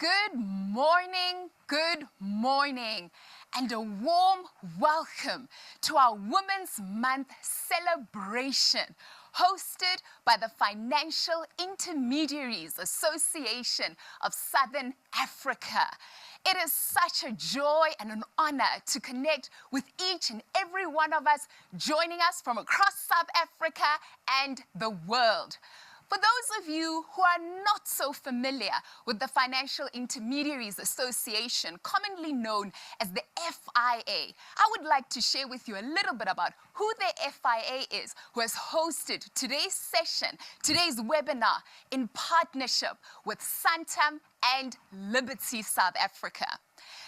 Good morning, and a warm welcome to our Women's Month celebration, hosted by the Financial Intermediaries Association of Southern Africa. It is such a joy and an honor to connect with each and every one of us joining us from across South Africa and the world. For those of you who are not so familiar with the Financial Intermediaries Association, commonly known as the FIA, I would like to share with you a little bit about who the FIA is, who has hosted today's session, today's webinar in partnership with Santam and Liberty South Africa.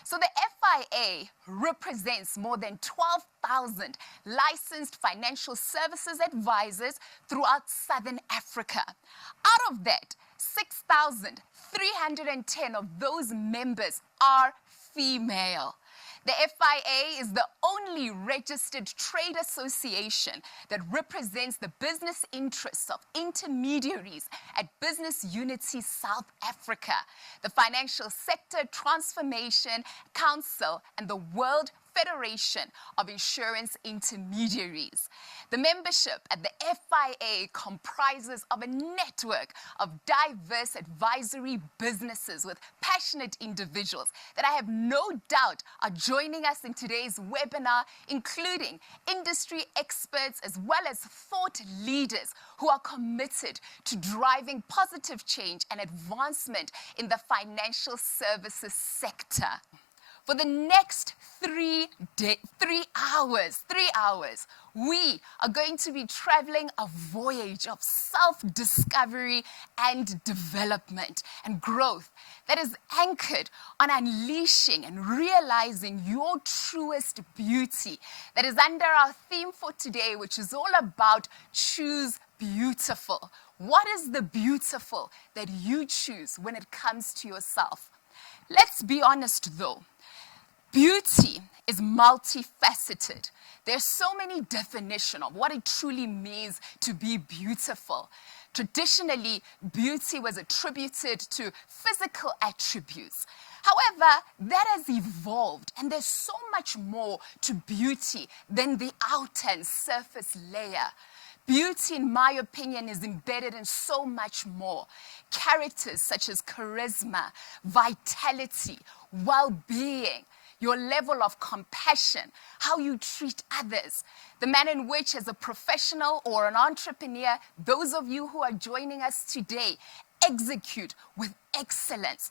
So the FIA represents more than 12,000 licensed financial services advisors throughout Southern Africa. Out of that, 6,310 of those members are female. The FIA is the only registered trade association that represents the business interests of intermediaries at Business Unity South Africa, the Financial Sector Transformation Council, and the World Federation of Insurance Intermediaries. The membership at the FIA comprises of a network of diverse advisory businesses with passionate individuals that I have no doubt are joining us in today's webinar, including industry experts as well as thought leaders who are committed to driving positive change and advancement in the financial services sector. For the next 3 hours, we are going to be traveling a voyage of self-discovery and development and growth that is anchored on unleashing and realizing your truest beauty. That is under our theme for today, which is all about choose beautiful. What is the beautiful that you choose when it comes to yourself? Let's be honest though. Beauty is multifaceted. There's so many definitions of what it truly means to be beautiful. Traditionally, beauty was attributed to physical attributes. However, that has evolved, and there's so much more to beauty than the outer and surface layer. Beauty, in my opinion, is embedded in so much more. Characters such as charisma, vitality, well-being, your level of compassion, how you treat others, the manner in which, as a professional or an entrepreneur, those of you who are joining us today execute with excellence.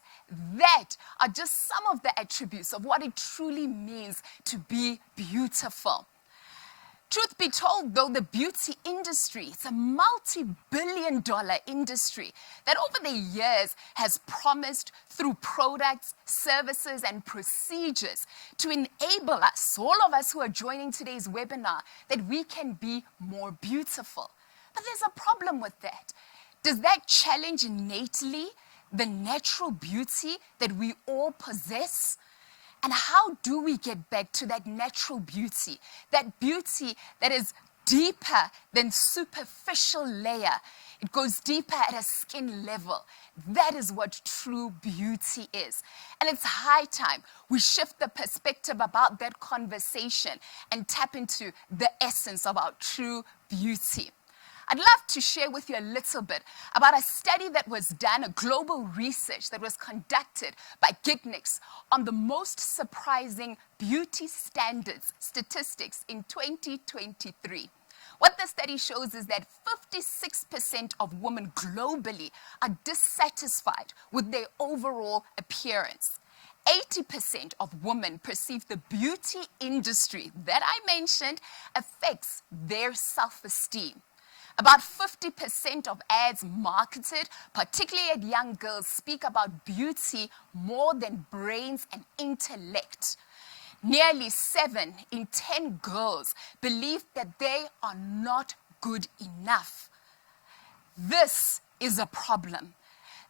That are just some of the attributes of what it truly means to be beautiful. Truth be told, though, the beauty industry, it's a multi-billion-dollar industry that over the years has promised through products, services, and procedures to enable us, all of us who are joining today's webinar, that we can be more beautiful. But there's a problem with that. Does that challenge innately the natural beauty that we all possess? And how do we get back to that natural beauty that is deeper than superficial layer? It goes deeper at a skin level. That is what true beauty is. And it's high time we shift the perspective about that conversation and tap into the essence of our true beauty. I'd love to share with you a little bit about a study that was done, a global research that was conducted by Gignics on the most surprising beauty standards statistics in 2023. What the study shows is that 56% of women globally are dissatisfied with their overall appearance. 80% of women perceive the beauty industry that I mentioned affects their self-esteem. About 50% of ads marketed, particularly at young girls, speak about beauty more than brains and intellect. Nearly 7 in 10 girls believe that they are not good enough. This is a problem.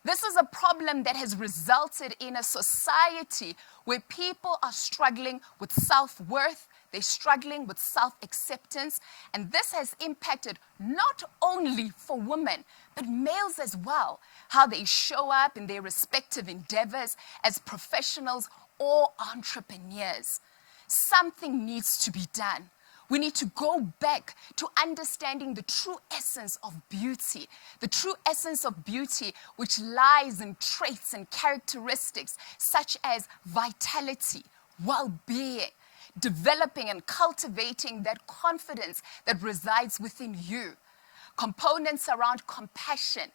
This is a problem that has resulted in a society where people are struggling with self-worth, They're struggling with self-acceptance, and this has impacted not only for women, but males as well, how they show up in their respective endeavors as professionals or entrepreneurs. Something needs to be done. We need to go back to understanding the true essence of beauty, the true essence of beauty which lies in traits and characteristics such as vitality, well-being, developing and cultivating that confidence that resides within you. Components around compassion,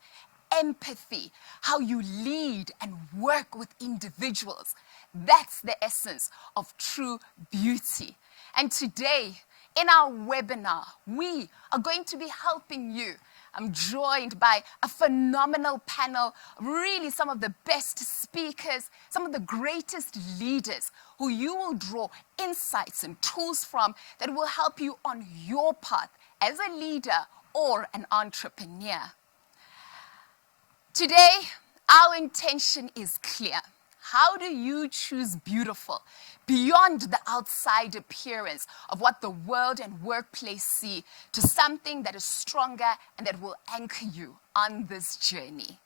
empathy, how you lead and work with individuals. That's the essence of true beauty. And today, in our webinar, we are going to be helping you. I'm joined by a phenomenal panel, really some of the best speakers, some of the greatest leaders who you will draw insights and tools from that will help you on your path as a leader or an entrepreneur. Today, our intention is clear. How do you choose beautiful beyond the outside appearance of what the world and workplace see to something that is stronger and that will anchor you on this journey?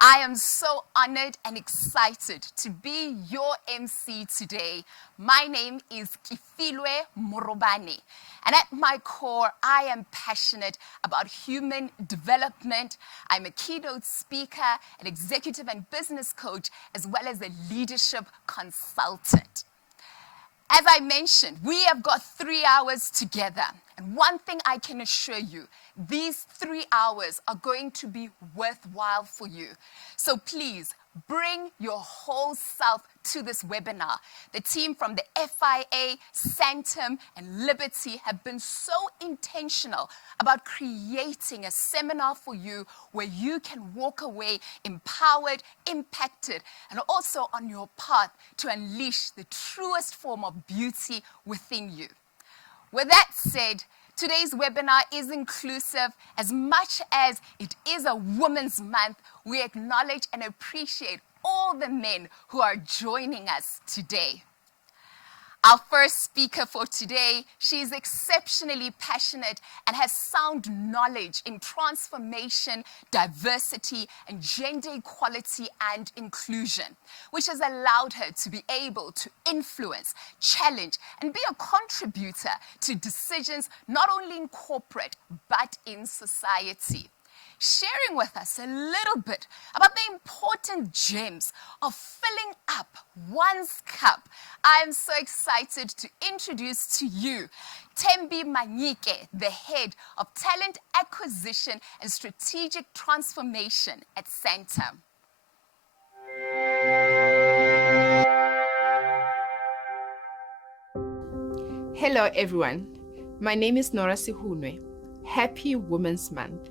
I am so honored and excited to be your MC today. My name is Kifilwe Morobane, and at my core, I am passionate about human development. I'm a keynote speaker, an executive and business coach, as well as a leadership consultant. As I mentioned, we have got 3 hours together. And one thing I can assure you, these 3 hours are going to be worthwhile for you. So please, bring your whole self to this webinar. The team from the FIA, Santam, and Liberty have been so intentional about creating a seminar for you where you can walk away empowered, impacted, and also on your path to unleash the truest form of beauty within you. With that said, today's webinar is inclusive. As much as it is a Women's Month, we acknowledge and appreciate all the men who are joining us today. Our first speaker for today, she is exceptionally passionate and has sound knowledge in transformation, diversity, and gender equality and inclusion, which has allowed her to be able to influence, challenge, and be a contributor to decisions not only in corporate, but in society. Sharing with us a little bit about the important gems of filling up one's cup. I am so excited to introduce to you Thembi Manyike, the head of talent acquisition and strategic transformation at Santam. Hello everyone, my name is Nora Sihunwe. Happy Women's Month.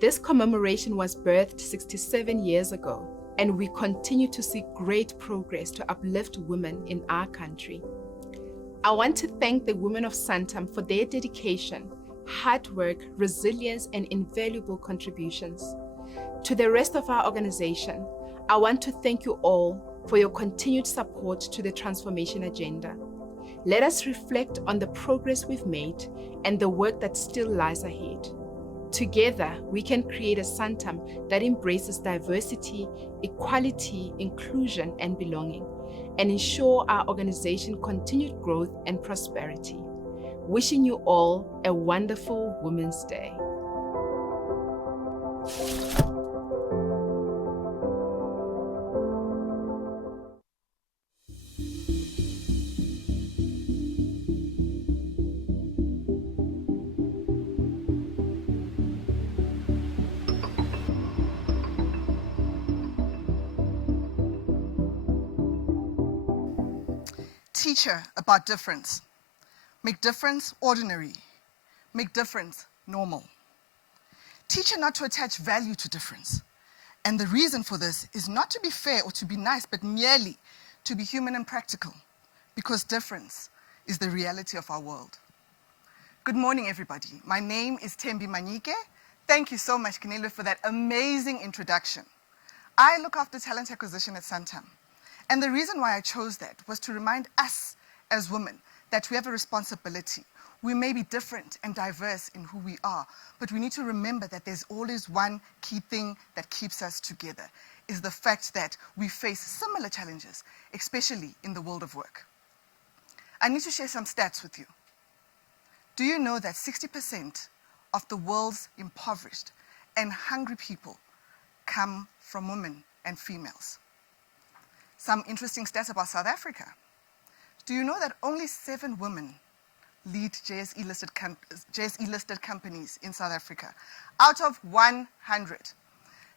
This commemoration was birthed 67 years ago, and we continue to see great progress to uplift women in our country. I want to thank the women of Santam for their dedication, hard work, resilience, and invaluable contributions. To the rest of our organization, I want to thank you all for your continued support to the transformation agenda. Let us reflect on the progress we've made and the work that still lies ahead. Together, we can create a Santam that embraces diversity, equality, inclusion, and belonging, and ensure our organization continued growth and prosperity. Wishing you all a wonderful Women's Day. Teacher about difference. Make difference ordinary. Make difference normal. Teacher not to attach value to difference. And the reason for this is not to be fair or to be nice, but merely to be human and practical, because difference is the reality of our world. Good morning, everybody. My name is Thembi Manyike. Thank you so much, Kanelo, for that amazing introduction. I look after talent acquisition at Santam. And the reason why I chose that was to remind us as women that we have a responsibility. We may be different and diverse in who we are, but we need to remember that there's always one key thing that keeps us together, is the fact that we face similar challenges, especially in the world of work. I need to share some stats with you. Do you know that 60% of the world's impoverished and hungry people come from women and females? Some interesting stats about South Africa. Do you know that only 7 women lead JSE-listed companies in South Africa out of 100?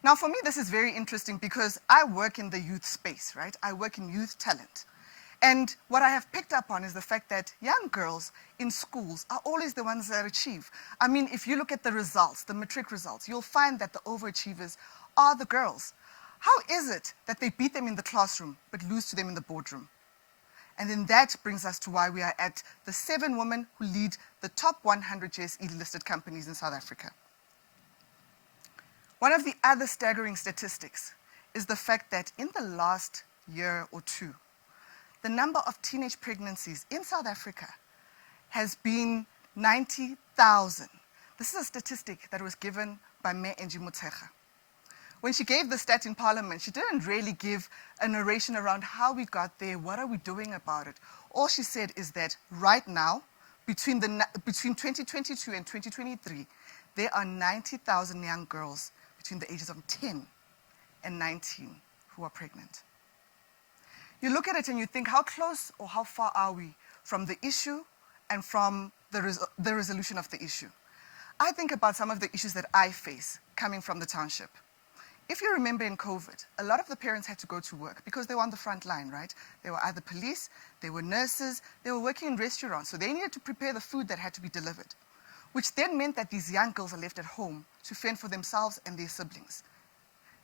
Now, for me, this is very interesting because I work in the youth space, right? I work in youth talent. And what I have picked up on is the fact that young girls in schools are always the ones that achieve. I mean, if you look at the results, the matric results, you'll find that the overachievers are the girls. How is it that they beat them in the classroom but lose to them in the boardroom? And then that brings us to why we are at the 7 women who lead the top 100 JSE-listed companies in South Africa. One of the other staggering statistics is the fact that in the last year or two, the number of teenage pregnancies in South Africa has been 90,000. This is a statistic that was given by Mayor Angie Motshekga. When she gave the stat in Parliament, she didn't really give a narration around how we got there, what are we doing about it. All she said is that right now, between 2022 and 2023, there are 90,000 young girls between the ages of 10 and 19 who are pregnant. You look at it and you think, how close or how far are we from the issue and from the resolution of the issue? I think about some of the issues that I face coming from the township. If you remember in COVID, a lot of the parents had to go to work because they were on the front line, right? They were either police, they were nurses, they were working in restaurants, so they needed to prepare the food that had to be delivered, which then meant that these young girls are left at home to fend for themselves and their siblings.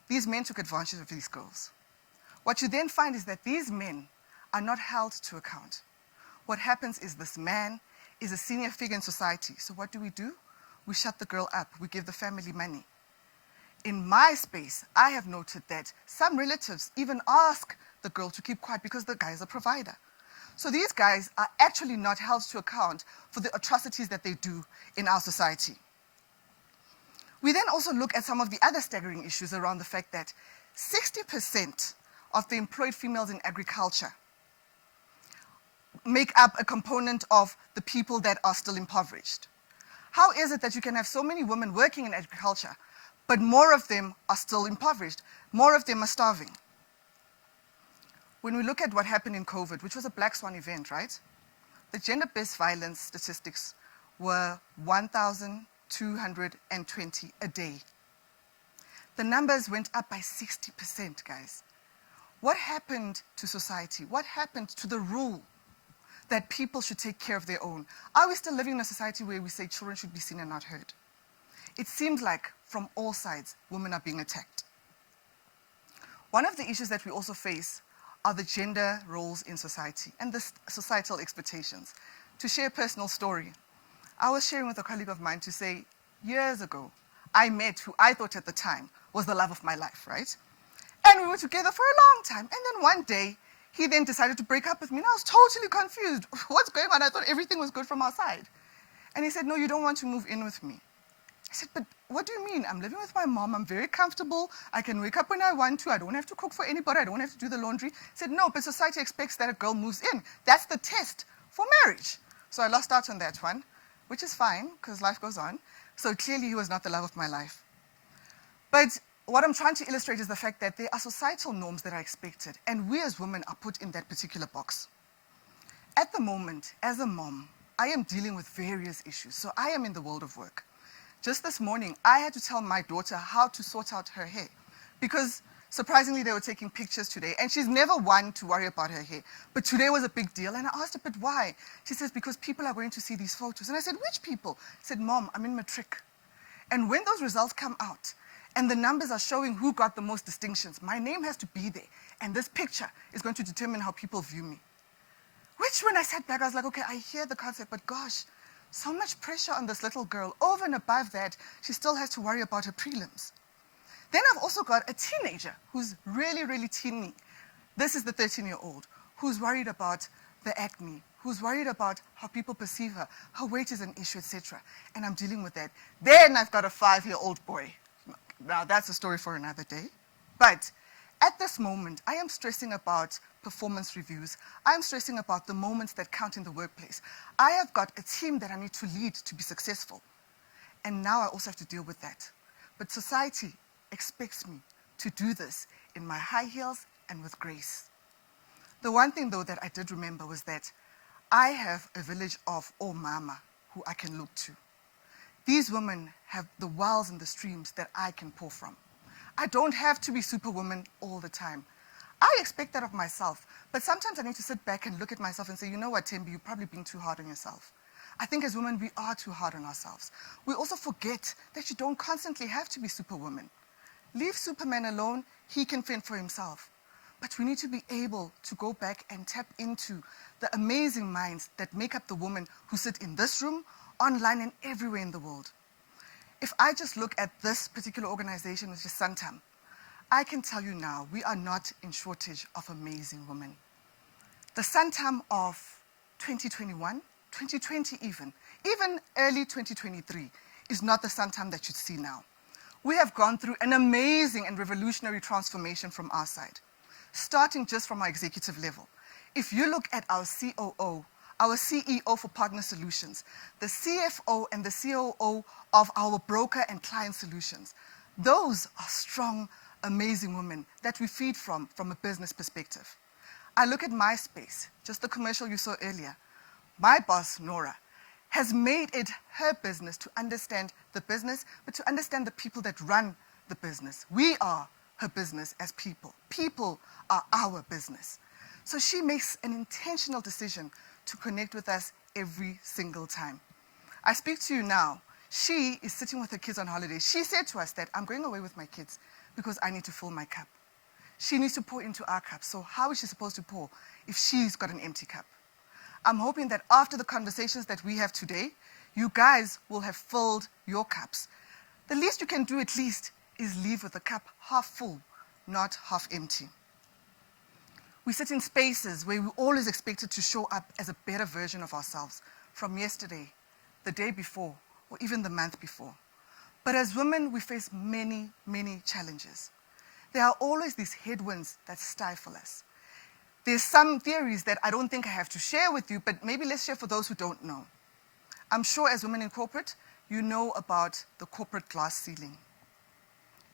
These men took advantage of these girls. What you then find is that these men are not held to account. What happens is this man is a senior figure in society. So what do? We shut the girl up. We give the family money. In my space, I have noted that some relatives even ask the girl to keep quiet because the guy is a provider. So these guys are actually not held to account for the atrocities that they do in our society. We then also look at some of the other staggering issues around the fact that 60% of the employed females in agriculture make up a component of the people that are still impoverished. How is it that you can have so many women working in agriculture, but more of them are still impoverished? More of them are starving. When we look at what happened in COVID, which was a black swan event, right? The gender-based violence statistics were 1,220 a day. The numbers went up by 60%, guys. What happened to society? What happened to the rule that people should take care of their own? Are we still living in a society where we say children should be seen and not heard? It seems like from all sides, women are being attacked. One of the issues that we also face are the gender roles in society and the societal expectations. To share a personal story, I was sharing with a colleague of mine to say, years ago, I met who I thought at the time was the love of my life, right? And we were together for a long time. And then one day, he then decided to break up with me. And I was totally confused. What's going on? I thought everything was good from our side. And he said, no, you don't want to move in with me. I said, but what do you mean? I'm living with my mom. I'm very comfortable. I can wake up when I want to. I don't have to cook for anybody. I don't have to do the laundry. He said, no, but society expects that a girl moves in. That's the test for marriage. So I lost out on that one, which is fine because life goes on. So clearly he was not the love of my life. But what I'm trying to illustrate is the fact that there are societal norms that are expected, and we as women are put in that particular box. At the moment, as a mom, I am dealing with various issues. So I am in the world of work. Just this morning, I had to tell my daughter how to sort out her hair because surprisingly, they were taking pictures today, and she's never one to worry about her hair. But today was a big deal, and I asked her, but why? She says, because people are going to see these photos. And I said, which people? She said, Mom, I'm in matric. And when those results come out, and the numbers are showing who got the most distinctions, my name has to be there, and this picture is going to determine how people view me. Which, when I sat back, I was like, okay, I hear the concept, but gosh, so much pressure on this little girl. Over and above that, she still has to worry about her prelims. Then I've also got a teenager who's really, really teeny. This is the 13-year-old who's worried about the acne, who's worried about how people perceive her, her weight is an issue, etc. And I'm dealing with that. Then I've got a 5-year-old boy. Now that's a story for another day. But at this moment, I am stressing about performance reviews. I'm stressing about the moments that count in the workplace. I have got a team that I need to lead to be successful. And now I also have to deal with that. But society expects me to do this in my high heels and with grace. The one thing, though, that I did remember was that I have a village of Omama who I can look to. These women have the wells and the streams that I can pour from. I don't have to be superwoman all the time. I expect that of myself, but sometimes I need to sit back and look at myself and say, you know what, Tembi, you're probably being too hard on yourself. I think as women, we are too hard on ourselves. We also forget that you don't constantly have to be superwoman. Leave Superman alone, he can fend for himself. But we need to be able to go back and tap into the amazing minds that make up the women who sit in this room, online, and everywhere in the world. If I just look at this particular organization, which is Santam, I can tell you now, we are not in shortage of amazing women. The Santam of 2021, 2020 even early 2023, is not the Santam that you see now. We have gone through an amazing and revolutionary transformation from our side, starting just from our executive level. If you look at our COO, our CEO for Partner Solutions, the CFO and the COO of our broker and client solutions, those are strong, amazing women that we feed from a business perspective. I look at my space, just the commercial you saw earlier. My boss, Nora, has made it her business to understand the business, but to understand the people that run the business. We are her business as people. People are our business. So she makes an intentional decision to connect with us every single time. I speak to you now. She is sitting with her kids on holiday. She said to us that I'm going away with my kids because I need to fill my cup. She needs to pour into our cup. So how is she supposed to pour if she's got an empty cup? I'm hoping that after the conversations that we have today, you guys will have filled your cups. The least you can do at least is leave with a cup half full, not half empty. We sit in spaces where we're always expected to show up as a better version of ourselves from yesterday, the day before, or even the month before. But as women, we face many, many challenges. There are always these headwinds that stifle us. There's some theories that I don't think I have to share with you, but maybe let's share for those who don't know. I'm sure as women in corporate, you know about the corporate glass ceiling.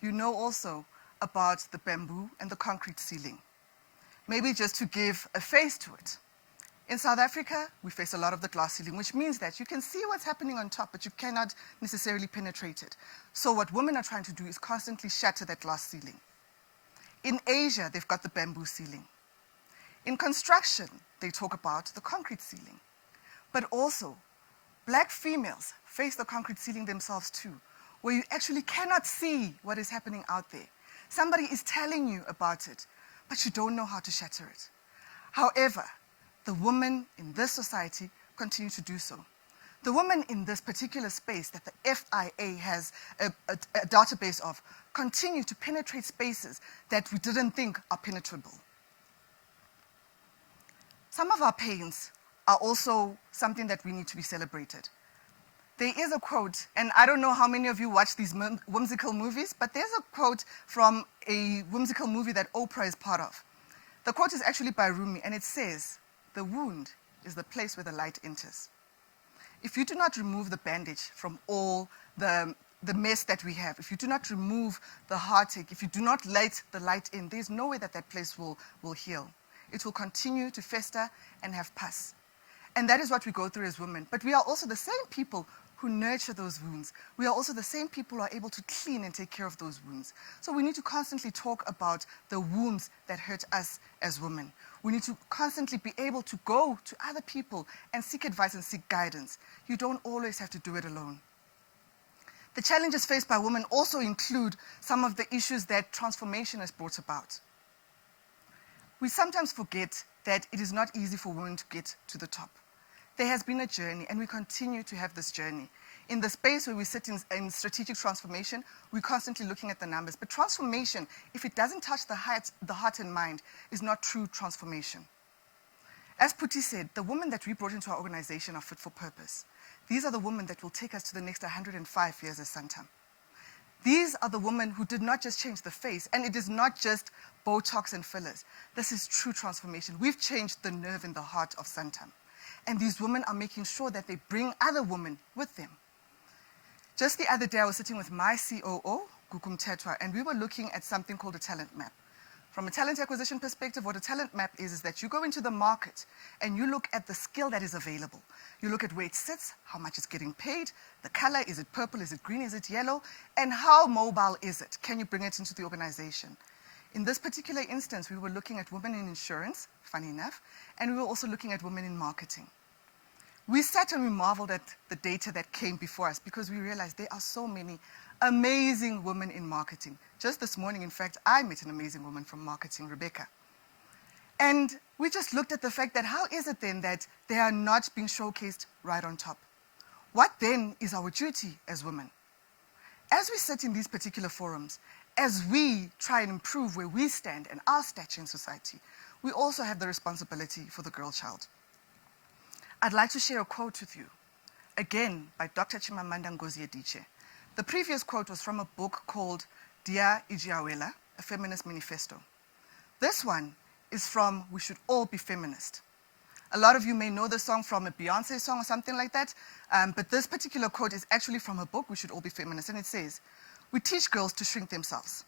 You know also about the bamboo and the concrete ceiling. Maybe just to give a face to it. In South Africa, we face a lot of the glass ceiling, which means that you can see what's happening on top, but you cannot necessarily penetrate it. So what women are trying to do is constantly shatter that glass ceiling. In Asia, they've got the bamboo ceiling. In construction, they talk about the concrete ceiling. But also, black females face the concrete ceiling themselves too, where you actually cannot see what is happening out there. Somebody is telling you about it, but you don't know how to shatter it. However, the women in this society continue to do so. The women in this particular space that the FIA has a database of continue to penetrate spaces that we didn't think are penetrable. Some of our pains are also something that we need to be celebrated. There is a quote, and I don't know how many of you watch these whimsical movies, but there's a quote from a whimsical movie that Oprah is part of. The quote is actually by Rumi, and it says, "The wound is the place where the light enters." If you do not remove the bandage from all the mess that we have, if you do not remove the heartache, if you do not let the light in, there's no way that that place will heal. It will continue to fester and have pus. And that is what we go through as women. But we are also the same people who nurture those wounds. We are also the same people who are able to clean and take care of those wounds. So we need to constantly talk about the wounds that hurt us as women. We need to constantly be able to go to other people and seek advice and seek guidance. You don't always have to do it alone. The challenges faced by women also include some of the issues that transformation has brought about. We sometimes forget that it is not easy for women to get to the top. There has been a journey, and we continue to have this journey. In the space where we sit in strategic transformation, we're constantly looking at the numbers. But transformation, if it doesn't touch the heart and mind, is not true transformation. As Puti said, the women that we brought into our organization are fit for purpose. These are the women that will take us to the next 105 years as Santam. These are the women who did not just change the face, and it is not just Botox and fillers. This is true transformation. We've changed the nerve in the heart of Santam. And these women are making sure that they bring other women with them. Just the other day, I was sitting with my COO, Gukum Tetwa, and we were looking at something called a talent map. From a talent acquisition perspective, what a talent map is that you go into the market and you look at the skill that is available. You look at where it sits, how much it's getting paid, the color, is it purple, is it green, is it yellow, and how mobile is it? Can you bring it into the organization? In this particular instance, we were looking at women in insurance, funny enough, and we were also looking at women in marketing. We sat and we marveled at the data that came before us because we realized there are so many amazing women in marketing. Just this morning, in fact, I met an amazing woman from marketing, Rebecca. And we just looked at the fact that how is it then that they are not being showcased right on top? What then is our duty as women? As we sit in these particular forums, as we try and improve where we stand and our stature in society, we also have the responsibility for the girl child. I'd like to share a quote with you, again by Dr. Chimamanda Ngozi Adichie. The previous quote was from a book called Dear Ijiawela, a Feminist Manifesto. This one is from We Should All Be Feminist. A lot of you may know the song from a Beyonce song or something like that, but this particular quote is actually from a book, We Should All Be Feminist, and it says, we teach girls to shrink themselves.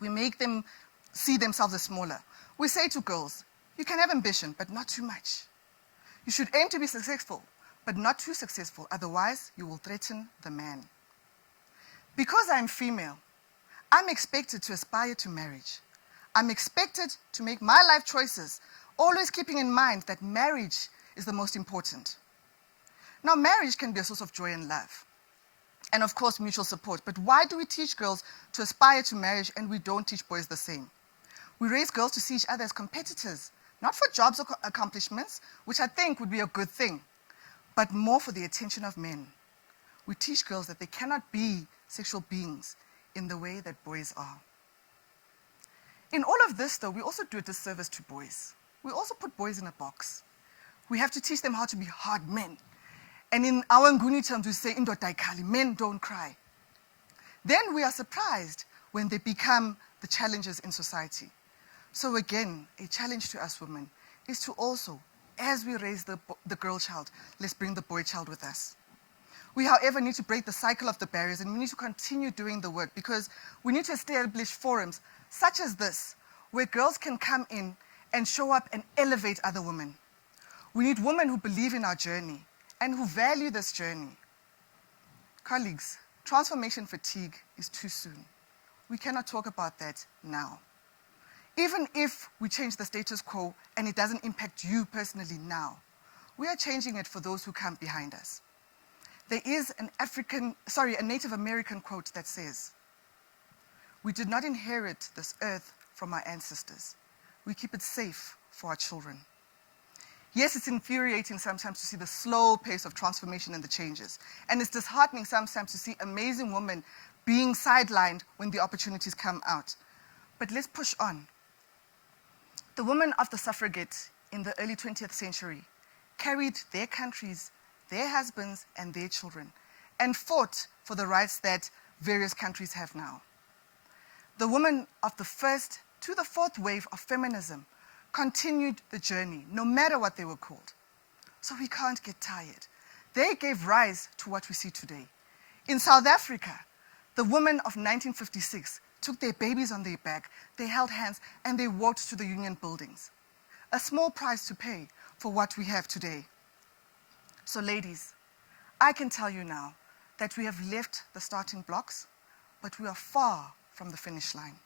We make them see themselves as smaller. We say to girls, you can have ambition, but not too much. You should aim to be successful, but not too successful, otherwise you will threaten the man. Because I'm female, I'm expected to aspire to marriage. I'm expected to make my life choices, always keeping in mind that marriage is the most important. Now, marriage can be a source of joy and love, and of course, mutual support. But why do we teach girls to aspire to marriage and we don't teach boys the same? We raise girls to see each other as competitors, not for jobs or accomplishments, which I think would be a good thing, but more for the attention of men. We teach girls that they cannot be sexual beings in the way that boys are. In all of this, though, we also do a disservice to boys. We also put boys in a box. We have to teach them how to be hard men. And in our Nguni terms, we say, "Indoda ayikhali," men don't cry. Then we are surprised when they become the challenges in society. So again, a challenge to us women is to also, as we raise the girl child, let's bring the boy child with us. We, however, need to break the cycle of the barriers, and we need to continue doing the work because we need to establish forums such as this, where girls can come in and show up and elevate other women. We need women who believe in our journey and who value this journey. Colleagues, transformation fatigue is too soon. We cannot talk about that now. Even if we change the status quo and it doesn't impact you personally now, we are changing it for those who come behind us. There is a Native American quote that says, "We did not inherit this earth from our ancestors. We keep it safe for our children." Yes, it's infuriating sometimes to see the slow pace of transformation and the changes. And it's disheartening sometimes to see amazing women being sidelined when the opportunities come out. But let's push on. The women of the suffragette in the early 20th century carried their countries, their husbands, and their children, and fought for the rights that various countries have now. The women of the first to the fourth wave of feminism continued the journey, no matter what they were called. So we can't get tired. They gave rise to what we see today. In South Africa, the women of 1956 took their babies on their back, they held hands, and they walked to the union buildings. A small price to pay for what we have today. So ladies, I can tell you now that we have left the starting blocks, but we are far from the finish line.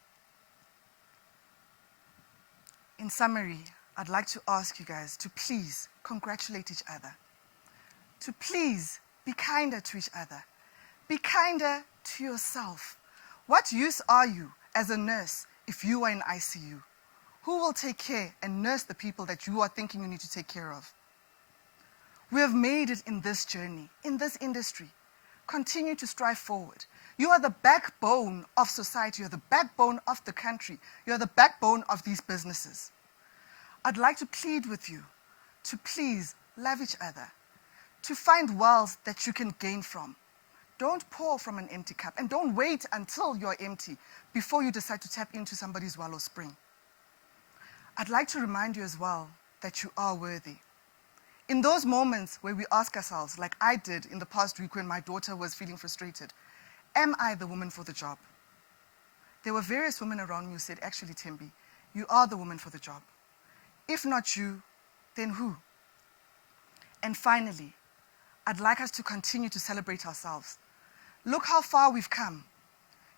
In summary, I'd like to ask you guys to please congratulate each other, to please be kinder to each other, be kinder to yourself. What use are you as a nurse if you are in ICU? Who will take care and nurse the people that you are thinking you need to take care of? We have made it in this journey, in this industry. Continue to strive forward. You are the backbone of society. You're the backbone of the country. You're the backbone of these businesses. I'd like to plead with you to please love each other, to find wells that you can gain from. Don't pour from an empty cup, and don't wait until you're empty before you decide to tap into somebody's well or spring. I'd like to remind you as well that you are worthy. In those moments where we ask ourselves, like I did in the past week when my daughter was feeling frustrated, am I the woman for the job? There were various women around me who said, actually, Tembi, you are the woman for the job. If not you, then who? And finally, I'd like us to continue to celebrate ourselves. Look how far we've come.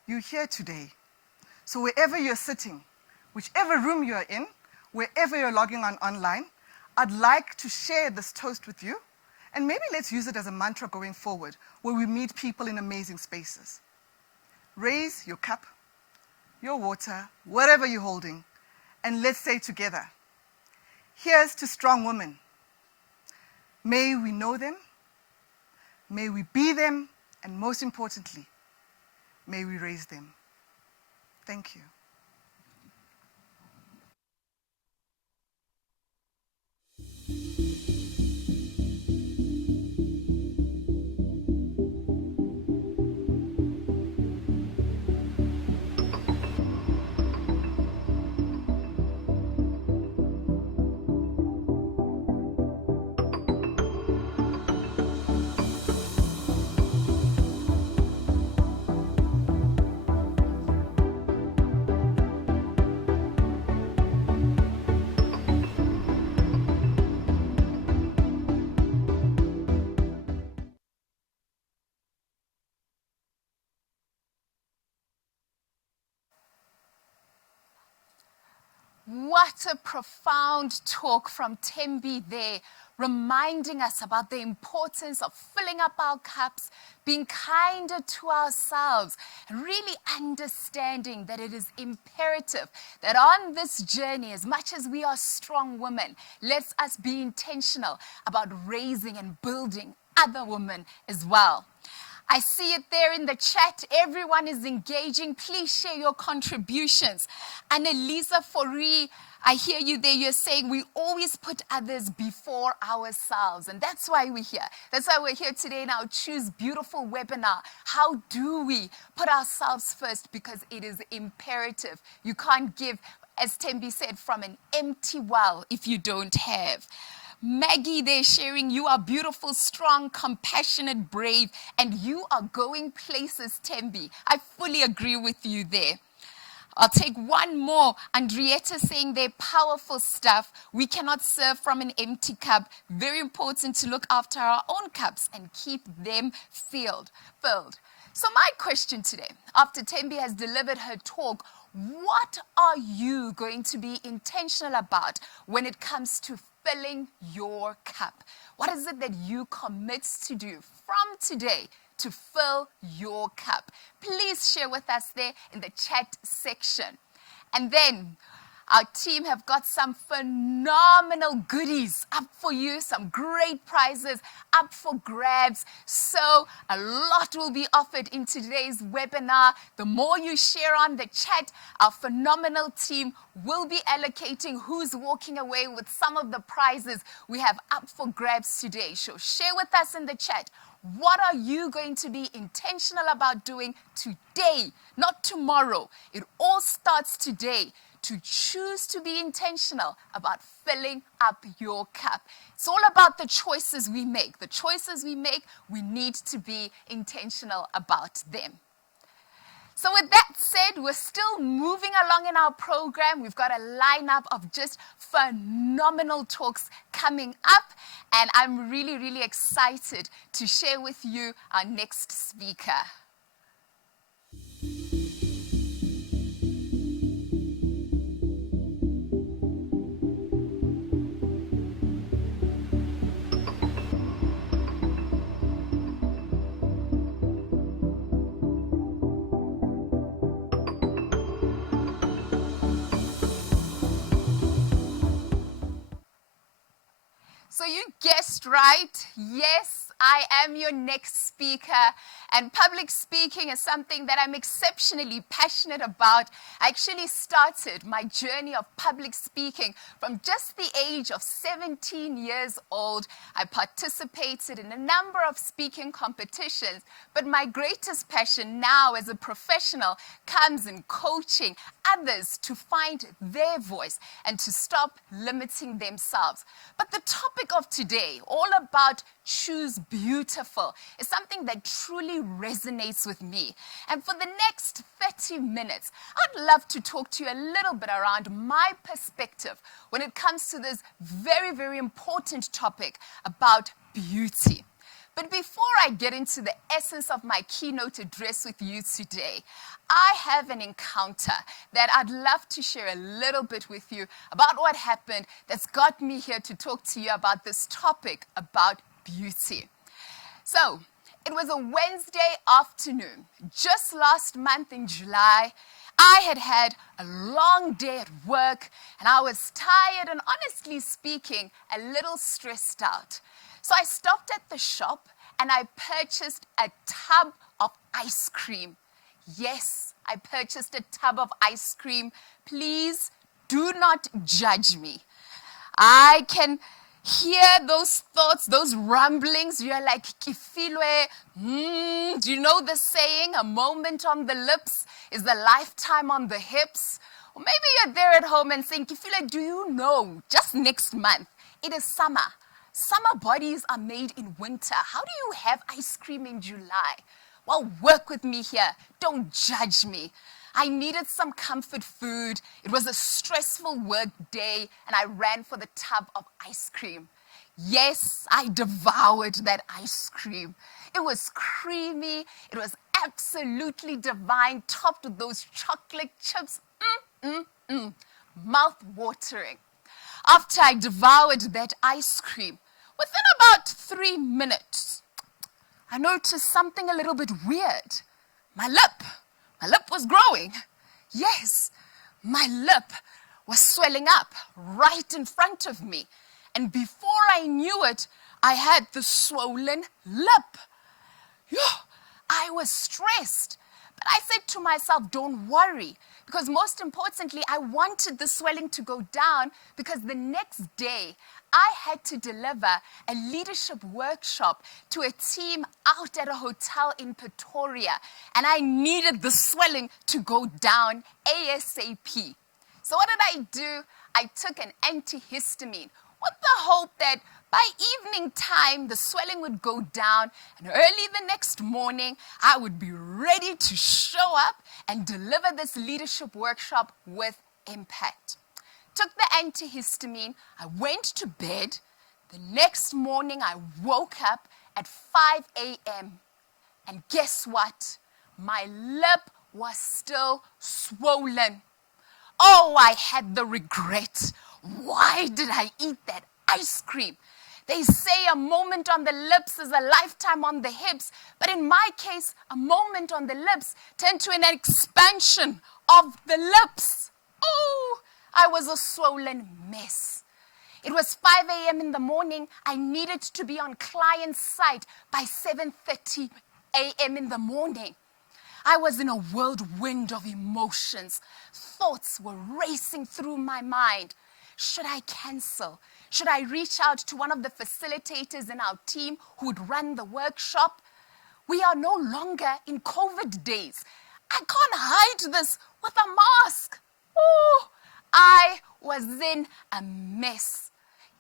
You're here today. So wherever you're sitting, whichever room you're in, wherever you're logging on online, I'd like to share this toast with you, and maybe let's use it as a mantra going forward where we meet people in amazing spaces. Raise your cup, your water, whatever you're holding, and let's say together, here's to strong women. May we know them, may we be them, and most importantly, may we raise them. Thank you. What a profound talk from Tembi there, reminding us about the importance of filling up our cups, being kinder to ourselves, and really understanding that it is imperative that on this journey, as much as we are strong women, let's us be intentional about raising and building other women as well. I see it there in the chat. Everyone is engaging. Please share your contributions. Annalisa Fori, I hear you there. You're saying we always put others before ourselves. And that's why we're here. That's why we're here today in our Choose Beautiful webinar. How do we put ourselves first? Because it is imperative. You can't give, as Tembi said, from an empty well if you don't have. Maggie, they're sharing, you are beautiful, strong, compassionate, brave, and you are going places, Tembi. I fully agree with you there. I'll take one more. Andrietta saying they're powerful stuff. We cannot serve from an empty cup. Very important to look after our own cups and keep them filled. So my question today, after Tembi has delivered her talk, what are you going to be intentional about when it comes to filling your cup? What is it that you commit to do from today to fill your cup? Please share with us there in the chat section. And then our team have got some phenomenal goodies up for you, some great prizes up for grabs. So a lot will be offered in today's webinar. The more you share on the chat, our phenomenal team will be allocating who's walking away with some of the prizes we have up for grabs today. So share with us in the chat. What are you going to be intentional about doing today, not tomorrow? It all starts today. To choose to be intentional about filling up your cup. It's all about the choices we make. The choices we make, we need to be intentional about them. So with that said, we're still moving along in our program. We've got a lineup of just phenomenal talks coming up. And I'm really, really excited to share with you our next speaker. So you guessed right. Yes, I am your next speaker, and public speaking is something that I'm exceptionally passionate about. I actually started my journey of public speaking from just the age of 17 years old. I participated in a number of speaking competitions, but my greatest passion now as a professional comes in coaching others to find their voice and to stop limiting themselves. But the topic of today, all about choose beautiful, is something that truly resonates with me. And for the next 30 minutes, I'd love to talk to you a little bit around my perspective when it comes to this very, very important topic about beauty. But before I get into the essence of my keynote address with you today, I have an encounter that I'd love to share a little bit with you about what happened that's got me here to talk to you about this topic about beauty. So, it was a Wednesday afternoon, just last month in July. I had had a long day at work and I was tired and, honestly speaking, a little stressed out. So I stopped at the shop and I purchased a tub of ice cream. Yes, I purchased a tub of ice cream. Please do not judge me. I can hear those thoughts, those rumblings. You're like, Kifilwe, do you know the saying, a moment on the lips is a lifetime on the hips? Or maybe you're there at home and saying, Kifilwe, do you know, just next month, it is summer. Summer bodies are made in winter. How do you have ice cream in July? Well, work with me here. Don't judge me. I needed some comfort food. It was a stressful work day, and I ran for the tub of ice cream. Yes, I devoured that ice cream. It was creamy. It was absolutely divine, topped with those chocolate chips. Mouth-watering. After I devoured that ice cream, within about 3 minutes, I noticed something a little bit weird. My lip was growing. Yes, my lip was swelling up right in front of me. And before I knew it, I had the swollen lip. I was stressed. But I said to myself, don't worry, because most importantly, I wanted the swelling to go down because the next day I had to deliver a leadership workshop to a team out at a hotel in Pretoria, and I needed the swelling to go down ASAP. So what did I do? I took an antihistamine with the hope that by evening time, the swelling would go down, and early the next morning, I would be ready to show up and deliver this leadership workshop with impact. Took the antihistamine, I went to bed. The next morning, I woke up at 5 a.m. And guess what? My lip was still swollen. Oh, I had the regret. Why did I eat that ice cream? They say a moment on the lips is a lifetime on the hips, but in my case, a moment on the lips turned to an expansion of the lips. Oh, I was a swollen mess. It was 5 a.m. in the morning. I needed to be on client site by 7:30 a.m. in the morning. I was in a whirlwind of emotions. Thoughts were racing through my mind. Should I cancel? Should I reach out to one of the facilitators in our team who would run the workshop? We are no longer in COVID days. I can't hide this with a mask. Oh, I was in a mess.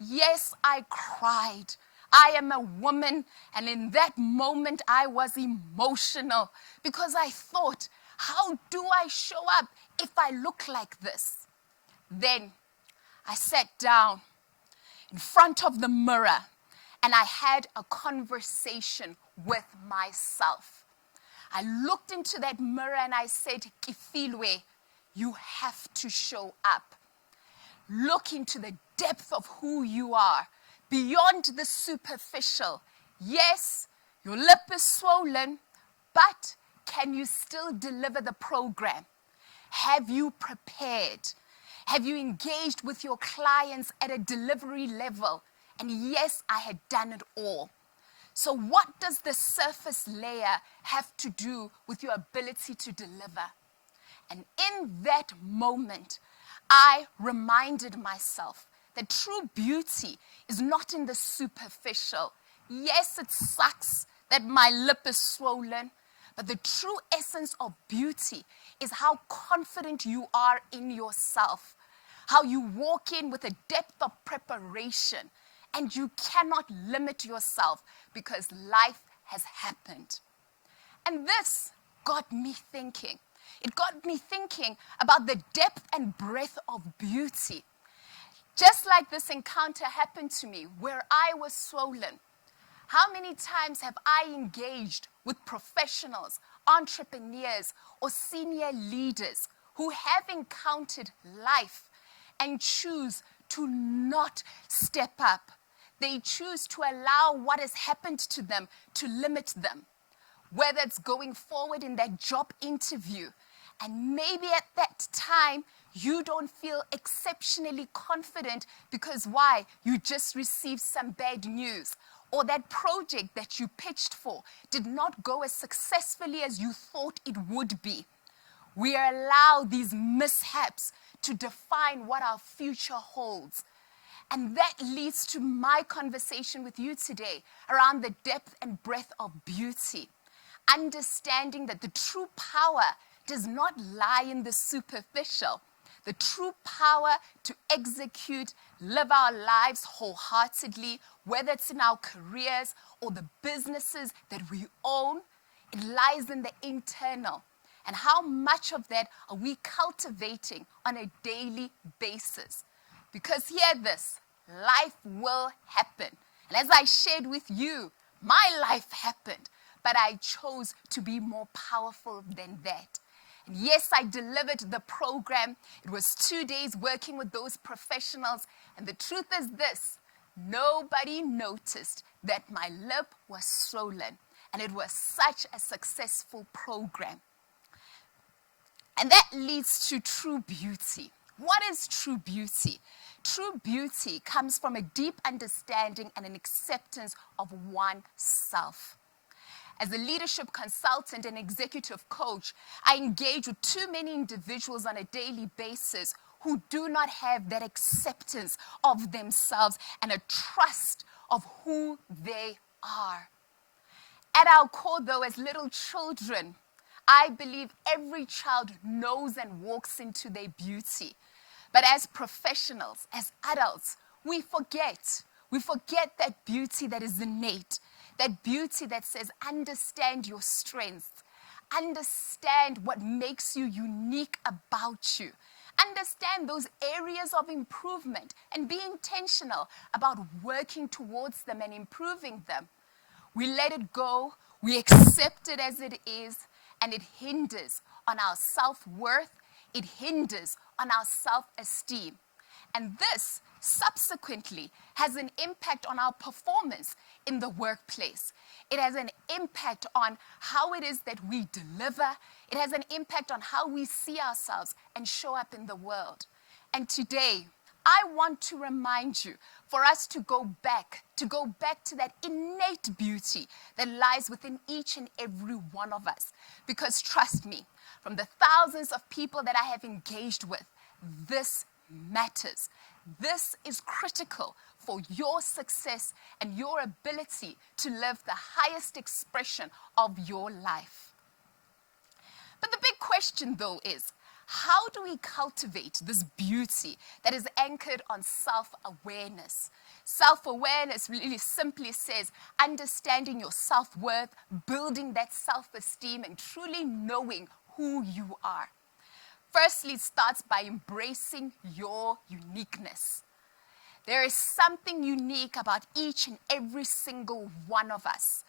Yes, I cried. I am a woman, and in that moment I was emotional because I thought, how do I show up if I look like this? Then I sat down in front of the mirror and I had a conversation with myself. I looked into that mirror and I said, Kifilwe, you have to show up. Look into the depth of who you are, beyond the superficial. Yes, your lip is swollen, but can you still deliver the program? Have you prepared? Have you engaged with your clients at a delivery level? And yes, I had done it all. So what does the surface layer have to do with your ability to deliver? And in that moment, I reminded myself that true beauty is not in the superficial. Yes, it sucks that my lip is swollen, but the true essence of beauty is how confident you are in yourself, how you walk in with a depth of preparation, and you cannot limit yourself because life has happened. And this got me thinking. It got me thinking about the depth and breadth of beauty. Just like this encounter happened to me where I was swollen, how many times have I engaged with professionals, entrepreneurs, or senior leaders who have encountered life and choose to not step up? They choose to allow what has happened to them to limit them. Whether it's going forward in that job interview, and maybe at that time, you don't feel exceptionally confident because why? You just received some bad news. Or that project that you pitched for did not go as successfully as you thought it would be. We allow these mishaps to define what our future holds. And that leads to my conversation with you today around the depth and breadth of beauty. Understanding that the true power does not lie in the superficial. The true power to execute, live our lives wholeheartedly, whether it's in our careers or the businesses that we own, it lies in the internal. And how much of that are we cultivating on a daily basis? Because hear this, life will happen. And as I shared with you, my life happened, but I chose to be more powerful than that. And yes, I delivered the program. It was 2 days working with those professionals. And the truth is this, nobody noticed that my lip was swollen. And it was such a successful program. And that leads to true beauty. What is true beauty? True beauty comes from a deep understanding and an acceptance of oneself. As a leadership consultant and executive coach, I engage with too many individuals on a daily basis who do not have that acceptance of themselves and a trust of who they are. At our core, though, as little children, I believe every child knows and walks into their beauty. But as professionals, as adults, we forget. We forget that beauty that is innate, that beauty that says, understand your strengths, understand what makes you unique about you, understand those areas of improvement, and be intentional about working towards them and improving them. We let it go, we accept it as it is, and it hinders on our self-worth, it hinders on our self-esteem. And this subsequently has an impact on our performance in the workplace. It has an impact on how it is that we deliver. It has an impact on how we see ourselves and show up in the world. And today, I want to remind you for us to go back to that innate beauty that lies within each and every one of us. Because trust me, from the thousands of people that I have engaged with, this matters. This is critical for your success and your ability to live the highest expression of your life. But the big question, though, is how do we cultivate this beauty that is anchored on self-awareness? Self-awareness really simply says understanding your self-worth, building that self-esteem, and truly knowing who you are. Firstly, it starts by embracing your uniqueness. There is something unique about each and every single one of us.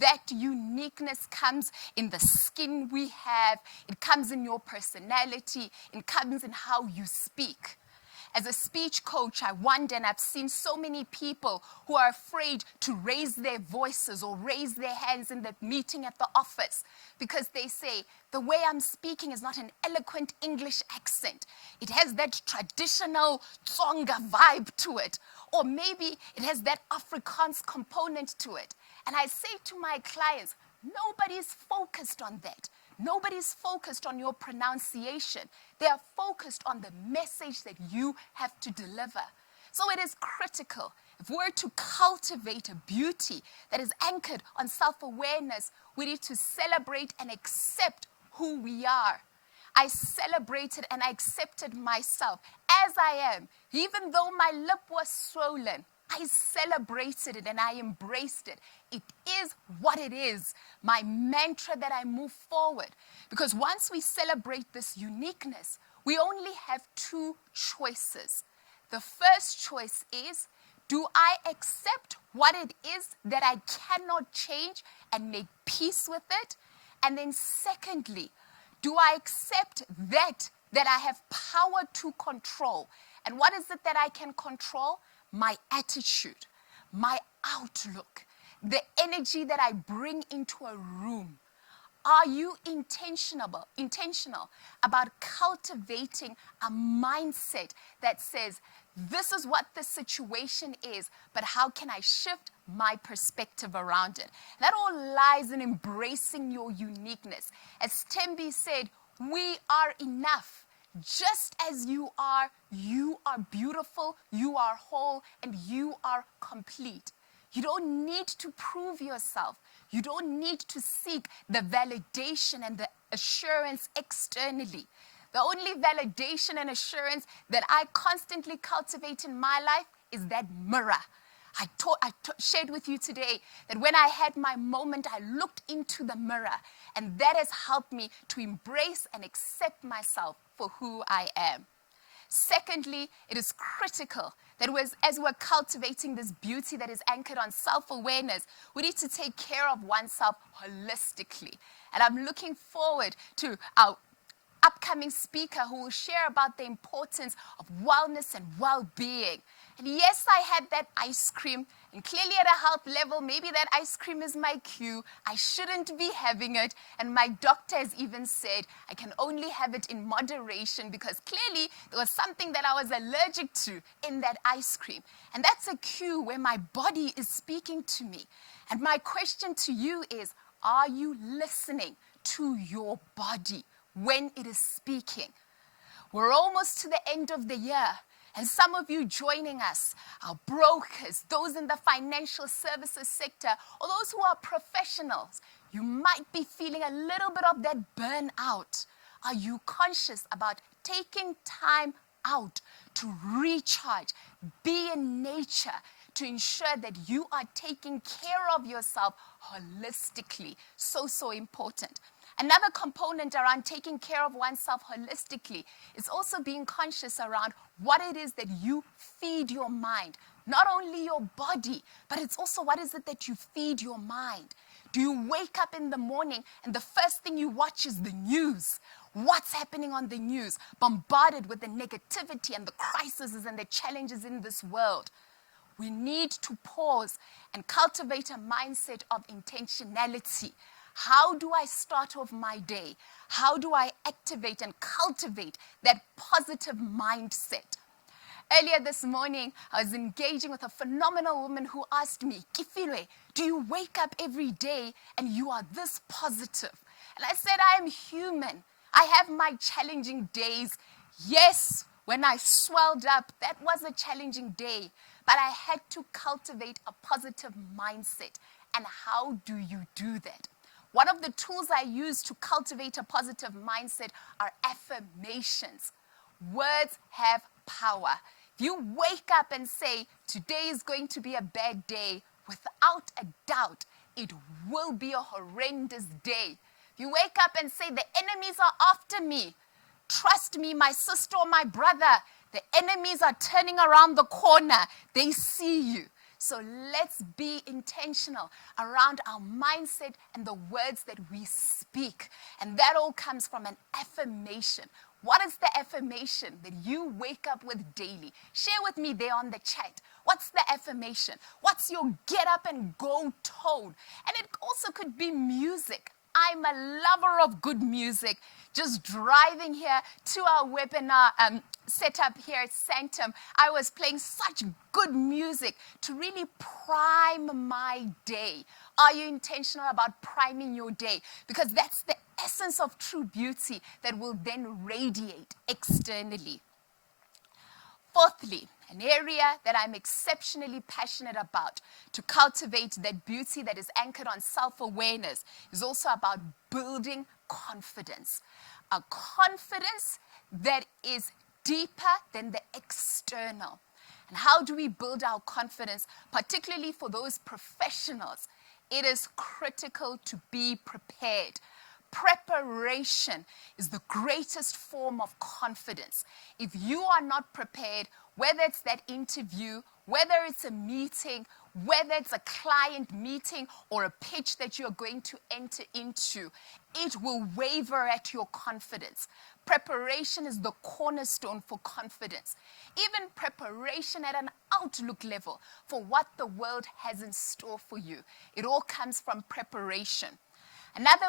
That uniqueness comes in the skin we have, it comes in your personality, it comes in how you speak. As a speech coach, I wonder, and I've seen so many people who are afraid to raise their voices or raise their hands in the meeting at the office because they say, the way I'm speaking is not an eloquent English accent. It has that traditional Tsonga vibe to it. Or maybe it has that Afrikaans component to it. And I say to my clients, nobody's focused on that. Nobody's focused on your pronunciation. They are focused on the message that you have to deliver. So it is critical, if we're to cultivate a beauty that is anchored on self-awareness, we need to celebrate and accept who we are. I celebrated and I accepted myself as I am. Even though my lip was swollen, I celebrated it and I embraced it. It is what it is, my mantra that I move forward. Because once we celebrate this uniqueness, we only have two choices. The first choice is, do I accept what it is that I cannot change and make peace with it? And then secondly, do I accept that I have power to control? And what is it that I can control? My attitude, my outlook, the energy that I bring into a room. Are you intentional about cultivating a mindset that says, this is what the situation is, but how can I shift my perspective around it? That all lies in embracing your uniqueness. As Tembi said, we are enough. Just as you are beautiful, you are whole, and you are complete. You don't need to prove yourself. You don't need to seek the validation and the assurance externally. The only validation and assurance that I constantly cultivate in my life is that mirror. I shared with you today that when I had my moment, I looked into the mirror, and that has helped me to embrace and accept myself for who I am. Secondly, it is critical that as we're cultivating this beauty that is anchored on self-awareness, we need to take care of oneself holistically. And I'm looking forward to our upcoming speaker who will share about the importance of wellness and well-being. And yes, I had that ice cream, and clearly at a health level, maybe that ice cream is my cue. I shouldn't be having it, and my doctor has even said I can only have it in moderation because clearly there was something that I was allergic to in that ice cream. And that's a cue where my body is speaking to me. And my question to you is, are you listening to your body when it is speaking? We're almost to the end of the year, and some of you joining us are brokers, those in the financial services sector, or those who are professionals. You might be feeling a little bit of that burnout. Are you conscious about taking time out to recharge, be in nature, to ensure that you are taking care of yourself holistically? So important. Another component around taking care of oneself holistically is also being conscious around what it is that you feed your mind. Not only your body, but it's also what is it that you feed your mind. Do you wake up in the morning and the first thing you watch is the news? What's happening on the news? Bombarded with the negativity and the crises and the challenges in this world. We need to pause and cultivate a mindset of intentionality. How do I start off my day? How do I activate and cultivate that positive mindset? Earlier this morning, I was engaging with a phenomenal woman who asked me, Kifilwe, do you wake up every day and you are this positive? And I said, I am human. I have my challenging days. Yes, when I swelled up, that was a challenging day. But I had to cultivate a positive mindset. And how do you do that? One of the tools I use to cultivate a positive mindset are affirmations. Words have power. If you wake up and say, today is going to be a bad day, without a doubt, it will be a horrendous day. If you wake up and say, the enemies are after me, trust me, my sister or my brother, the enemies are turning around the corner. They see you. So let's be intentional around our mindset and the words that we speak. And that all comes from an affirmation. What is the affirmation that you wake up with daily? Share with me there on the chat. What's the affirmation? What's your get up and go tone? And it also could be music. I'm a lover of good music. just driving here to our webinar setup here at Sanctum, I was playing such good music to really prime my day. Are you intentional about priming your day? Because that's the essence of true beauty that will then radiate externally. Fourthly, an area that I'm exceptionally passionate about to cultivate that beauty that is anchored on self-awareness is also about building confidence. A confidence that is deeper than the external. And how do we build our confidence, particularly for those professionals? It is critical to be prepared. Preparation is the greatest form of confidence. If you are not prepared, whether it's that interview, whether it's a meeting, whether it's a client meeting or a pitch that you're going to enter into, it will waver at your confidence. Preparation is the cornerstone for confidence. Even preparation at an outlook level for what the world has in store for you. It all comes from preparation. Another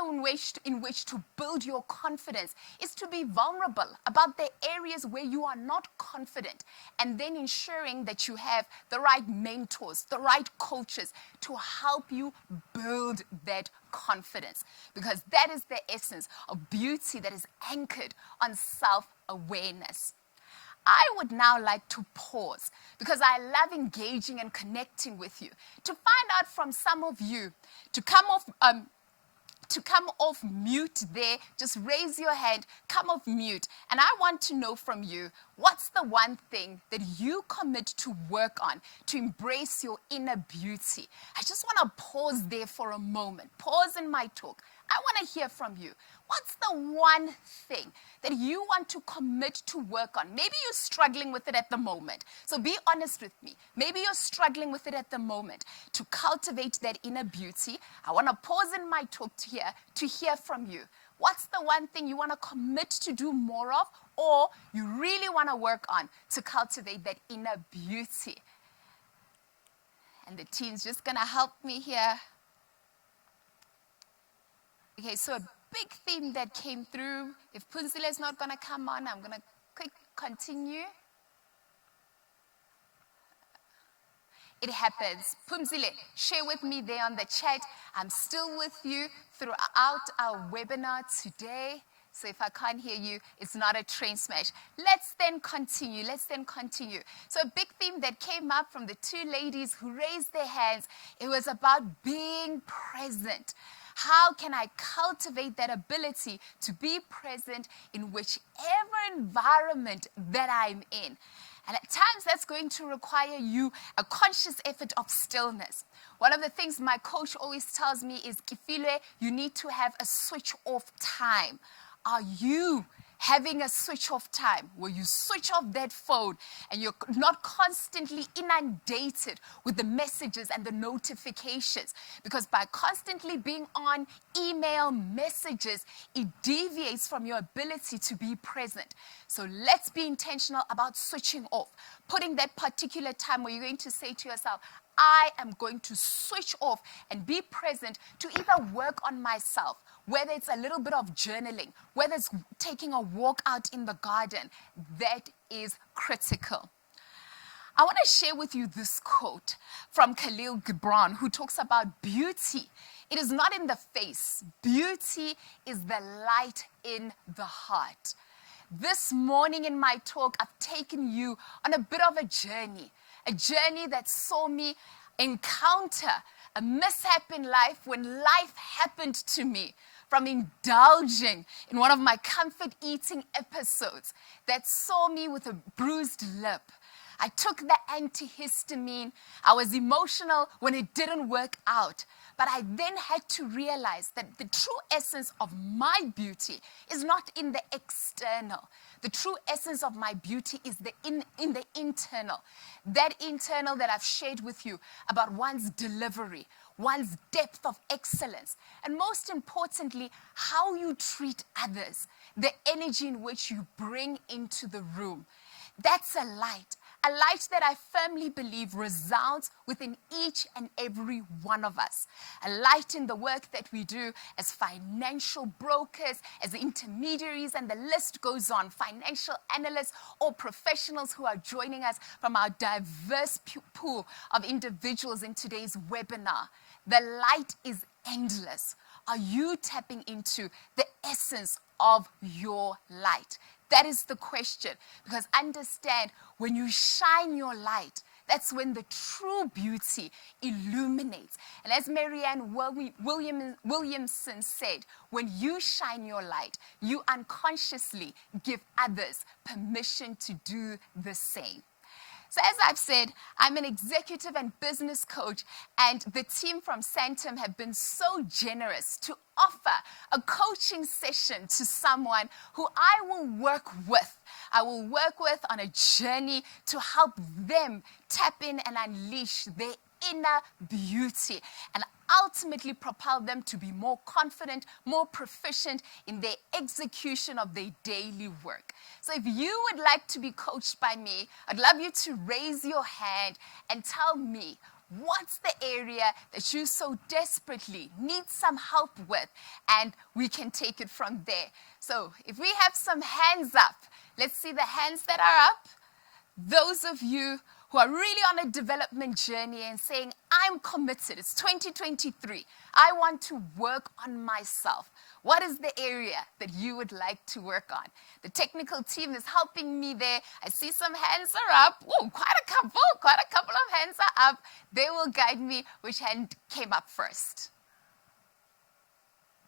in which to build your confidence is to be vulnerable about the areas where you are not confident, and then ensuring that you have the right mentors, the right coaches to help you build that confidence. Because that is the essence of beauty that is anchored on self-awareness. I would now like to pause because I love engaging and connecting with you, to find out from some of you to come off mute there. Just raise your hand, come off mute. And I want to know from you, what's the one thing that you commit to work on to embrace your inner beauty? I just want to pause there for a moment. Pause in my talk. I want to hear from you. What's the one thing that you want to commit to work on? Maybe you're struggling with it at the moment. So be honest with me. Maybe you're struggling with it at the moment. To cultivate that inner beauty, I want to pause in my talk to hear from you. What's the one thing you want to commit to do more of, or you really want to work on to cultivate that inner beauty? And the team's just going to help me here. Okay, so a big theme that came through. If Punzile is not going to come on, I'm going to quick continue. It happens. Punzile, share with me there on the chat. I'm still with you throughout our webinar today. So if I can't hear you, it's not a train smash. Let's then continue. So a big theme that came up from the two ladies who raised their hands, it was about being present. How can I cultivate that ability to be present in whichever environment that I'm in? And at times that's going to require you a conscious effort of stillness. One of the things my coach always tells me is, Kifile, you need to have a switch off time. Are you having a switch off time where you switch off that phone and you're not constantly inundated with the messages and the notifications? Because by constantly being on email messages, it deviates from your ability to be present. So let's be intentional about switching off, putting that particular time where you're going to say to yourself, I am going to switch off and be present to either work on myself, whether it's a little bit of journaling, whether it's taking a walk out in the garden. That is critical. I want to share with you this quote from Khalil Gibran, who talks about beauty. It is not in the face. Beauty is the light in the heart. This morning in my talk, I've taken you on a bit of a journey that saw me encounter a mishap in life when life happened to me, from indulging in one of my comfort eating episodes that saw me with a bruised lip. I took the antihistamine. I was emotional when it didn't work out. But I then had to realize that the true essence of my beauty is not in the external. The true essence of my beauty is in the internal. That internal that I've shared with you about one's delivery, one's depth of excellence, and most importantly, how you treat others, the energy in which you bring into the room. That's a light. A light that I firmly believe resides within each and every one of us. A light in the work that we do as financial brokers, as intermediaries, and the list goes on. Financial analysts or professionals who are joining us from our diverse pool of individuals in today's webinar. The light is endless. Are you tapping into the essence of your light? That is the question. Because understand, when you shine your light, that's when the true beauty illuminates. And as Marianne Williamson said, when you shine your light, you unconsciously give others permission to do the same. So as I've said, I'm an executive and business coach, and the team from Santam have been so generous to offer a coaching session to someone who I will work with. I will work with on a journey to help them tap in and unleash their inner beauty and ultimately propel them to be more confident, more proficient in their execution of their daily work. So if you would like to be coached by me, I'd love you to raise your hand and tell me what's the area that you so desperately need some help with, and we can take it from there. So if we have some hands up, let's see the hands that are up. Those of you who are really on a development journey and saying, I'm committed, it's 2023, I want to work on myself. What is the area that you would like to work on? The technical team is helping me there. I see some hands are up. Whoa, quite a couple of hands are up. They will guide me which hand came up first.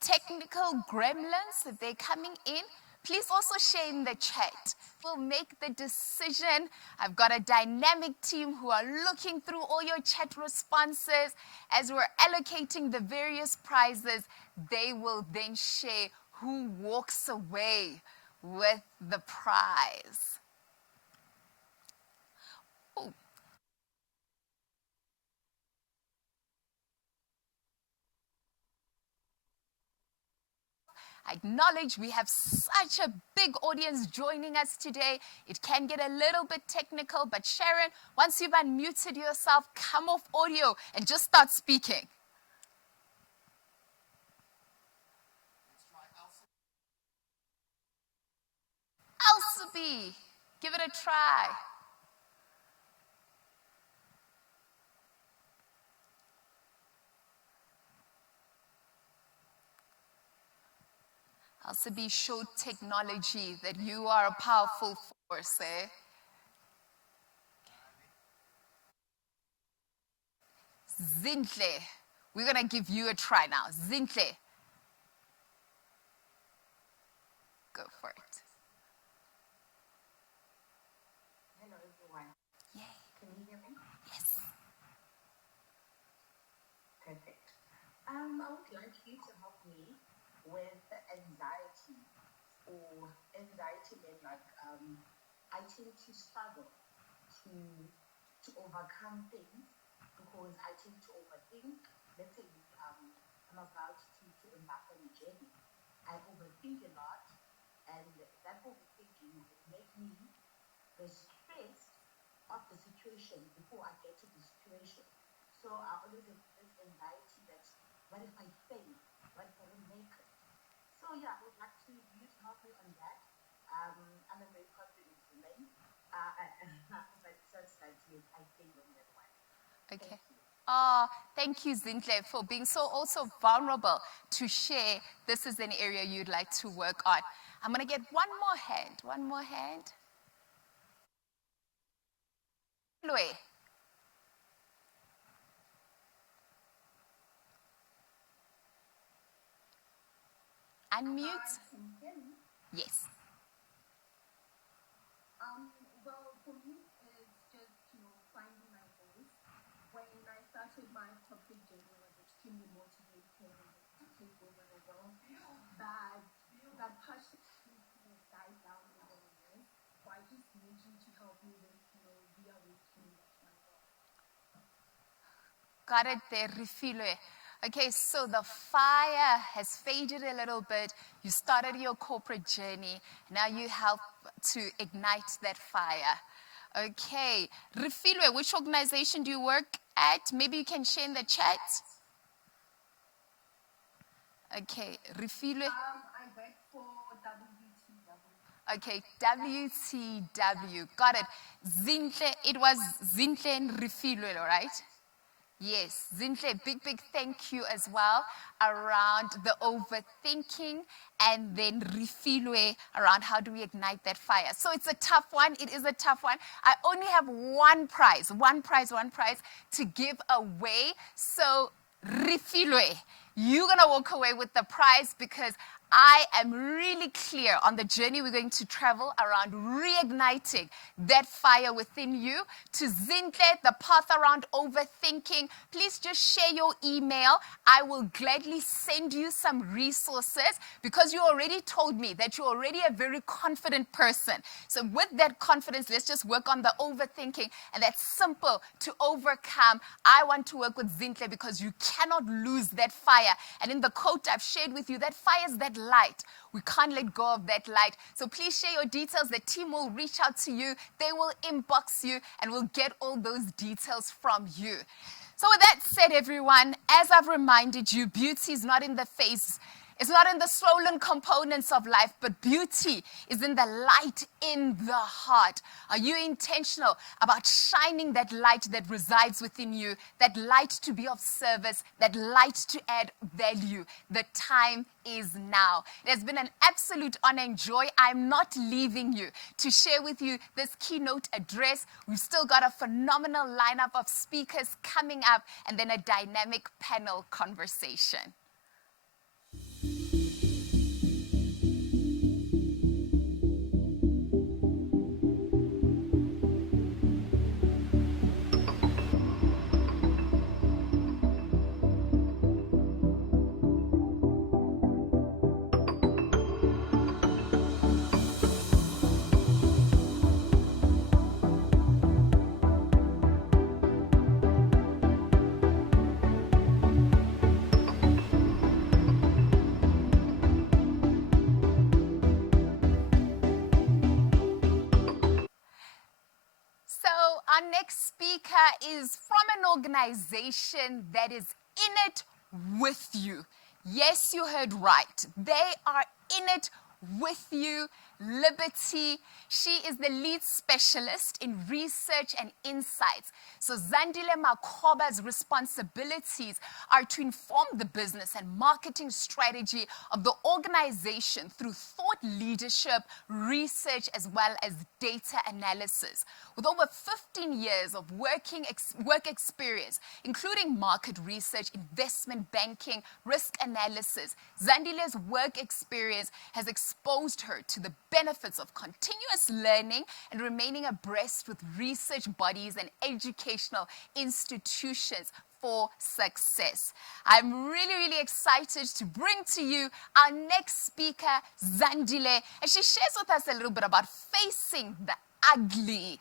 Technical gremlins, if they're coming in, please also share in the chat. We'll make the decision. I've got a dynamic team who are looking through all your chat responses. As we're allocating the various prizes, they will then share who walks away with the prize. Ooh. I acknowledge we have such a big audience joining us today. It can get a little bit technical, but Sharon, once you've unmuted yourself, come off audio and just start speaking. Alsabi, give it a try. Alsabi showed technology that you are a powerful force, eh? Zintle, we're going to give you a try now. Zintle, go for it. Hello, everyone. Yay. Can you hear me? Yes. Perfect. I would like you to help me with anxiety, or anxiety means like I tend to struggle to overcome things because I tend to overthink. Let's say I'm about to embark on a journey. I overthink a lot, and that overthinking will make me the stress of the situation before I get to the situation. So I always have this anxiety that what if I fail? What if I don't make it? So yeah, I would like you to help me on that. I'm a very confident woman, but just like you, I fail on that one. Okay. Thank you, Zintle, for being so also vulnerable to share this is an area you'd like to work on. I'm going to get one more hand. Louis. Unmute. Can you hear me? Yes. Well, for me, it's just, finding my voice. When I started my topic journey, I was extremely motivated to take over the world. But that passion died down over the years. So I just need you to help me with, reawakening that my world. Got it there, Refilwe. Okay, so the fire has faded a little bit. You started your corporate journey. Now you help to ignite that fire. Okay. Refilwe, which organization do you work at? Maybe you can share in the chat. Okay. Refilwe. I work for WTW. Okay, WTW. Got it. Zinhle, it was Zinhle and Refilwe, right? Yes, Zinhle, big thank you as well around the overthinking, and then Refilwe around how do we ignite that fire. So it's a tough one. It is a tough one. I only have one prize to give away. So Refilwe, you're going to walk away with the prize because I am really clear on the journey we're going to travel around reigniting that fire within you. To Zinhle, the path around overthinking, please just share your email. I will gladly send you some resources because you already told me that you're already a very confident person. So with that confidence, let's just work on the overthinking, and that's simple to overcome. I want to work with Zinhle because you cannot lose that fire. And in the quote I've shared with you, that fire is that light. We can't let go of that light. So please share your details. The team will reach out to you. They will inbox you and we'll get all those details from you. So with that said, everyone, as I've reminded you, beauty is not in the face. It's not in the swollen components of life, but beauty is in the light in the heart. Are you intentional about shining that light that resides within you, that light to be of service, that light to add value? The time is now. It has been an absolute honor and joy. I'm not leaving you to share with you this keynote address. We've still got a phenomenal lineup of speakers coming up and then a dynamic panel conversation. Our next speaker is from an organization that is in it with you. Yes, you heard right. They are in it with you. Liberty. She is the lead specialist in research and insights. So Zandile Makoba's responsibilities are to inform the business and marketing strategy of the organization through thought leadership, research, as well as data analysis. With over 15 years of work experience, including market research, investment banking, risk analysis, Zandile's work experience has exposed her to the benefits of continuous learning and remaining abreast with research bodies and educational institutions for success. I'm really excited to bring to you our next speaker, Zandile, and she shares with us a little bit about facing the ugly.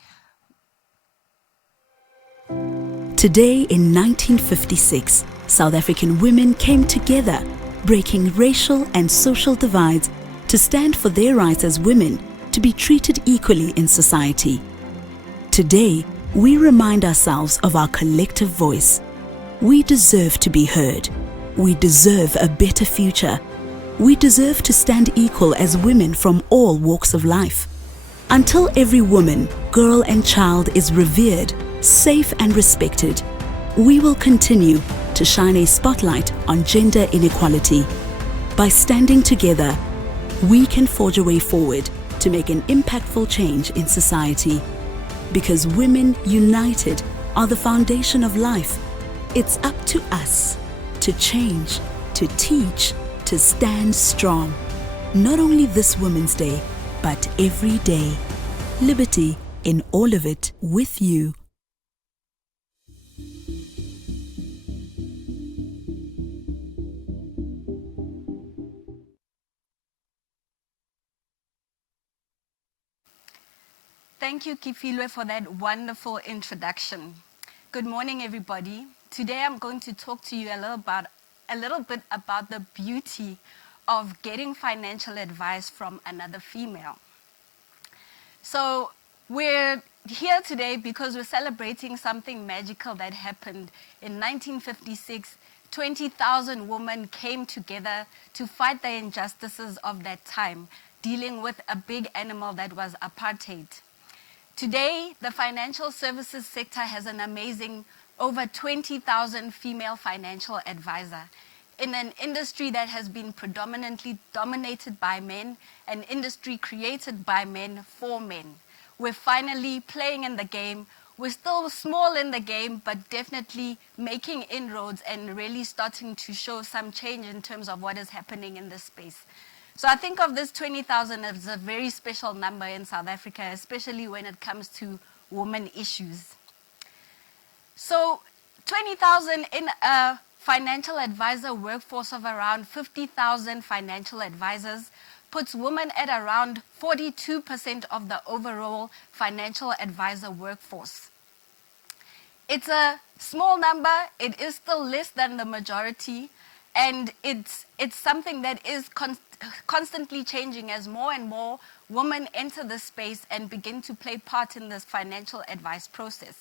Today in 1956, South African women came together, breaking racial and social divides to stand for their rights as women to be treated equally in society. Today, we remind ourselves of our collective voice. We deserve to be heard. We deserve a better future. We deserve to stand equal as women from all walks of life. Until every woman, girl and child is revered, safe and respected, we will continue to shine a spotlight on gender inequality. By standing together, we can forge a way forward to make an impactful change in society. Because women united are the foundation of life. It's up to us to change, to teach, to stand strong. Not only this Women's Day, but every day. Liberty in all of it with you. Thank you, Kifilwe, for that wonderful introduction. Good morning, everybody. Today I'm going to talk to you a little bit about the beauty of getting financial advice from another female. So We're here today because we're celebrating something magical that happened in 1956. 20,000 women came together to fight the injustices of that time, dealing with a big animal that was apartheid. Today, the financial services sector has an amazing over 20,000 female financial advisors in an industry that has been predominantly dominated by men, an industry created by men for men. We're finally playing in the game. We're still small in the game, but definitely making inroads and really starting to show some change in terms of what is happening in this space. So I think of this 20,000 as a very special number in South Africa, especially when it comes to women issues. So 20,000 in a financial advisor workforce of around 50,000 financial advisors puts women at around 42% of the overall financial advisor workforce. It's a small number, it is still less than the majority, and it's something that is constantly changing as more and more women enter this space and begin to play part in this financial advice process.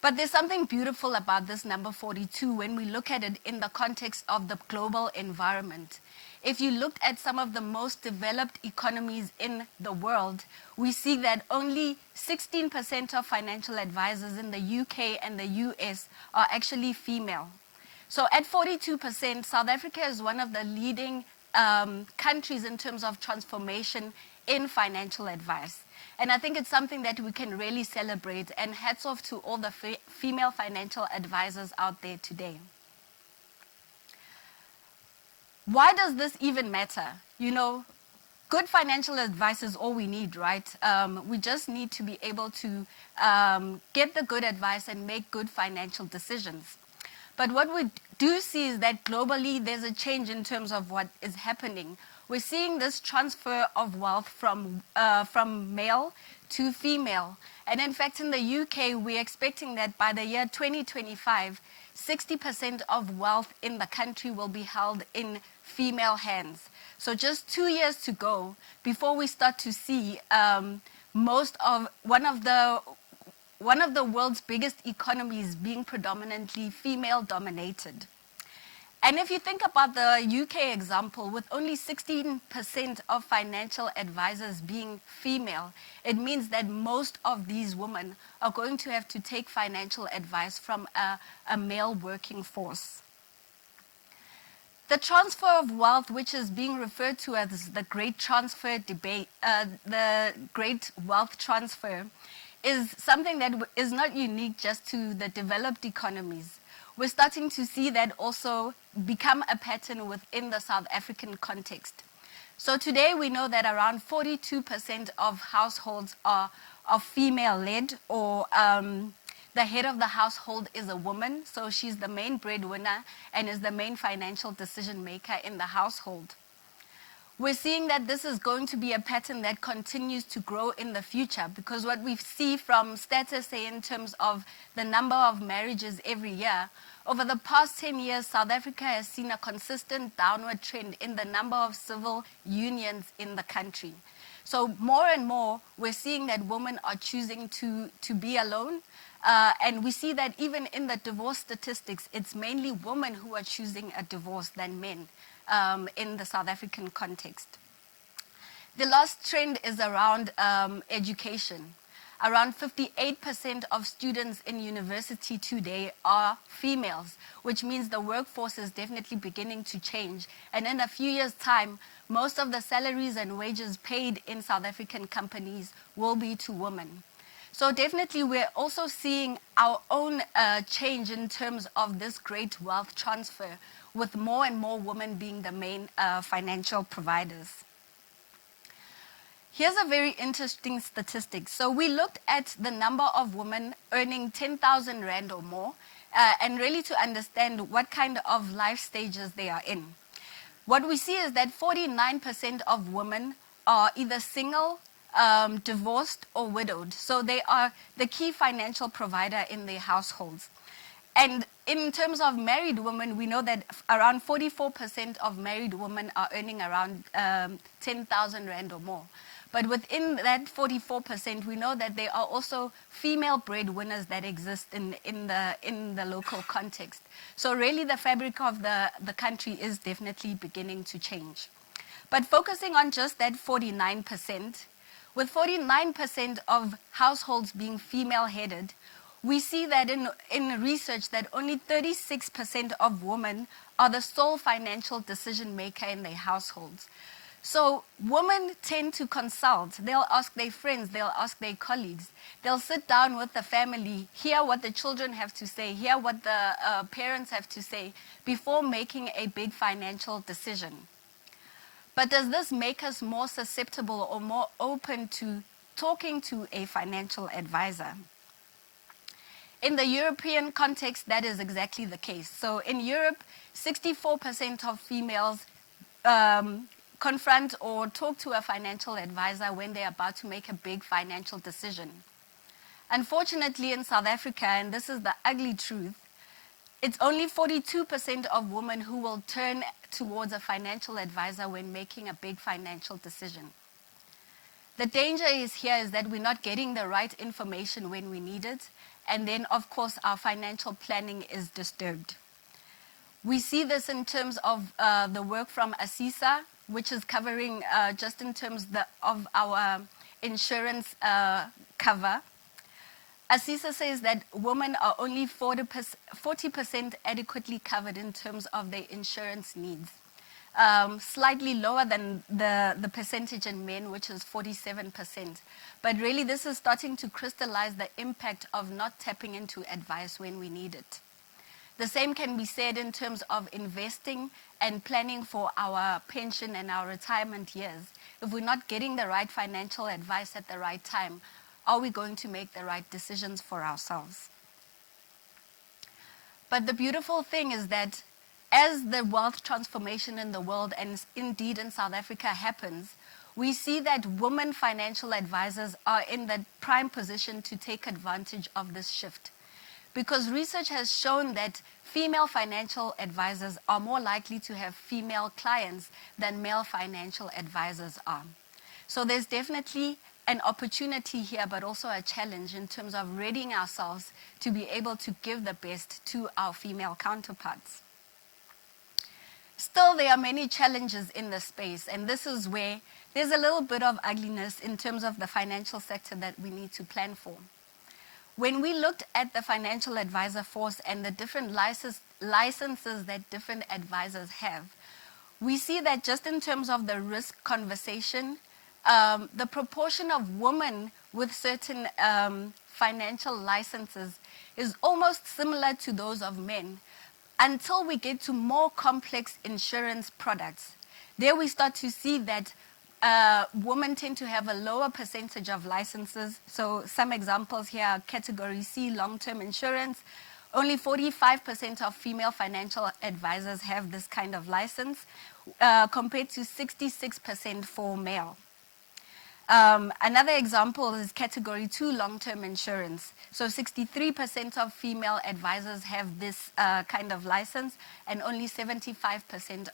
But there's something beautiful about this number 42 when we look at it in the context of the global environment. If you looked at some of the most developed economies in the world, we see that only 16% of financial advisors in the UK and the US are actually female. So at 42%, South Africa is one of the leading countries in terms of transformation in financial advice. And I think it's something that we can really celebrate, and hats off to all the female financial advisors out there today. Why does this even matter? You know, good financial advice is all we need, right? We just need to be able to get the good advice and make good financial decisions. But what we do see is that globally there's a change in terms of what is happening. We're seeing this transfer of wealth from male to female. And in fact, in the UK, we're expecting that by the year 2025, 60% of wealth in the country will be held in female hands. So just 2 years to go before we start to see one of the world's biggest economies being predominantly female dominated. And if you think about the UK example, with only 16% of financial advisors being female, it means that most of these women are going to have to take financial advice from a male working force. The transfer of wealth, which is being referred to as the great transfer debate, the great wealth transfer, is something that is not unique just to the developed economies. We're starting to see that also become a pattern within the South African context. So today we know that around 42% of households are female-led, or the head of the household is a woman, so she's the main breadwinner and is the main financial decision maker in the household. We're seeing that this is going to be a pattern that continues to grow in the future, because what we see from stats say in terms of the number of marriages every year, over the past 10 years, South Africa has seen a consistent downward trend in the number of civil unions in the country. So more and more, we're seeing that women are choosing to be alone. And we see that even in the divorce statistics, it's mainly women who are choosing a divorce than men in the South African context. The last trend is around education. Around 58% of students in university today are females, which means the workforce is definitely beginning to change. And in a few years' time, most of the salaries and wages paid in South African companies will be to women. So definitely we're also seeing our own change in terms of this great wealth transfer, with more and more women being the main financial providers. Here's a very interesting statistic. So we looked at the number of women earning 10,000 Rand or more, and really to understand what kind of life stages they are in. What we see is that 49% of women are either single, divorced, or widowed. So they are the key financial provider in their households. And in terms of married women, we know that around 44% of married women are earning around 10,000 Rand or more. But within that 44%, we know that there are also female breadwinners that exist in the local context. So really the fabric of the country is definitely beginning to change. But focusing on just that 49%, with 49% of households being female-headed, we see that in research that only 36% of women are the sole financial decision maker in their households. So women tend to consult. They'll ask their friends, they'll ask their colleagues. They'll sit down with the family, hear what the children have to say, hear what the parents have to say before making a big financial decision. But does this make us more susceptible or more open to talking to a financial advisor? In the European context, that is exactly the case. So in Europe, 64% of females confront or talk to a financial advisor when they're about to make a big financial decision. Unfortunately, in South Africa, and this is the ugly truth, it's only 42% of women who will turn towards a financial advisor when making a big financial decision. The danger is that we're not getting the right information when we need it, and then, of course, our financial planning is disturbed. We see this in terms of the work from ASISA, which is covering just in terms of our insurance cover. ASISA says that women are only 40% adequately covered in terms of their insurance needs, slightly lower than the percentage in men, which is 47%. But really, this is starting to crystallize the impact of not tapping into advice when we need it. The same can be said in terms of investing and planning for our pension and our retirement years. If we're not getting the right financial advice at the right time, are we going to make the right decisions for ourselves? But the beautiful thing is that as the wealth transformation in the world, and indeed in South Africa, happens, we see that women financial advisors are in the prime position to take advantage of this shift. Because research has shown that female financial advisors are more likely to have female clients than male financial advisors are. So there's definitely an opportunity here, but also a challenge in terms of readying ourselves to be able to give the best to our female counterparts. Still, there are many challenges in this space, and this is where there's a little bit of ugliness in terms of the financial sector that we need to plan for. When we looked at the financial advisor force and the different licenses that different advisors have, we see that just in terms of the risk conversation, the proportion of women with certain financial licenses is almost similar to those of men until we get to more complex insurance products. There we start to see that women tend to have a lower percentage of licenses. So some examples here are Category C, long-term insurance. Only 45% of female financial advisors have this kind of license, compared to 66% for male. Another example is Category 2 long-term insurance. So 63% of female advisors have this kind of license, and only 75%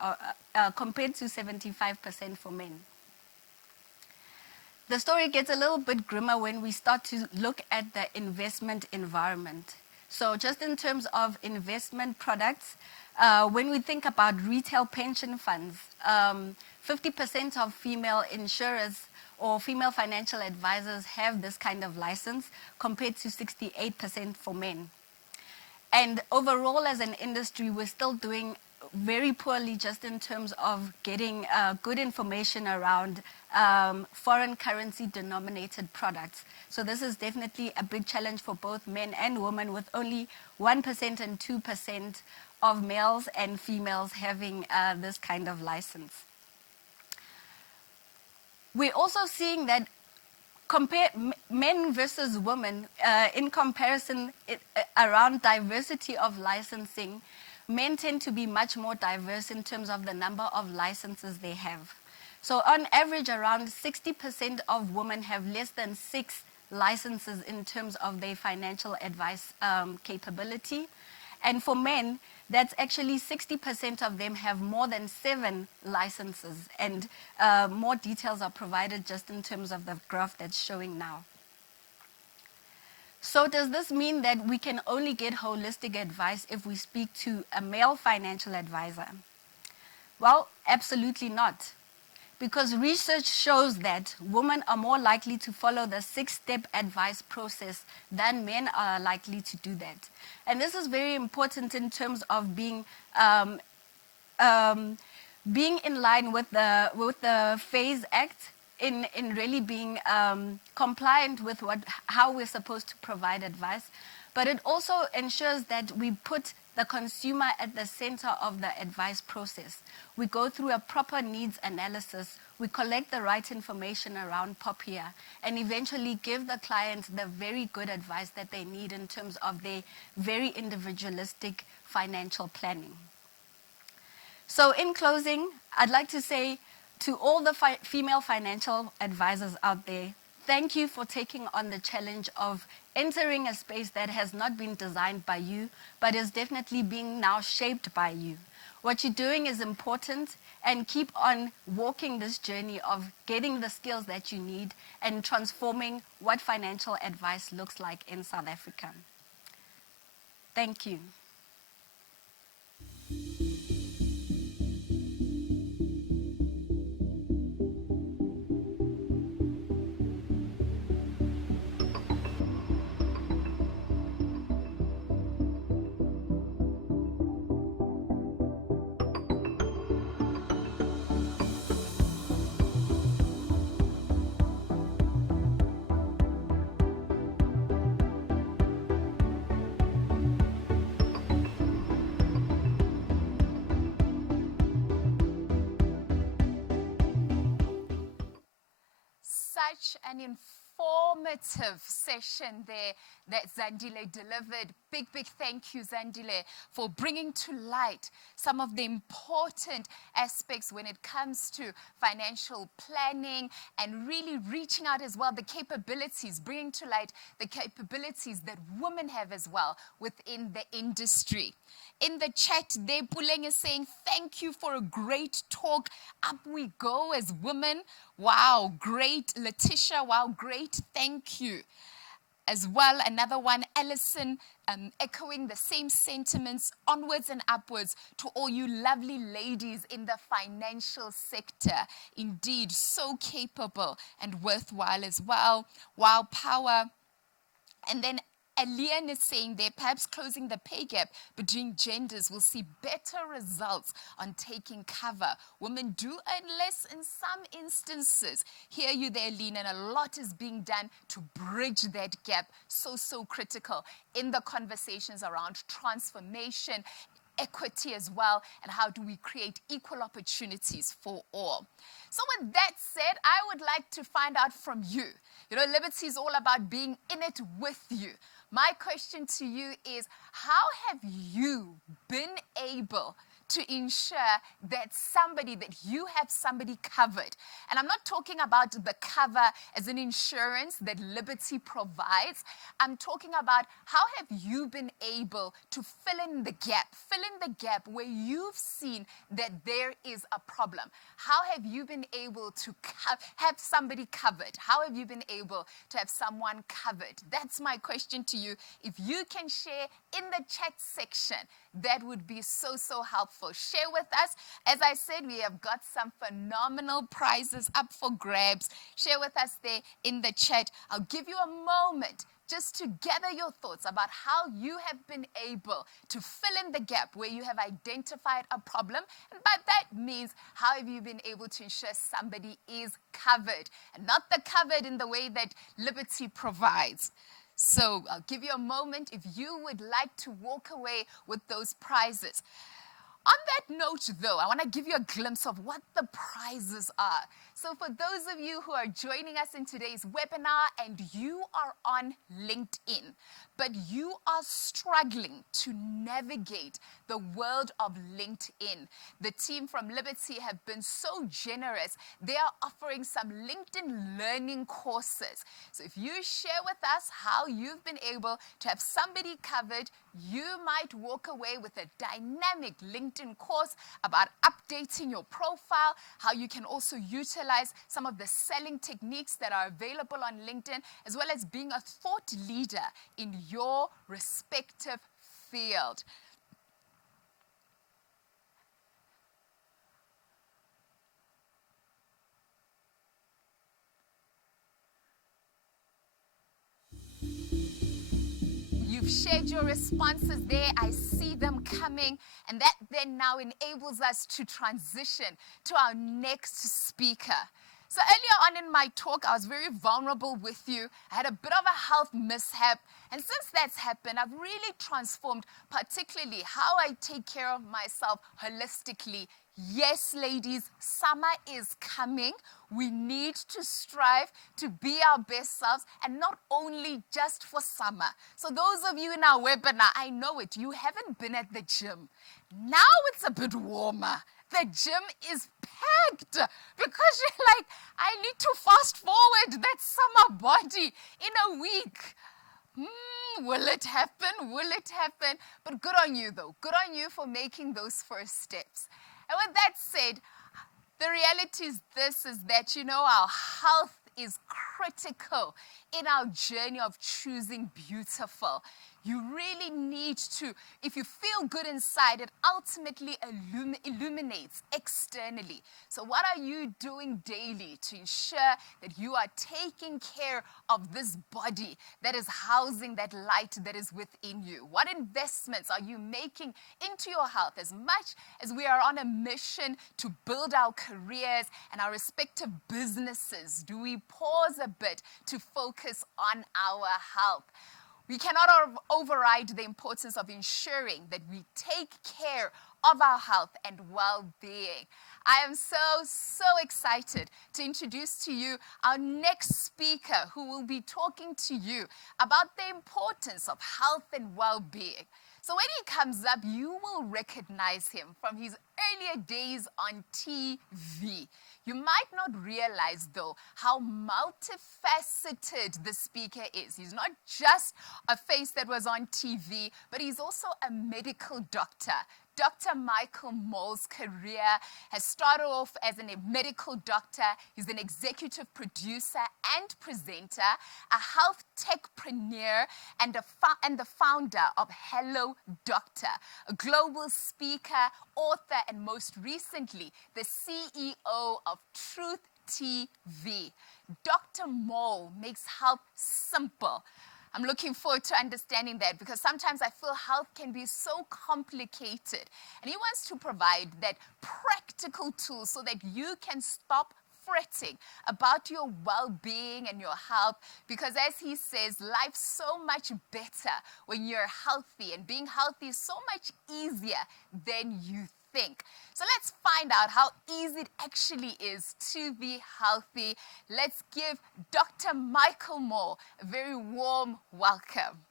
compared to 75% for men. The story gets a little bit grimmer when we start to look at the investment environment. So just in terms of investment products, when we think about retail pension funds, 50% of female insurers or female financial advisors have this kind of license, compared to 68% for men. And overall, as an industry, we're still doing very poorly just in terms of getting good information around foreign currency denominated products. So this is definitely a big challenge for both men and women, with only 1% and 2% of males and females having this kind of license. We're also seeing that men versus women, in comparison around diversity of licensing, men tend to be much more diverse in terms of the number of licenses they have. So on average, around 60% of women have less than 6 licenses in terms of their financial advice capability. And for men, that's actually 60% of them have more than 7 licenses, and more details are provided just in terms of the graph that's showing now. So does this mean that we can only get holistic advice if we speak to a male financial advisor? Well, absolutely not. Because research shows that women are more likely to follow the 6-step advice process than men are likely to do that. And this is very important in terms of being in line with the FAYS Act, in really being compliant with how we're supposed to provide advice. But it also ensures that we put the consumer at the center of the advice process. We go through a proper needs analysis, we collect the right information around POPIA, and eventually give the client the very good advice that they need in terms of their very individualistic financial planning. So in closing, I'd like to say to all the female financial advisors out there, thank you for taking on the challenge of entering a space that has not been designed by you, but is definitely being now shaped by you. What you're doing is important, and keep on walking this journey of getting the skills that you need and transforming what financial advice looks like in South Africa. Thank you. Such an informative session there that Zandile delivered. Big thank you, Zandile, for bringing to light some of the important aspects when it comes to financial planning, and really reaching out as well the capabilities, bringing to light the capabilities that women have as well within the industry. In the chat there, Puleng is saying, thank you for a great talk. Up we go as women. Wow, great. Letitia, wow, great. Thank you. As well, another one, Alison, echoing the same sentiments, onwards and upwards to all you lovely ladies in the financial sector. Indeed, so capable and worthwhile as well. Wow, power. And then Alian is saying there, perhaps closing the pay gap between genders will see better results on taking cover. Women do earn less in some instances. Hear you there, Alian, and a lot is being done to bridge that gap. So critical in the conversations around transformation, equity as well, and how do we create equal opportunities for all. So with that said, I would like to find out from you. You know, Liberty is all about being in it with you. My question to you is, how have you been able to ensure that you have somebody covered? And I'm not talking about the cover as an insurance that Liberty provides. I'm talking about how have you been able to fill in the gap where you've seen that there is a problem. How have you been able to have somebody covered? How have you been able to have someone covered? That's my question to you. If you can share in the chat section, that would be so helpful. Share with us. As I said, we have got some phenomenal prizes up for grabs. Share with us there in the chat. I'll give you a moment just to gather your thoughts about how you have been able to fill in the gap where you have identified a problem. And by that means, how have you been able to ensure somebody is covered? And not the covered in the way that Liberty provides. So I'll give you a moment if you would like to walk away with those prizes. On that note, though, I want to give you a glimpse of what the prizes are. So for those of you who are joining us in today's webinar and you are on LinkedIn, but you are struggling to navigate the world of LinkedIn. The team from Liberty have been so generous. They are offering some LinkedIn learning courses. So if you share with us how you've been able to have somebody covered, you might walk away with a dynamic LinkedIn course about updating your profile, how you can also utilize some of the selling techniques that are available on LinkedIn, as well as being a thought leader in your respective field. You've shared your responses there. I see them coming. And that then now enables us to transition to our next speaker. So earlier on in my talk, I was very vulnerable with you. I had a bit of a health mishap. And since that's happened, I've really transformed, particularly how I take care of myself holistically. Yes, ladies, summer is coming. We need to strive to be our best selves, and not only just for summer. So those of you in our webinar, I know it, you haven't been at the gym. Now it's a bit warmer. The gym is packed because you're like, I need to fast forward that summer body in a week. Will it happen? Will it happen? But good on you though. Good on you for making those first steps. And with that said, the reality is this, is that, our health is critical in our journey of choosing beautiful. You really need to, if you feel good inside, it ultimately illuminates externally. So what are you doing daily to ensure that you are taking care of this body that is housing that light that is within you? What investments are you making into your health? As much as we are on a mission to build our careers and our respective businesses, do we pause a bit to focus on our health? We cannot override the importance of ensuring that we take care of our health and well-being. I am so excited to introduce to you our next speaker, who will be talking to you about the importance of health and well-being. So when he comes up, you will recognize him from his earlier days on TV. You might not realize, though, how multifaceted the speaker is. He's not just a face that was on TV, but he's also a medical doctor. Dr. Michael Moll's career has started off as a medical doctor. He's an executive producer and presenter, a health techpreneur, and the founder of Hello Doctor, a global speaker, author, and most recently, the CEO of Truth TV. Dr. Moll makes health simple. I'm looking forward to understanding that, because sometimes I feel health can be so complicated. And he wants to provide that practical tool so that you can stop fretting about your well-being and your health, because as he says, life's so much better when you're healthy, and being healthy is so much easier than you think. So let's find out how easy it actually is to be healthy. Let's give Dr. Michael Moll a very warm welcome.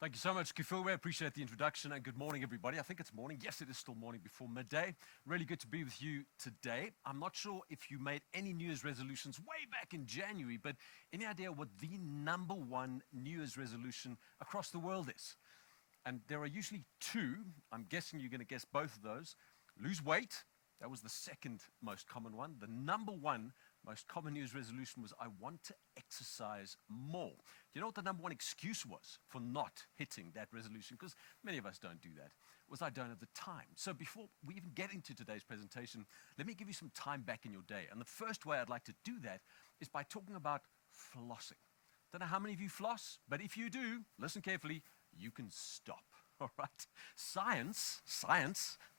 Thank you so much, Kifilwe. Appreciate the introduction, and good morning, everybody. I think it's morning. Yes, it is still morning before midday. Really good to be with you today. I'm not sure if you made any New Year's resolutions way back in January, but any idea what the #1 New Year's resolution across the world is? And there are usually two. I'm guessing you're going to guess both of those. Lose weight. That was the second most common one. The #1 most common New Year's resolution was, I want to exercise more. Do you know what the #1 excuse was for not hitting that resolution? Because many of us don't do that. was I don't have the time. So before we even get into today's presentation, let me give you some time back in your day. And the first way I'd like to do that is by talking about flossing. Don't know how many of you floss, but if you do, listen carefully, you can stop. All right. Science,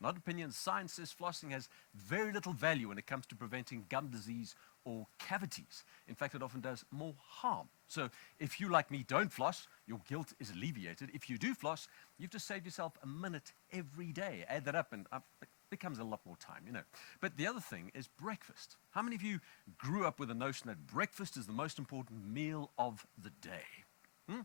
not opinion, science says flossing has very little value when it comes to preventing gum disease or cavities. In fact, it often does more harm. So if you, like me, don't floss, your guilt is alleviated. If you do floss, you've just saved yourself a minute every day. Add that up and it becomes a lot more time, you know. But the other thing is breakfast. How many of you grew up with the notion that breakfast is the most important meal of the day?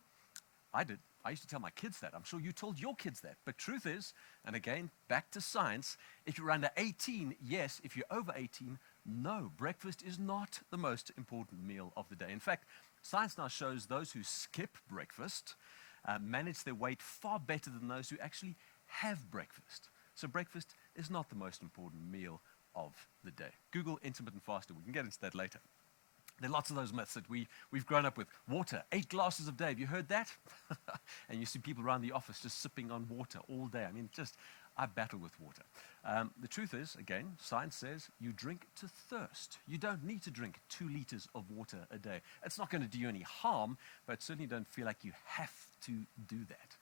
I did. I used to tell my kids that. I'm sure you told your kids that. But truth is, and again, back to science, if you're under 18, yes. If you're over 18, no. Breakfast is not the most important meal of the day. In fact, science now shows those who skip breakfast manage their weight far better than those who actually have breakfast. So breakfast is not the most important meal of the day. Google intermittent fasting. We can get into that later. There are lots of those myths that we've grown up with. Water, 8 glasses a day. Have you heard that? And you see people around the office just sipping on water all day. I mean, I battle with water. The truth is, again, science says you drink to thirst. You don't need to drink 2 liters of water a day. It's not going to do you any harm, but certainly don't feel like you have to do that.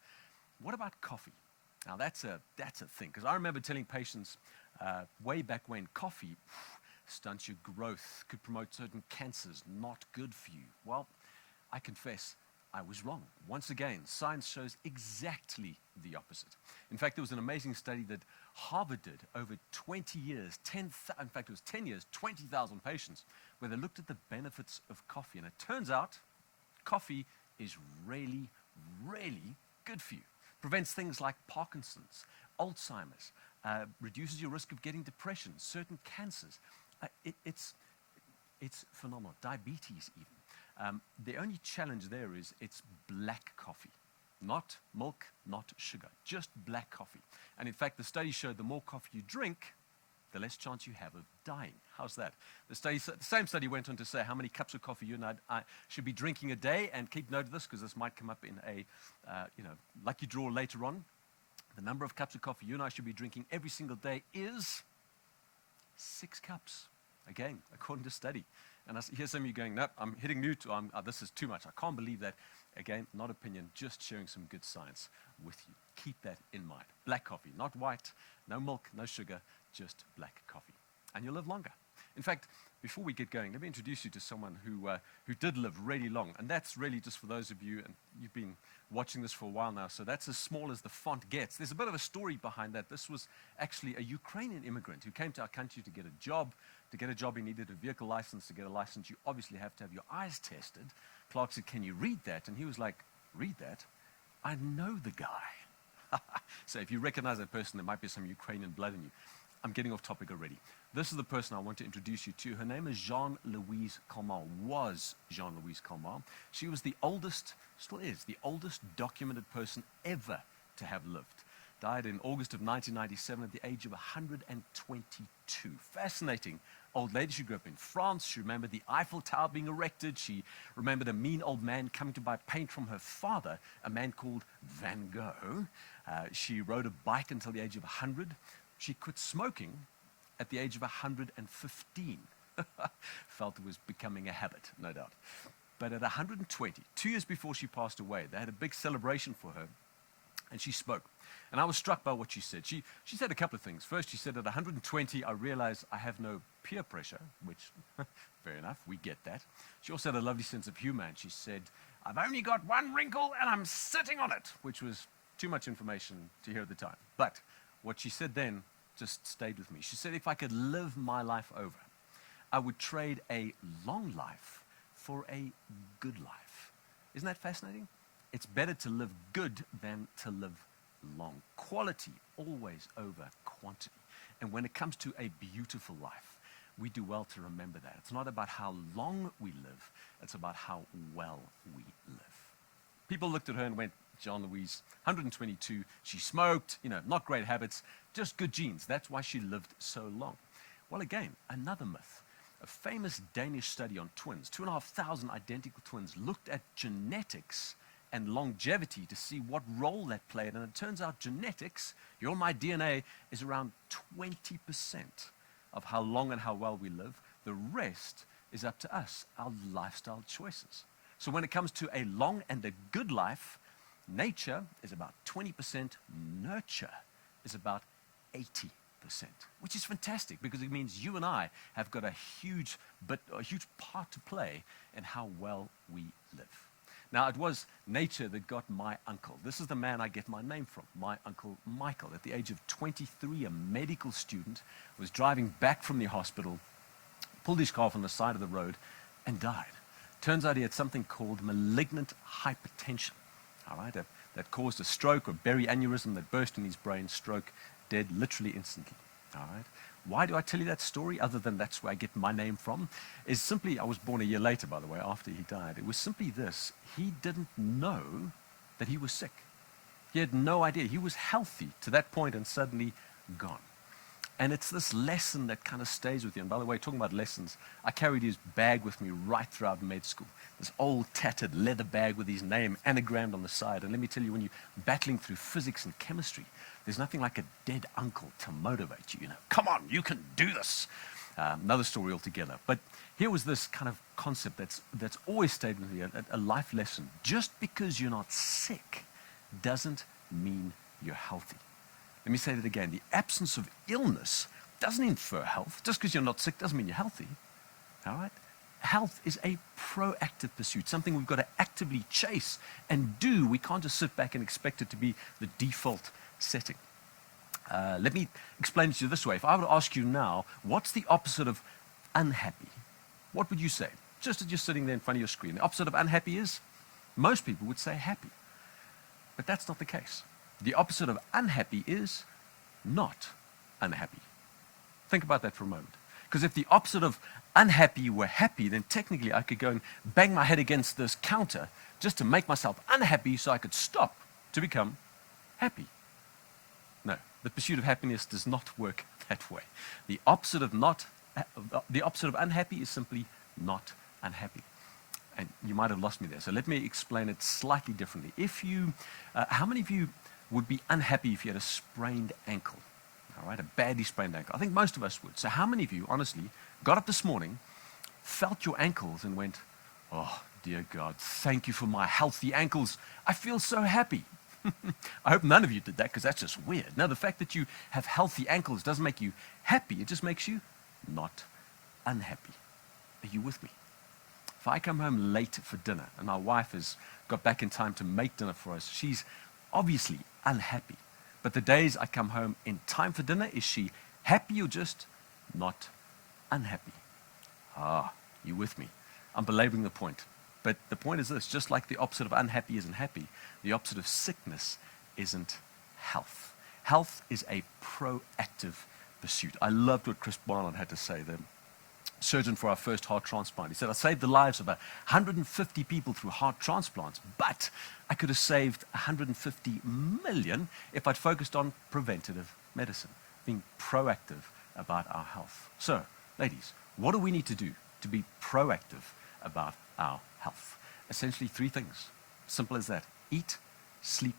What about coffee? Now, that's a thing, because I remember telling patients way back when coffee stunts your growth, could promote certain cancers, not good for you. Well, I confess, I was wrong. Once again, science shows exactly the opposite. In fact, there was an amazing study that Harvard did over 20 years, in fact, it was 10 years, 20,000 patients, where they looked at the benefits of coffee. And it turns out coffee is really, really good for you. Prevents things like Parkinson's, Alzheimer's, reduces your risk of getting depression, certain cancers. It's phenomenal. Diabetes even. The only challenge there is it's black coffee. Not milk, not sugar, just black coffee. And in fact, the study showed the more coffee you drink, the less chance you have of dying. How's that? The same study went on to say how many cups of coffee you and I should be drinking a day, and keep note of this because this might come up in a lucky draw later on. The number of cups of coffee you and I should be drinking every single day is 6 cups. Again, according to study. And I hear some of you going, nope, I'm hitting mute, or this is too much. I can't believe that. Again, not opinion, just sharing some good science with you. Keep that in mind. Black coffee, not white, no milk, no sugar, just black coffee. And you'll live longer. In fact, before we get going, let me introduce you to someone who did live really long. And that's really just for those of you, and you've been watching this for a while now, so that's as small as the font gets. There's a bit of a story behind that. This was actually a Ukrainian immigrant who came to our country to get a job. To get a job, he needed a vehicle license. To get a license, you obviously have to have your eyes tested. Clark said, can you read that? And he was like, read that? I know the guy. So if you recognize that person, there might be some Ukrainian blood in you. I'm getting off topic already. This is the person I want to introduce you to. Her name is Jean-Louise Calment, was Jean-Louise Calment. She was the oldest, still is, the oldest documented person ever to have lived. Died in August of 1997 at the age of 122. Fascinating old lady. She grew up in France. She remembered the Eiffel Tower being erected. She remembered a mean old man coming to buy paint from her father, a man called Van Gogh. She rode a bike until the age of 100. She quit smoking at the age of 115. Felt it was becoming a habit, no doubt. But at 120, 2 years before she passed away, they had a big celebration for her, and she spoke. And I was struck by what she said. She said a couple of things. First, she said, at 120, I realized I have no peer pressure, which, fair enough, we get that. She also had a lovely sense of humor, and she said, I've only got one wrinkle, and I'm sitting on it, which was too much information to hear at the time. But what she said then just stayed with me. She said, if I could live my life over, I would trade a long life for a good life. Isn't that fascinating? It's better to live good than to live long. Quality always over quantity. And when it comes to a beautiful life, we do well to remember that. It's not about how long we live, it's about how well we live. People looked at her and went, Jean-Louise, 122, she smoked, not great habits, just good genes. That's why she lived so long. Well, again, another myth. A famous Danish study on twins, 2,500 identical twins, looked at genetics and longevity to see what role that played. And it turns out genetics Your and my DNA is around 20% of how long and how well we live. The rest is up to us, our lifestyle choices. So when it comes to a long and a good life, nature is about 20%, nurture is about 80%, which is fantastic because it means you and I have got a huge part to play in how well we live. Now, it was nature that got my uncle. This is the man I get my name from, my Uncle Michael. At the age of 23, a medical student, was driving back from the hospital, pulled his car off on the side of the road, and died. Turns out he had something called malignant hypertension, all right, that caused a stroke or berry aneurysm that burst in his brain, stroke, dead literally instantly, all right. Why do I tell you that story, other than that's where I get my name from? Is simply, I was born a year later, by the way, after he died. It was simply this: he didn't know that he was sick. He had no idea. He was healthy to that point and suddenly gone. And it's this lesson that kind of stays with you. And by the way, talking about lessons, I carried his bag with me right throughout med school. This old tattered leather bag with his name anagrammed on the side. And let me tell you, when you're battling through physics and chemistry, there's nothing like a dead uncle to motivate you. You know, come on, you can do this. Another story altogether. But here was this kind of concept that's always stayed with me, a life lesson. Just because you're not sick doesn't mean you're healthy. Let me say that again. The absence of illness doesn't infer health. Just because you're not sick doesn't mean you're healthy. All right? Health is a proactive pursuit, something we've got to actively chase and do. We can't just sit back and expect it to be the default setting. Let me explain it to you this way. If I were to ask you now, what's the opposite of unhappy? What would you say? Just as you're sitting there in front of your screen. The opposite of unhappy is? Most people would say happy. But that's not the case. The opposite of unhappy is not unhappy. Think about that for a moment. Because if the opposite of unhappy were happy, then technically I could go and bang my head against this counter just to make myself unhappy so I could stop to become happy. No, the pursuit of happiness does not work that way. The opposite of unhappy is simply not unhappy. And you might have lost me there, so let me explain it slightly differently. How many of you would be unhappy if you had a sprained ankle? All right, a badly sprained ankle. I think most of us would. So how many of you, honestly, got up this morning, felt your ankles and went, oh, dear God, thank you for my healthy ankles. I feel so happy. I hope none of you did that, because that's just weird. Now, the fact that you have healthy ankles doesn't make you happy. It just makes you not unhappy. Are you with me? If I come home late for dinner and my wife has got back in time to make dinner for us, she's obviously unhappy. But the days I come home in time for dinner, is she happy or just not unhappy? Ah, you with me? I'm belaboring the point. But the point is this: just like the opposite of unhappy isn't happy, the opposite of sickness isn't health. Health is a proactive pursuit. I loved what Chris Barnard had to say, the surgeon for our first heart transplant. He said, I saved the lives of 150 people through heart transplants, but I could have saved 150 million if I'd focused on preventative medicine, being proactive about our health. So, ladies, what do we need to do to be proactive about our health? Essentially 3 things. Simple as that: eat, sleep,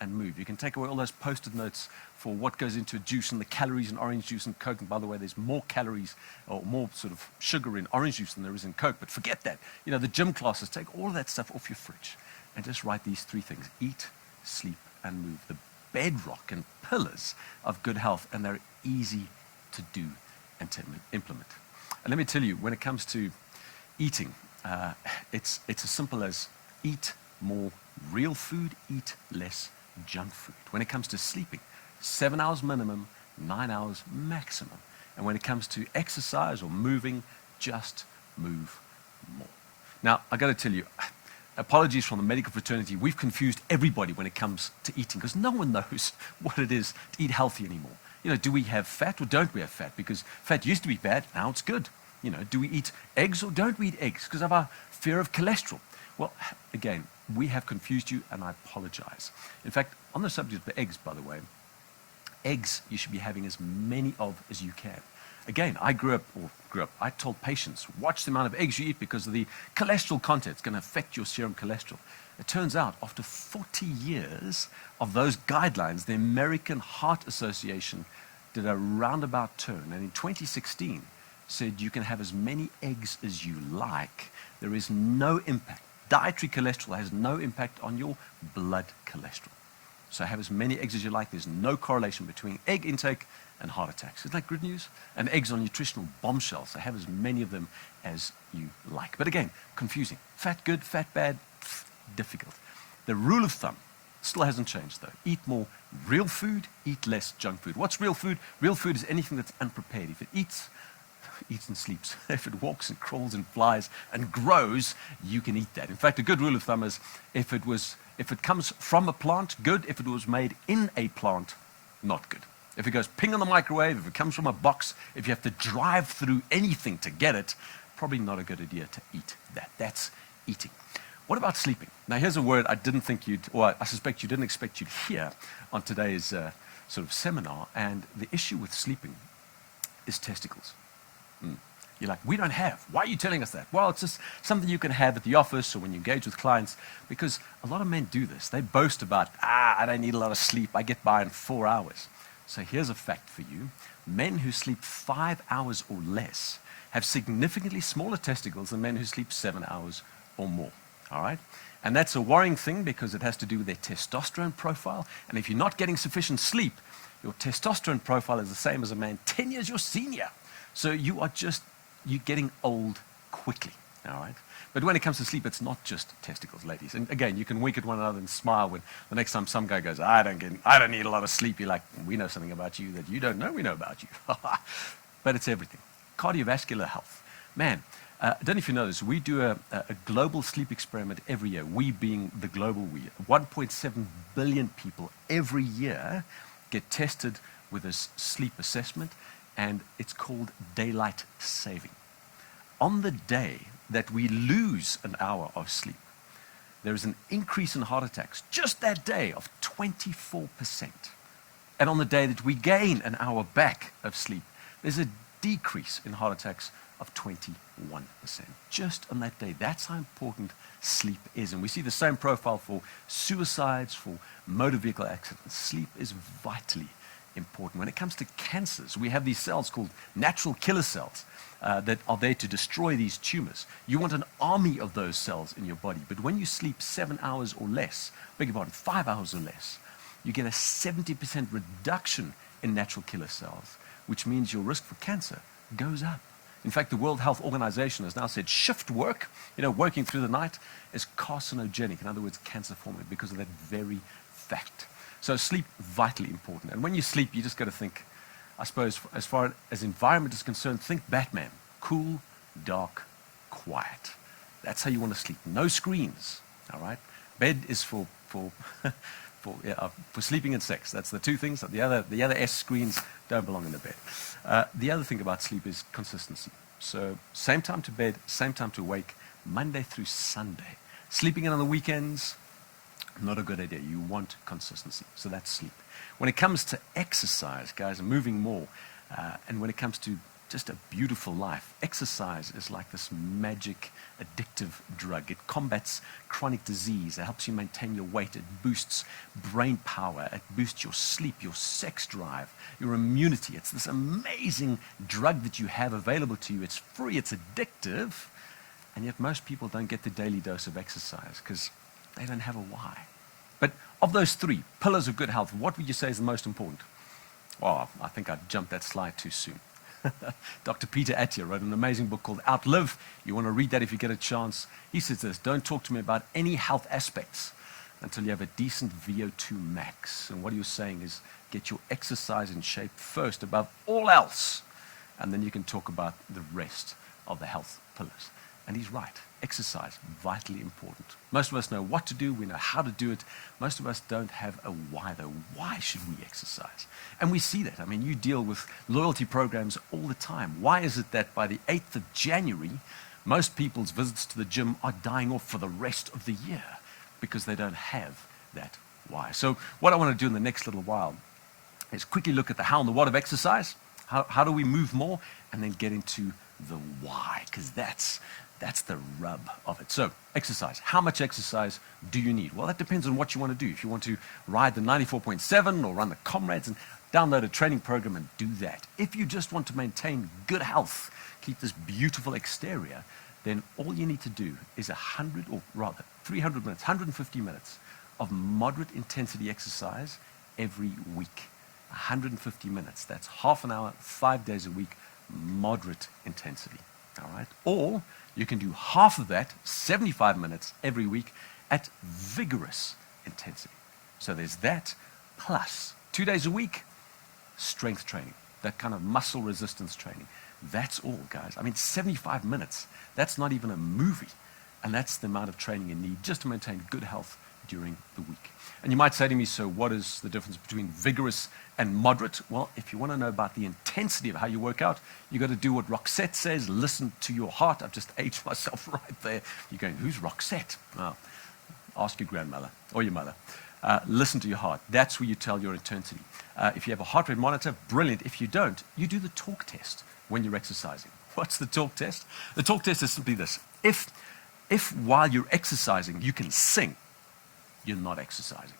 and move. You can take away all those post-it notes for what goes into juice and the calories in orange juice and Coke. And by the way, there's more calories or more sort of sugar in orange juice than there is in Coke. But forget that. You know, the gym classes, take all of that stuff off your fridge and just write these 3 things: eat, sleep, and move. The bedrock and pillars of good health, and they're easy to do and to implement. And let me tell you, when it comes to eating, it's as simple as eat more real food, eat less junk food. When it comes to sleeping, 7 hours minimum, 9 hours maximum. And when it comes to exercise or moving, just move more. Now, I got to tell you, apologies from the medical fraternity, we've confused everybody when it comes to eating, because no one knows what it is to eat healthy anymore. You know, do we have fat or don't we have fat? Because fat used to be bad, now it's good. You know, do we eat eggs or don't we eat eggs because of our fear of cholesterol? Well, again, we have confused you, and I apologize. In fact, on the subject of eggs, by the way, eggs you should be having as many of as you can. Again, I told patients, watch the amount of eggs you eat because of the cholesterol content. It's going to affect your serum cholesterol. It turns out, after 40 years of those guidelines, the American Heart Association did a roundabout turn, and in 2016 said you can have as many eggs as you like. There is no impact. Dietary cholesterol has no impact on your blood cholesterol. So have as many eggs as you like. There's no correlation between egg intake and heart attacks. Isn't that good news? And eggs are nutritional bombshells. So have as many of them as you like. But again, confusing. Fat good, fat bad, difficult. The rule of thumb still hasn't changed though. Eat more real food, eat less junk food. What's real food? Real food is anything that's unprepared. If it eats and sleeps. If it walks and crawls and flies and grows, you can eat that. In fact, a good rule of thumb is if it comes from a plant, good. If it was made in a plant, not good. If it goes ping on the microwave, if it comes from a box, if you have to drive through anything to get it, probably not a good idea to eat that. That's eating. What about sleeping? Now, here's a word I didn't think I suspect you didn't expect you'd hear on today's sort of seminar. And the issue with sleeping is testicles. You're like, we don't have. Why are you telling us that? Well, it's just something you can have at the office or when you engage with clients, because a lot of men do this. They boast about, I don't need a lot of sleep. I get by in 4 hours. So here's a fact for you. Men who sleep 5 hours or less have significantly smaller testicles than men who sleep 7 hours or more. All right? And that's a worrying thing because it has to do with their testosterone profile. And if you're not getting sufficient sleep, your testosterone profile is the same as a man 10 years your senior. So you're getting old quickly, all right? But when it comes to sleep, it's not just testicles, ladies. And again, you can wink at one another and smile when the next time some guy goes, I don't need a lot of sleep. You're like, we know something about you that you don't know we know about you. But it's everything. Cardiovascular health. Man, I don't know if you know this, we do a global sleep experiment every year, we being the global we. 1.7 billion people every year get tested with this sleep assessment, and it's called daylight saving. On the day that we lose an hour of sleep, there is an increase in heart attacks, just that day, of 24%. And on the day that we gain an hour back of sleep, there's a decrease in heart attacks of 21%. Just on that day. That's how important sleep is. And we see the same profile for suicides, for motor vehicle accidents. Sleep is vitally important. When it comes to cancers, we have these cells called natural killer cells that are there to destroy these tumors. You want an army of those cells in your body, but when you sleep 7 hours or less, beg your pardon, 5 hours or less, you get a 70% reduction in natural killer cells, which means your risk for cancer goes up. In fact, the World Health Organization has now said shift work, working through the night, is carcinogenic, in other words, cancer forming, because of that very fact. So sleep, vitally important. And when you sleep, you just got to think, I suppose, as far as environment is concerned, think Batman. Cool, dark, quiet. That's how you want to sleep. No screens, all right? Bed is for sleeping and sex. That's the two things. The other S screens don't belong in the bed. The other thing about sleep is consistency. So same time to bed, same time to wake, Monday through Sunday. Sleeping in on the weekends, not a good idea. You want consistency. So that's sleep. When it comes to exercise, guys, moving more, and when it comes to just a beautiful life, exercise is like this magic, addictive drug. It combats chronic disease. It helps you maintain your weight. It boosts brain power. It boosts your sleep, your sex drive, your immunity. It's this amazing drug that you have available to you. It's free. It's addictive. And yet most people don't get the daily dose of exercise because they don't have a why. But of those three pillars of good health, what would you say is the most important? Oh, I think I jumped that slide too soon. Dr. Peter Attia wrote an amazing book called Outlive. You want to read that if you get a chance. He says this: don't talk to me about any health aspects until you have a decent VO2 max. And what he was saying is get your exercise in shape first above all else, and then you can talk about the rest of the health pillars. And he's right. Exercise, vitally important. Most of us know what to do. We know how to do it. Most of us don't have a why, though. Why should we exercise? And we see that. I mean, you deal with loyalty programs all the time. Why is it that by the 8th of January, most people's visits to the gym are dying off for the rest of the year? Because they don't have that why. So what I want to do in the next little while is quickly look at the how and the what of exercise, How do we move more? And then get into the why, because that's the rub of it. So exercise. How much exercise do you need? Well, that depends on what you want to do. If you want to ride the 94.7 or run the Comrades, and download a training program and do that. If you just want to maintain good health, keep this beautiful exterior, then all you need to do is 100, or rather 300 minutes, 150 minutes of moderate intensity exercise every week. 150 minutes. That's half an hour, 5 days a week, moderate intensity. All right? Or you can do half of that, 75 minutes every week, at vigorous intensity. So there's that, plus 2 days a week, strength training, that kind of muscle resistance training. That's all, guys. I mean, 75 minutes. That's not even a movie. And that's the amount of training you need just to maintain good health during the week. And you might say to me, so what is the difference between vigorous and moderate? Well, if you want to know about the intensity of how you work out, you've got to do what Roxette says, listen to your heart. I've just aged myself right there. You're going, who's Roxette? Well, ask your grandmother or your mother. Listen to your heart. That's where you tell your intensity. If you have a heart rate monitor, brilliant. If you don't, you do the talk test when you're exercising. What's the talk test? The talk test is simply this. If while you're exercising you can sing, you're not exercising.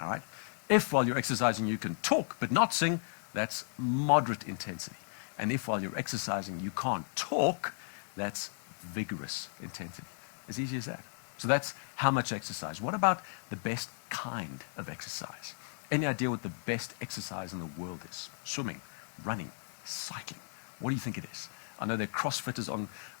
All right? If while you're exercising you can talk but not sing, that's moderate intensity. And if while you're exercising you can't talk, that's vigorous intensity. As easy as that. So that's how much exercise. What about the best kind of exercise? Any idea what the best exercise in the world is? Swimming, running, cycling. What do you think it is? I know there are CrossFitters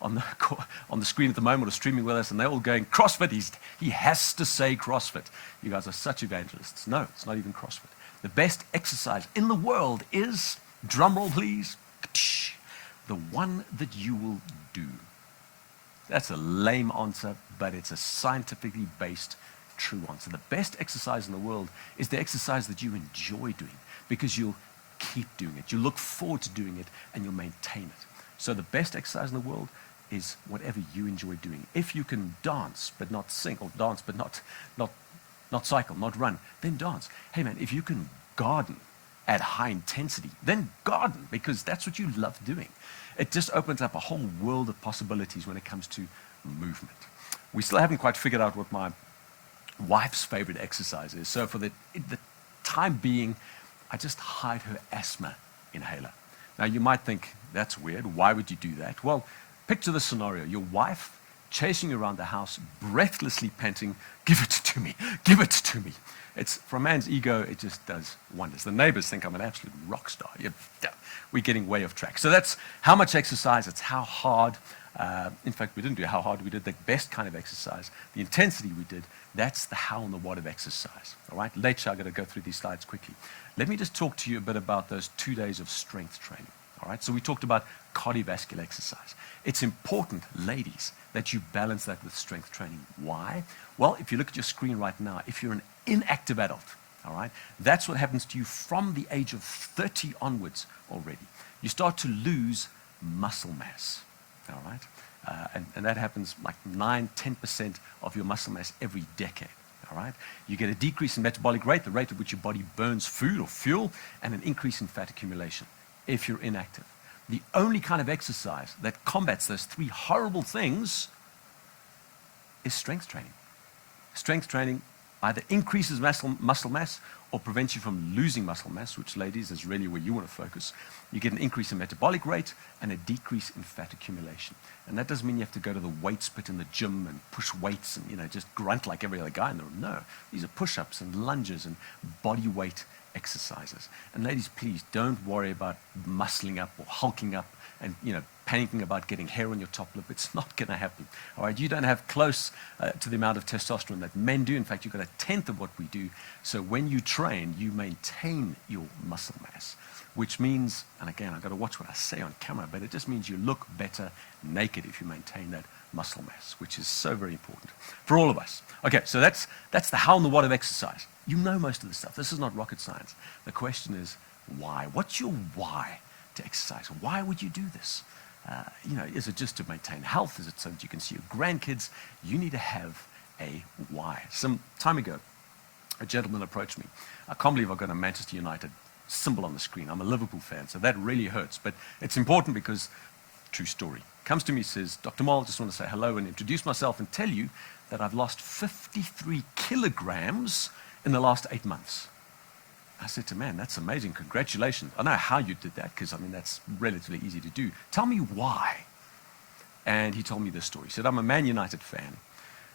on the screen at the moment or streaming with us, and they're all going, CrossFit, he has to say CrossFit. You guys are such evangelists. No, it's not even CrossFit. The best exercise in the world is, drumroll please, the one that you will do. That's a lame answer, but it's a scientifically based true answer. The best exercise in the world is the exercise that you enjoy doing, because you'll keep doing it. You look forward to doing it, and you'll maintain it. So the best exercise in the world is whatever you enjoy doing. If you can dance but not sing, or dance but not cycle, not run, then dance. Hey man, if you can garden at high intensity, then garden, because that's what you love doing. It just opens up a whole world of possibilities when it comes to movement. We still haven't quite figured out what my wife's favorite exercise is. So for the time being, I just hide her asthma inhaler. Now, you might think, that's weird. Why would you do that? Well, picture the scenario. Your wife chasing you around the house, breathlessly panting, give it to me, give it to me. It's, for a man's ego, it just does wonders. The neighbors think I'm an absolute rock star. We're getting way off track. So that's how much exercise, it's how hard. In fact, we didn't do how hard, we did the best kind of exercise. The intensity we did, that's the how and the what of exercise. All right, later I'm going to go through these slides quickly. Let me just talk to you a bit about those 2 days of strength training. All right, so we talked about cardiovascular exercise. It's important, ladies, that you balance that with strength training. Why? Well, if you look at your screen right now, if you're an inactive adult, all right, that's what happens to you from the age of 30 onwards already. You start to lose muscle mass, all right? And that happens like 9-10% of your muscle mass every decade. All right? You get a decrease in metabolic rate, the rate at which your body burns food or fuel, and an increase in fat accumulation if you're inactive. The only kind of exercise that combats those three horrible things is strength training. Strength training either increases muscle mass or prevents you from losing muscle mass, which, ladies, is really where you want to focus. You get an increase in metabolic rate and a decrease in fat accumulation. And that doesn't mean you have to go to the weights pit in the gym and push weights and, just grunt like every other guy in the room. No, these are push-ups and lunges and body weight exercises. And ladies, please don't worry about muscling up or hulking up and, panicking about getting hair on your top lip. It's not going to happen. All right, you don't have close to the amount of testosterone that men do. In fact, you've got 1/10 of what we do. So when you train, you maintain your muscle mass, which means, and again, I've got to watch what I say on camera, but it just means you look better naked if you maintain that muscle mass, which is so very important for all of us. Okay, so that's the how and the what of exercise. You know most of the stuff. This is not rocket science. The question is, why? What's your why to exercise? Why would you do this? Is it just to maintain health? Is it so that you can see your grandkids? You need to have a why. Some time ago, a gentleman approached me. I can't believe I've got a Manchester United symbol on the screen. I'm a Liverpool fan, so that really hurts. But it's important because, true story, comes to me, says, Dr. Mole, just want to say hello and introduce myself and tell you that I've lost 53 kilograms in the last 8 months. I said to him, man, that's amazing. Congratulations. I know how you did that because, I mean, that's relatively easy to do. Tell me why. And he told me this story. He said, I'm a Man United fan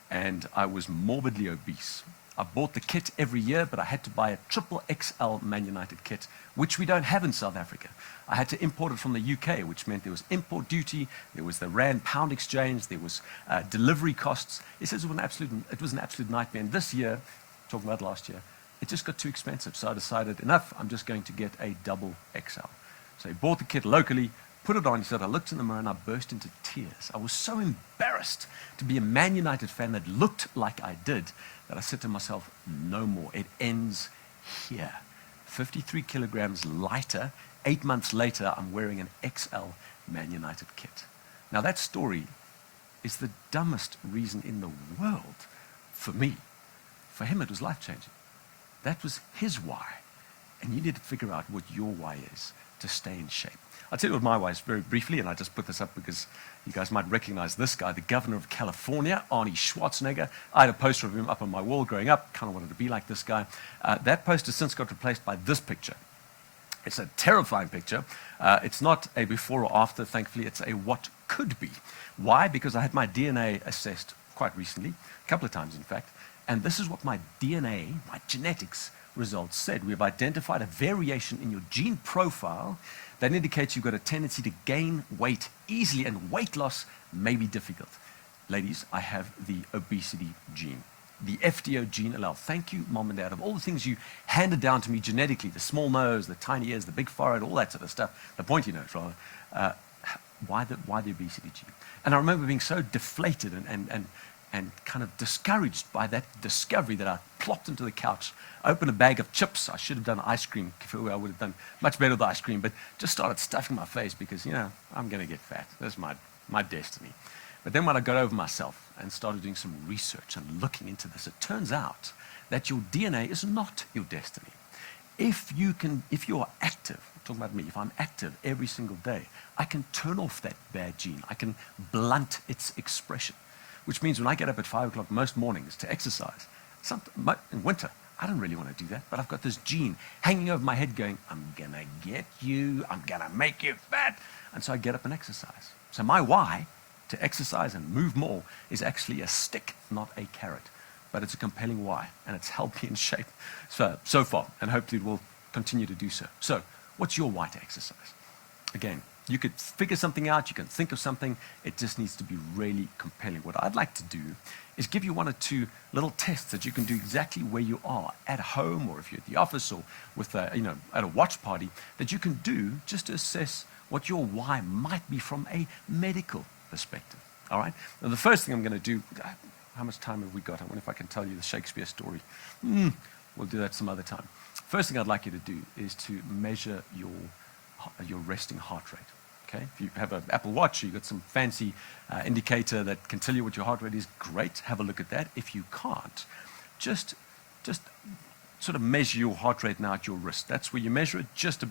and I was morbidly obese. I bought the kit every year, but I had to buy a triple XL Man United kit, which we don't have in South Africa. I had to import it from the UK, which meant there was import duty, there was the rand-pound exchange, there was delivery costs. He says it was an absolute nightmare. And this year, talking about last year, it just got too expensive. So I decided, enough, I'm just going to get a double XL. So he bought the kit locally, put it on. He said, I looked in the mirror and I burst into tears. I was so embarrassed to be a Man United fan that looked like I did that I said to myself, no more. It ends here. 53 kilograms lighter. 8 months later, I'm wearing an XL Man United kit. Now that story is the dumbest reason in the world for me. For him, it was life-changing. That was his why. And you need to figure out what your why is to stay in shape. I'll tell you what my why is very briefly, and I just put this up because you guys might recognize this guy, the governor of California, Arnie Schwarzenegger. I had a poster of him up on my wall growing up, kind of wanted to be like this guy. That poster since got replaced by this picture. It's a terrifying picture. It's not a before or after, thankfully. It's a what could be. Why? Because I had my DNA assessed quite recently, a couple of times in fact, and this is what my DNA, my genetics results said. We've identified a variation in your gene profile that indicates you've got a tendency to gain weight easily, and weight loss may be difficult. Ladies, I have the obesity gene, the FDO gene allele. Thank you, Mom and Dad. Of all the things you handed down to me genetically, the small nose, the tiny ears, the big forehead, all that sort of stuff, the pointy nose, rather, why the obesity gene? And I remember being so deflated and kind of discouraged by that discovery that I plopped into the couch, opened a bag of chips. I should have done ice cream. I would have done much better with ice cream, but just started stuffing my face because, you know, I'm going to get fat. That's my destiny. But then when I got over myself and started doing some research and looking into this, it turns out that your DNA is not your destiny. If you're active, I'm talking about me, if I'm active every single day, I can turn off that bad gene. I can blunt its expression. Which means when I get up at 5 o'clock most mornings to exercise, in winter, I don't really want to do that, but I've got this gene hanging over my head going, I'm going to get you, I'm going to make you fat. And so I get up and exercise. So my why to exercise and move more is actually a stick, not a carrot. But it's a compelling why, and it's held me in shape so far, and hopefully it will continue to do so. So what's your why to exercise? Again, you could figure something out, you can think of something, it just needs to be really compelling. What I'd like to do is give you 1 or 2 little tests that you can do exactly where you are, at home, or if you're at the office, or with at a watch party, that you can do just to assess what your why might be from a medical perspective. All right? Now, the first thing I'm going to do, how much time have we got? I wonder if I can tell you the Shakespeare story. We'll do that some other time. First thing I'd like you to do is to measure your resting heart rate. Okay? If you have an Apple Watch, you've got some fancy indicator that can tell you what your heart rate is, great, have a look at that. If you can't, just sort of measure your heart rate now at your wrist. That's where you measure it, just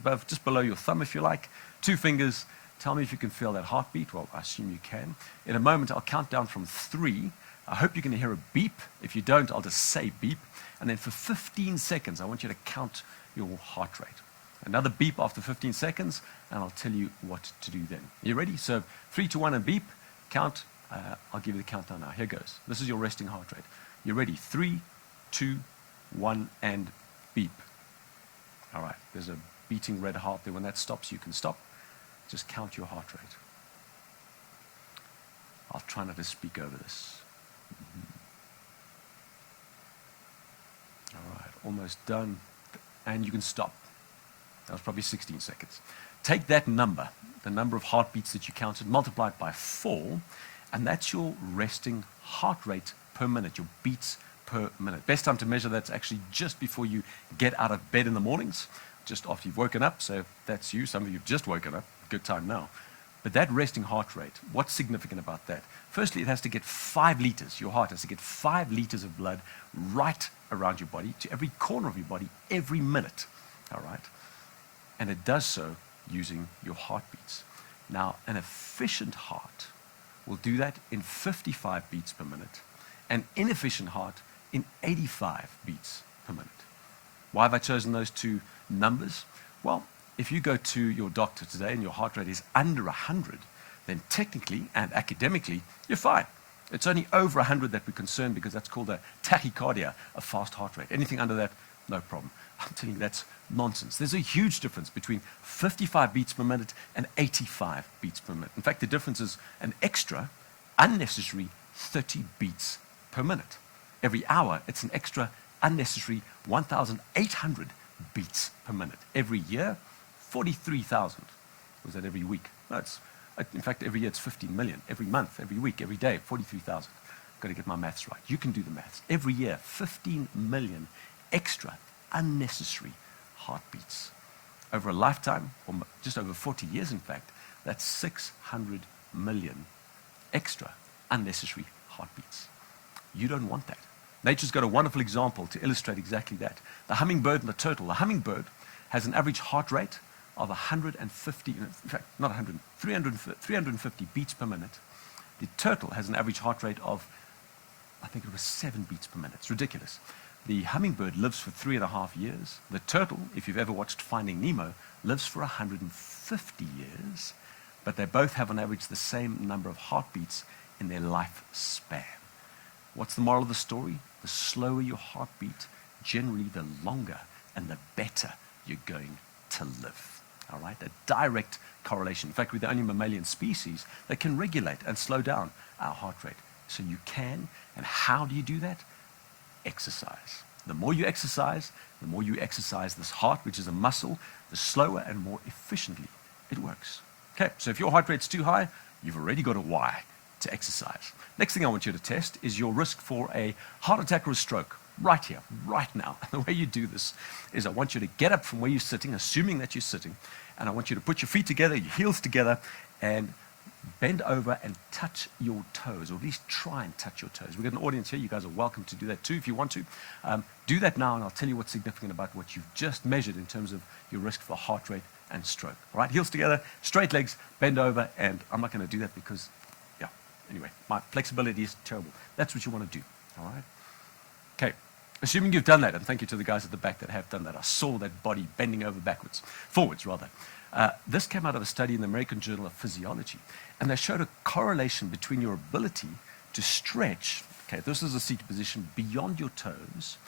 below your thumb if you like. 2 fingers. Tell me if you can feel that heartbeat. Well, I assume you can. In a moment, I'll count down from 3. I hope you can hear a beep. If you don't, I'll just say beep. And then for 15 seconds, I want you to count your heart rate. Another beep after 15 seconds, and I'll tell you what to do then. You ready? So 3, 2, 1, and beep. Count. I'll give you the countdown now. Here goes. This is your resting heart rate. You ready? 3, 2, 1, and beep. All right. There's a beating red heart there. When that stops, you can stop. Just count your heart rate. I'll try not to speak over this. All right. Almost done. And you can stop. That was probably 16 seconds. Take that number, the number of heartbeats that you counted, multiply it by 4, and that's your resting heart rate per minute, your beats per minute. Best time to measure that's actually just before you get out of bed in the mornings, just after you've woken up. So if that's you, some of you have just woken up, good time now. But that resting heart rate, what's significant about that? Firstly, it has to get 5 liters, your heart has to get 5 liters of blood right around your body, to every corner of your body, every minute, all right? and it does so using your heartbeats. Now, an efficient heart will do that in 55 beats per minute, an inefficient heart in 85 beats per minute. Why have I chosen those two numbers? Well, if you go to your doctor today and your heart rate is under 100, then technically and academically, you're fine. It's only over 100 that we're concerned, because that's called a tachycardia, a fast heart rate. Anything under that, no problem. I'm telling you, that's nonsense. There's a huge difference between 55 beats per minute and 85 beats per minute. In fact, the difference is an extra, unnecessary 30 beats per minute. Every hour, it's an extra, unnecessary 1,800 beats per minute. Every year, 43,000. Was that every week? No, in fact, every year it's 15 million. Every month, every week, every day, 43,000. Got to get my maths right. You can do the maths. Every year, 15 million extra, unnecessary heartbeats. Over a lifetime, or just over 40 years, in fact, that's 600 million extra, unnecessary heartbeats. You don't want that. Nature's got a wonderful example to illustrate exactly that. The hummingbird and the turtle. The hummingbird has an average heart rate of 150, in fact, not 100, 350 beats per minute. The turtle has an average heart rate of, I think it was 7 beats per minute. It's ridiculous. The hummingbird lives for 3.5 years. The turtle, if you've ever watched Finding Nemo, lives for 150 years. But they both have on average the same number of heartbeats in their lifespan. What's the moral of the story? The slower your heartbeat, generally the longer and the better you're going to live. All right? A direct correlation. In fact, we're the only mammalian species that can regulate and slow down our heart rate. So you can. And how do you do that? Exercise. The more you exercise this heart, which is a muscle, the slower and more efficiently it works. Okay, so if your heart rate's too high, you've already got a why to exercise. Next thing I want you to test is your risk for a heart attack or a stroke. Right here, right now. And the way you do this is I want you to get up from where you're sitting, assuming that you're sitting, and I want you to put your feet together, your heels together, and bend over and touch your toes, or at least try and touch your toes. We've got an audience here. You guys are welcome to do that too if you want to. Do that now, and I'll tell you what's significant about what you've just measured in terms of your risk for heart rate and stroke. All right, heels together, straight legs, bend over, and I'm not going to do that because, yeah, anyway, my flexibility is terrible. That's what you want to do, all right? Okay, assuming you've done that, and thank you to the guys at the back that have done that. I saw that body bending over forwards rather. This came out of a study in the American Journal of Physiology, and they showed a correlation between your ability to stretch, okay, this is a seated position, beyond your toes,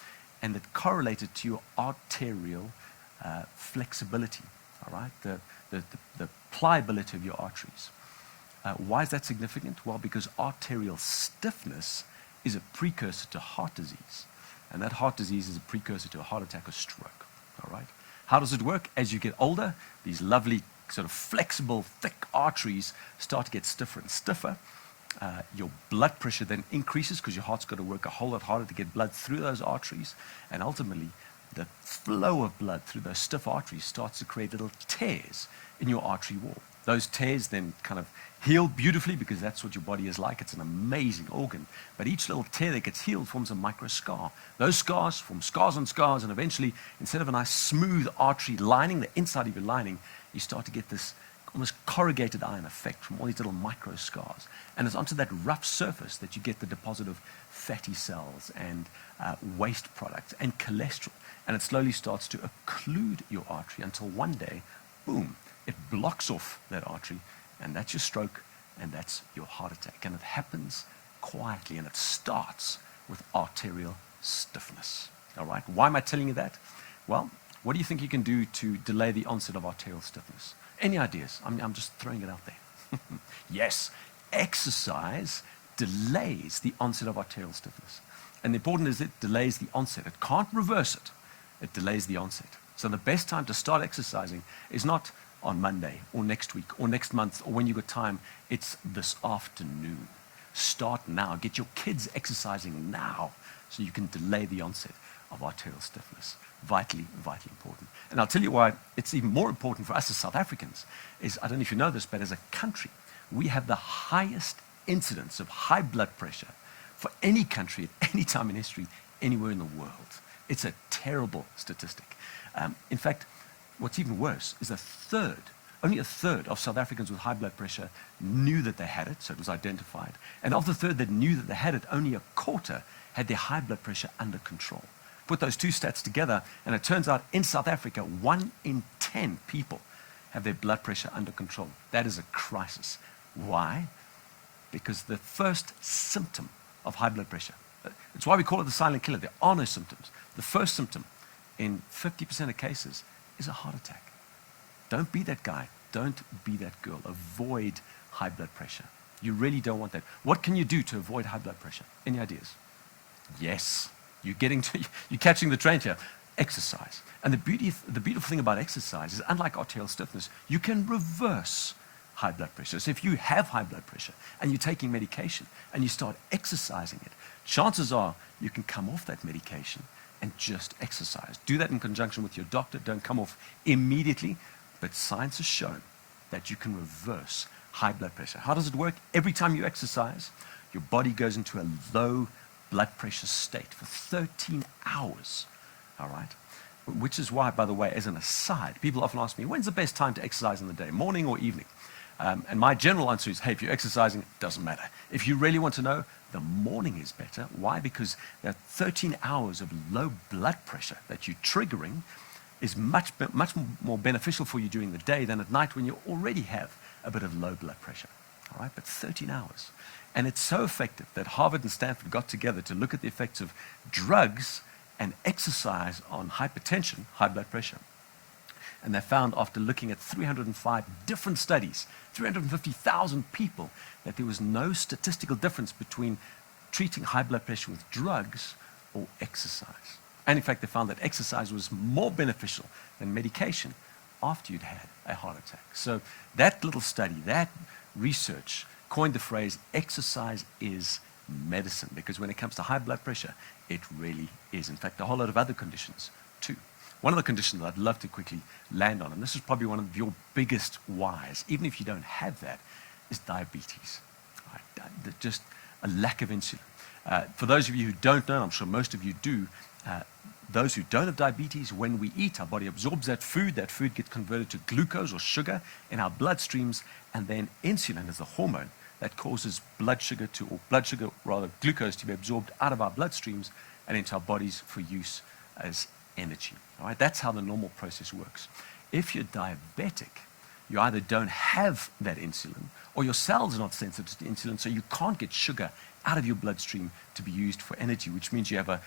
and it correlated to your arterial flexibility, all right, the pliability of your arteries. Why is that significant? Well, because arterial stiffness is a precursor to heart disease, and that heart disease is a precursor to a heart attack or stroke, all right? How does it work? As you get older, these lovely sort of flexible, thick arteries start to get stiffer and stiffer. Your blood pressure then increases because your heart's got to work a whole lot harder to get blood through those arteries. And ultimately, the flow of blood through those stiff arteries starts to create little tears in your artery wall. Those tears then kind of heal beautifully because that's what your body is like. It's an amazing organ. But each little tear that gets healed forms a micro scar. Those scars form scars on scars, and eventually, instead of a nice smooth artery lining, the inside of your lining, you start to get this almost corrugated iron effect from all these little micro scars. And it's onto that rough surface that you get the deposit of fatty cells and waste products and cholesterol. And it slowly starts to occlude your artery until one day, boom, it blocks off that artery, and that's your stroke, and that's your heart attack. And it happens quietly, and it starts with arterial stiffness. All right? Why am I telling you that? Well, what do you think you can do to delay the onset of arterial stiffness? Any ideas? I'm just throwing it out there. Yes, exercise delays the onset of arterial stiffness. And the important is it delays the onset. It can't reverse it. It delays the onset. So the best time to start exercising is not on Monday or next week or next month or when you got time. It's this afternoon. Start now. Get your kids exercising now so you can delay the onset of arterial stiffness. Vitally, vitally important. And I'll tell you why it's even more important for us as South Africans is, I don't know if you know this, but as a country, we have the highest incidence of high blood pressure for any country at any time in history, anywhere in the world. It's a terrible statistic. In fact, what's even worse is only a third of South Africans with high blood pressure knew that they had it, so it was identified. And of the third that knew that they had it, only a quarter had their high blood pressure under control. Put those two stats together, and it turns out in South Africa, 1 in 10 people have their blood pressure under control. That is a crisis. Why? Because the first symptom of high blood pressure, it's why we call it the silent killer. There are no symptoms. The first symptom in 50% of cases is a heart attack. Don't be that guy. Don't be that girl. Avoid high blood pressure. You really don't want that. What can you do to avoid high blood pressure? Any ideas? Yes. You're catching the trend here. Exercise. And the beautiful thing about exercise is, unlike arterial stiffness, you can reverse high blood pressure. So if you have high blood pressure and you're taking medication and you start exercising it, chances are you can come off that medication and just exercise. Do that in conjunction with your doctor. Don't come off immediately. But science has shown that you can reverse high blood pressure. How does it work? Every time you exercise, your body goes into a low blood pressure state for 13 hours. All right? Which is why, by the way, as an aside, people often ask me, when's the best time to exercise in the day, morning or evening? And my general answer is, hey, if you're exercising, it doesn't matter. If you really want to know, the morning is better. Why? Because that 13 hours of low blood pressure that you're triggering is much more beneficial for you during the day than at night when you already have a bit of low blood pressure. All right? But 13 hours. And it's so effective that Harvard and Stanford got together to look at the effects of drugs and exercise on hypertension, high blood pressure. And they found, after looking at 305 different studies, 350,000 people, that there was no statistical difference between treating high blood pressure with drugs or exercise. And in fact, they found that exercise was more beneficial than medication after you'd had a heart attack. So that little study, that research, coined the phrase, exercise is medicine, because when it comes to high blood pressure, it really is. In fact, a whole lot of other conditions too. One of the conditions that I'd love to quickly land on, and this is probably one of your biggest whys, even if you don't have that, is diabetes. Right? Just a lack of insulin. For those of you who don't know, I'm sure most of you do, those who don't have diabetes, when we eat, our body absorbs that food gets converted to glucose or sugar in our bloodstreams, and then insulin is the hormone that causes glucose to be absorbed out of our bloodstreams and into our bodies for use as energy. All right? That's how the normal process works. If you're diabetic, you either don't have that insulin or your cells are not sensitive to insulin, so you can't get sugar out of your bloodstream to be used for energy, which means you have a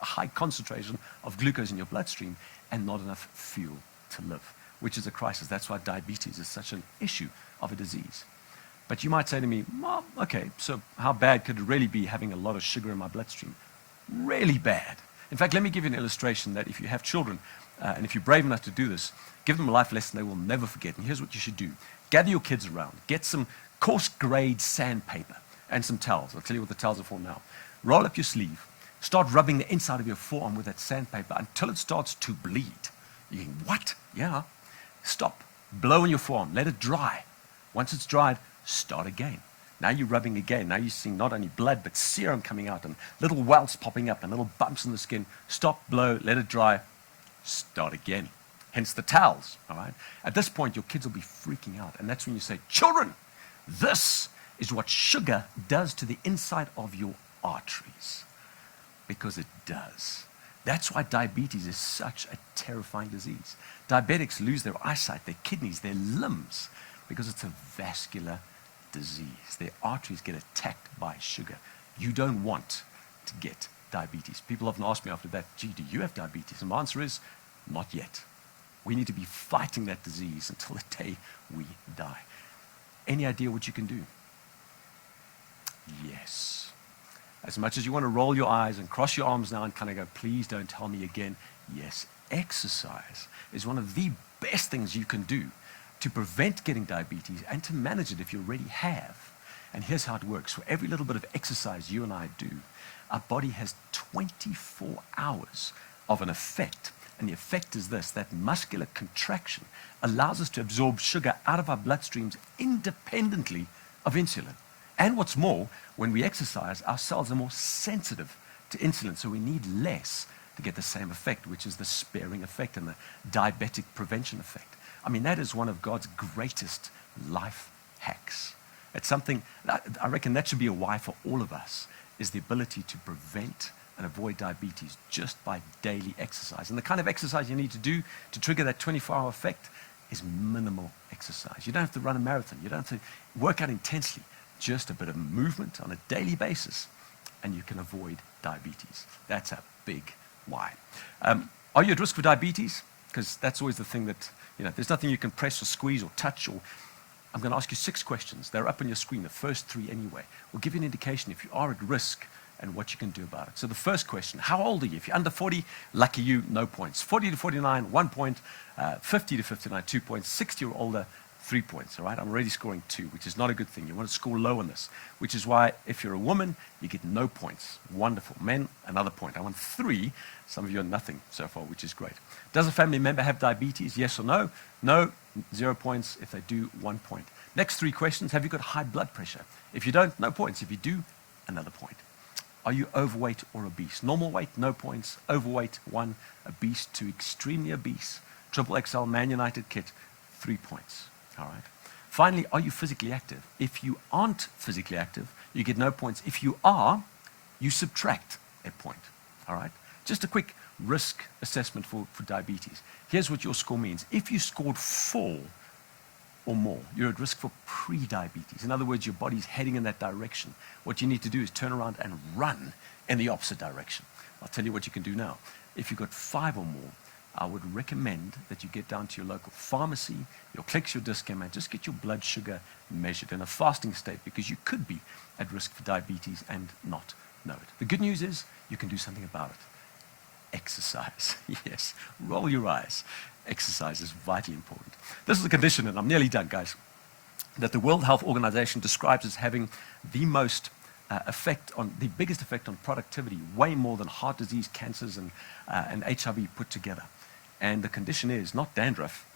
high concentration of glucose in your bloodstream and not enough fuel to live, which is a crisis. That's why diabetes is such an issue of a disease. But you might say to me, Mom, okay, so how bad could it really be having a lot of sugar in my bloodstream? Really bad. In fact, let me give you an illustration that if you have children, and if you're brave enough to do this, give them a life lesson they will never forget. And here's what you should do. Gather your kids around. Get some coarse grade sandpaper and some towels. I'll tell you what the towels are for now. Roll up your sleeve. Start rubbing the inside of your forearm with that sandpaper until it starts to bleed. You think, what? Yeah. Stop. Blow on your forearm. Let it dry. Once it's dried, start again. Now you're rubbing again. Now you're seeing not only blood, but serum coming out and little welts popping up and little bumps in the skin. Stop, blow, let it dry, start again. Hence the towels, all right? At this point, your kids will be freaking out. And that's when you say, children, this is what sugar does to the inside of your arteries. Because it does. That's why diabetes is such a terrifying disease. Diabetics lose their eyesight, their kidneys, their limbs, because it's a vascular disease. Their arteries get attacked by sugar. You don't want to get diabetes. People often ask me after that, gee, do you have diabetes? And my answer is, not yet. We need to be fighting that disease until the day we die. Any idea what you can do? Yes. As much as you want to roll your eyes and cross your arms now and kind of go, please don't tell me again. Yes, exercise is one of the best things you can do to prevent getting diabetes and to manage it if you already have. And here's how it works. For every little bit of exercise you and I do, our body has 24 hours of an effect. And the effect is this, that muscular contraction allows us to absorb sugar out of our bloodstreams independently of insulin. And what's more, when we exercise, our cells are more sensitive to insulin, so we need less to get the same effect, which is the sparing effect and the diabetic prevention effect. I mean, that is one of God's greatest life hacks. It's something, I reckon that should be a why for all of us, is the ability to prevent and avoid diabetes just by daily exercise. And the kind of exercise you need to do to trigger that 24-hour effect is minimal exercise. You don't have to run a marathon. You don't have to work out intensely. Just a bit of movement on a daily basis, and you can avoid diabetes. That's a big why. Are you at risk for diabetes? Because that's always the thing that, there's nothing you can press or squeeze or touch. Or I'm going to ask you 6 questions. They're up on your screen, the first 3 anyway. We'll give you an indication if you are at risk and what you can do about it. So the first question, how old are you? If you're under 40, lucky you, no points. 40 to 49, 1 point. 50 to 59, 2 points. 60 or older, 3 points, all right? I'm already scoring 2, which is not a good thing. You want to score low on this, which is why if you're a woman, you get no points. Wonderful. Men, another point. I want 3. Some of you are nothing so far, which is great. Does a family member have diabetes? Yes or no? No, 0 points. If they do, 1 point. Next 3 questions. Have you got high blood pressure? If you don't, no points. If you do, another point. Are you overweight or obese? Normal weight, no points. Overweight, 1. Obese to extremely obese. Triple XL Man United kit, 3 points. All right. Finally, are you physically active? If you aren't physically active, you get no points. If you are, you subtract a point. All right. Just a quick risk assessment for diabetes. Here's what your score means. If you scored 4 or more, you're at risk for pre-diabetes. In other words, your body's heading in that direction. What you need to do is turn around and run in the opposite direction. I'll tell you what you can do now. If you've got 5 or more, I would recommend that you get down to your local pharmacy, your Clicks, your Discount, and just get your blood sugar measured in a fasting state, because you could be at risk for diabetes and not know it. The good news is you can do something about it. Exercise. Yes, roll your eyes. Exercise is vitally important. This is a condition, and I'm nearly done, guys, that the World Health Organization describes as having the most the biggest effect on productivity, way more than heart disease, cancers, and HIV put together. And the condition is not dandruff,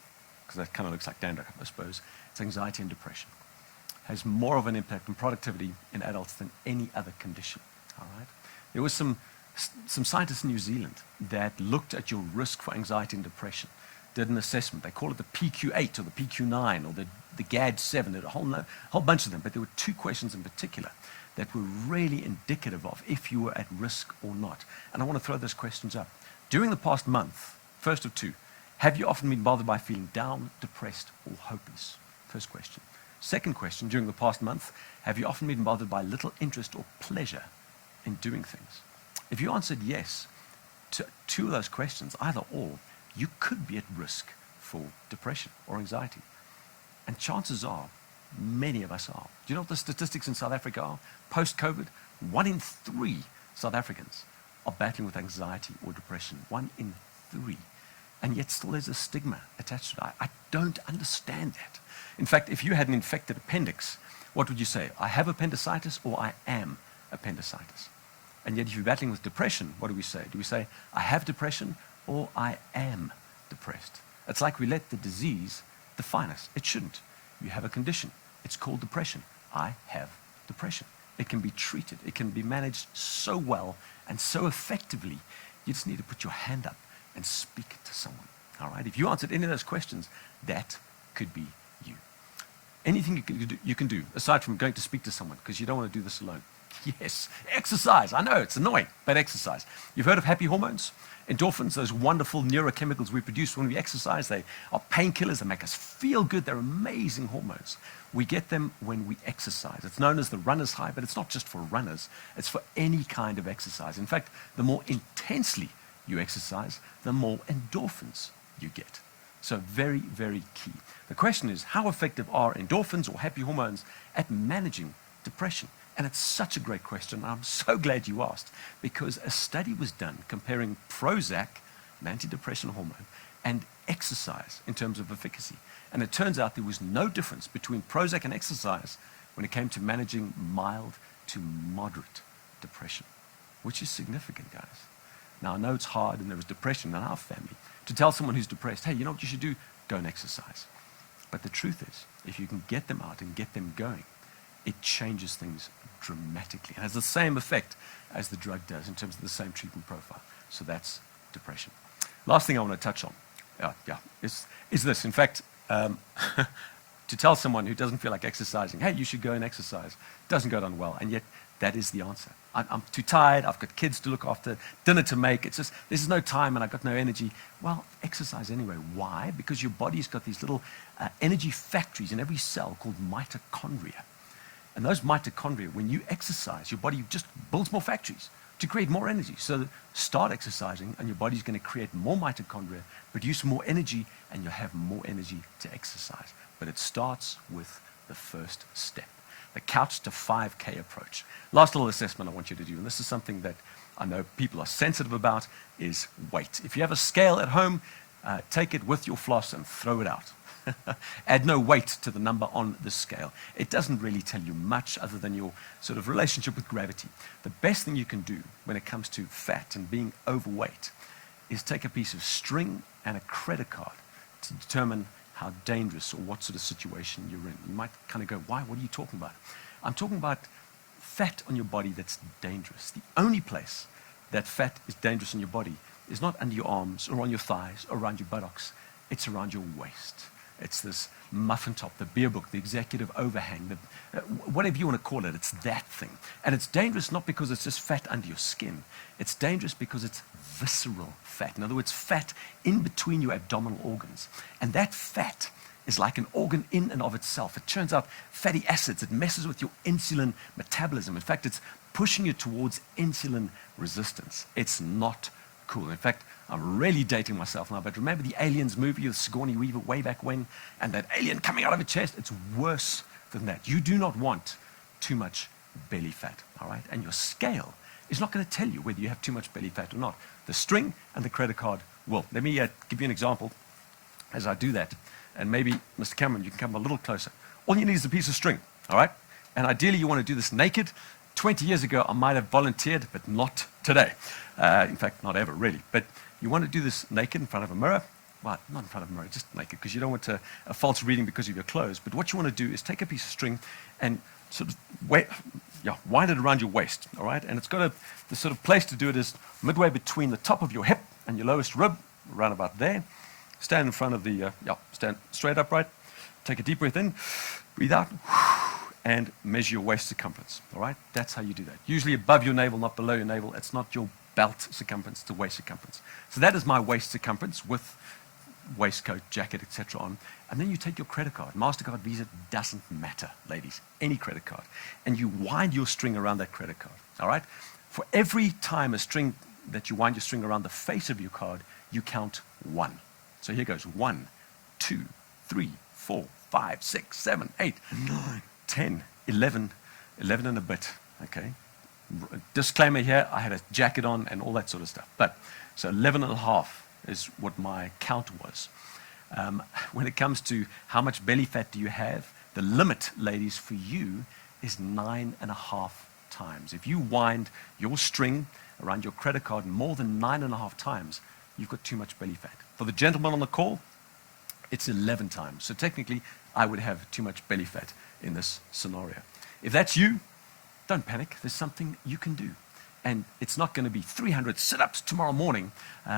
because that kind of looks like dandruff, I suppose. It's anxiety and depression. Has more of an impact on productivity in adults than any other condition. All right. There was some scientists in New Zealand that looked at your risk for anxiety and depression, did an assessment. They call it the PQ8 or the PQ9 or the GAD7. There were a whole bunch of them, but there were 2 questions in particular that were really indicative of if you were at risk or not. And I want to throw those questions up. During the past month, first of 2, have you often been bothered by feeling down, depressed, or hopeless? First question. Second question, during the past month, have you often been bothered by little interest or pleasure in doing things? If you answered yes to 2 of those questions, either or, you could be at risk for depression or anxiety. And chances are, many of us are. Do you know what the statistics in South Africa are? Post-COVID, 1 in 3 South Africans are battling with anxiety or depression. 1 in 3. And yet still there's a stigma attached to it. I don't understand that. In fact, if you had an infected appendix, what would you say? I have appendicitis or I am appendicitis? And yet if you're battling with depression, what do we say? Do we say, I have depression or I am depressed? It's like we let the disease define us. It shouldn't. You have a condition. It's called depression. I have depression. It can be treated. It can be managed so well and so effectively. You just need to put your hand up and speak to someone. All right? If you answered any of those questions, that could be you. Anything you can do, aside from going to speak to someone, because you don't want to do this alone. Yes, exercise. I know, it's annoying, but exercise. You've heard of happy hormones? Endorphins, those wonderful neurochemicals we produce when we exercise. They are painkillers. They make us feel good. They're amazing hormones. We get them when we exercise. It's known as the runner's high, but it's not just for runners. It's for any kind of exercise. In fact, the more intensely you exercise, the more endorphins you get. So very, very key. The question is, how effective are endorphins or happy hormones at managing depression? And it's such a great question. I'm so glad you asked, because a study was done comparing Prozac, an antidepressant hormone, and exercise in terms of efficacy. And it turns out there was no difference between Prozac and exercise when it came to managing mild to moderate depression, which is significant, guys. Now, I know it's hard, and there is depression in our family. To tell someone who's depressed, hey, you know what you should do? Go and exercise. But the truth is, if you can get them out and get them going, it changes things dramatically. It has the same effect as the drug does in terms of the same treatment profile. So that's depression. Last thing I want to touch on is this. In fact, to tell someone who doesn't feel like exercising, hey, you should go and exercise, doesn't go down well. And yet, that is the answer. I'm too tired, I've got kids to look after, dinner to make, it's just, there's no time and I've got no energy. Well, exercise anyway. Why? Because your body's got these little energy factories in every cell called mitochondria. And those mitochondria, when you exercise, your body just builds more factories to create more energy. So start exercising and your body's going to create more mitochondria, produce more energy, and you'll have more energy to exercise. But it starts with the first step, the couch to 5K approach. Last little assessment I want you to do, and this is something that I know people are sensitive about, is weight. If you have a scale at home, take it with your floss and throw it out. Add no weight to the number on the scale. It doesn't really tell you much other than your sort of relationship with gravity. The best thing you can do when it comes to fat and being overweight is take a piece of string and a credit card to determine how dangerous or what sort of situation you're in. You might kind of go, why? What are you talking about? I'm talking about fat on your body that's dangerous. The only place that fat is dangerous in your body is not under your arms or on your thighs or around your buttocks. It's around your waist. It's this muffin top, the beer book, the executive overhang, whatever you want to call it, it's that thing. And it's dangerous not because it's just fat under your skin. It's dangerous because it's visceral fat. In other words, fat in between your abdominal organs. And that fat is like an organ in and of itself. It churns out fatty acids. It messes with your insulin metabolism. In fact, it's pushing you towards insulin resistance. It's not cool. In fact, I'm really dating myself now, but remember the Aliens movie with Sigourney Weaver way back when? And that alien coming out of her chest? It's worse than that. You do not want too much belly fat, all right? And your scale is not going to tell you whether you have too much belly fat or not. The string and the credit card will. Let me give you an example as I do that. And maybe, Mr. Cameron, you can come a little closer. All you need is a piece of string, all right? And ideally, you want to do this naked. 20 years ago, I might have volunteered, but not today. In fact, not ever, really. But you want to do this naked in front of a mirror. Well, not in front of a mirror, just naked, because you don't want a false reading because of your clothes. But what you want to do is take a piece of string and sort of wind it around your waist, all right? And it's got the sort of place to do it is midway between the top of your hip and your lowest rib, around about there. Stand in front of the, stand straight upright. Take a deep breath in, breathe out, and measure your waist circumference, all right? That's how you do that. Usually above your navel, not below your navel. It's not your belt circumference, it's the waist circumference. So that is my waist circumference with waistcoat, jacket, etc. on. And then you take your credit card. MasterCard, Visa, doesn't matter, ladies. Any credit card. And you wind your string around that credit card, all right? For every time that you wind your string around the face of your card, you count 1. So here goes 1, 2, 3, 4, 5, 6, 7, 8, 9, 10, 11 and a bit, okay? Disclaimer here, I had a jacket on and all that sort of stuff. But, so 11 and a half is what my count was. When it comes to how much belly fat do you have, the limit, ladies, for you is 9.5 times. If you wind your string around your credit card more than 9.5 times, you've got too much belly fat. For the gentleman on the call, it's 11 times. So technically, I would have too much belly fat in this scenario. If that's you, don't panic. There's something you can do. And it's not going to be 300 sit-ups tomorrow morning.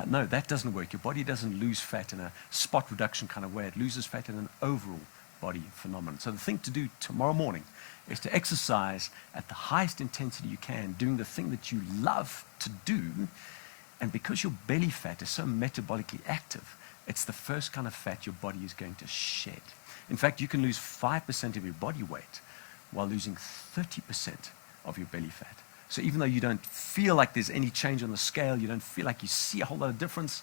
No, that doesn't work. Your body doesn't lose fat in a spot reduction kind of way. It loses fat in an overall body phenomenon. So the thing to do tomorrow morning is to exercise at the highest intensity you can, doing the thing that you love to do. And because your belly fat is so metabolically active, it's the first kind of fat your body is going to shed. In fact, you can lose 5% of your body weight while losing 30% of your belly fat. So even though you don't feel like there's any change on the scale, you don't feel like you see a whole lot of difference,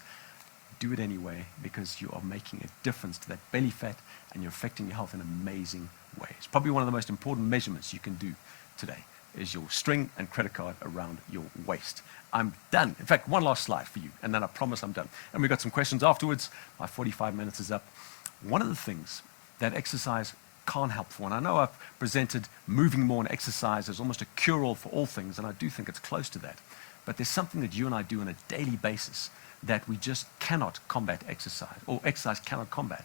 do it anyway because you are making a difference to that belly fat and you're affecting your health in amazing ways. Probably one of the most important measurements you can do today is your string and credit card around your waist. I'm done. In fact, one last slide for you, and then I promise I'm done. And we've got some questions afterwards. My 45 minutes is up. One of the things that exercise can't help for, and I know I've presented moving more and exercise as almost a cure-all for all things, and I do think it's close to that. But there's something that you and I do on a daily basis that we just cannot combat exercise, or exercise cannot combat.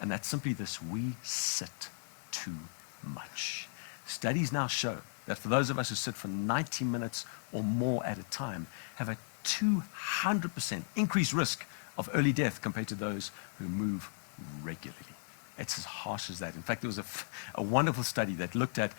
And that's simply this: we sit too much. Studies now show that for those of us who sit for 90 minutes or more at a time, have a 200% increased risk of early death compared to those who move regularly. It's as harsh as that. In fact, there was a wonderful study that looked at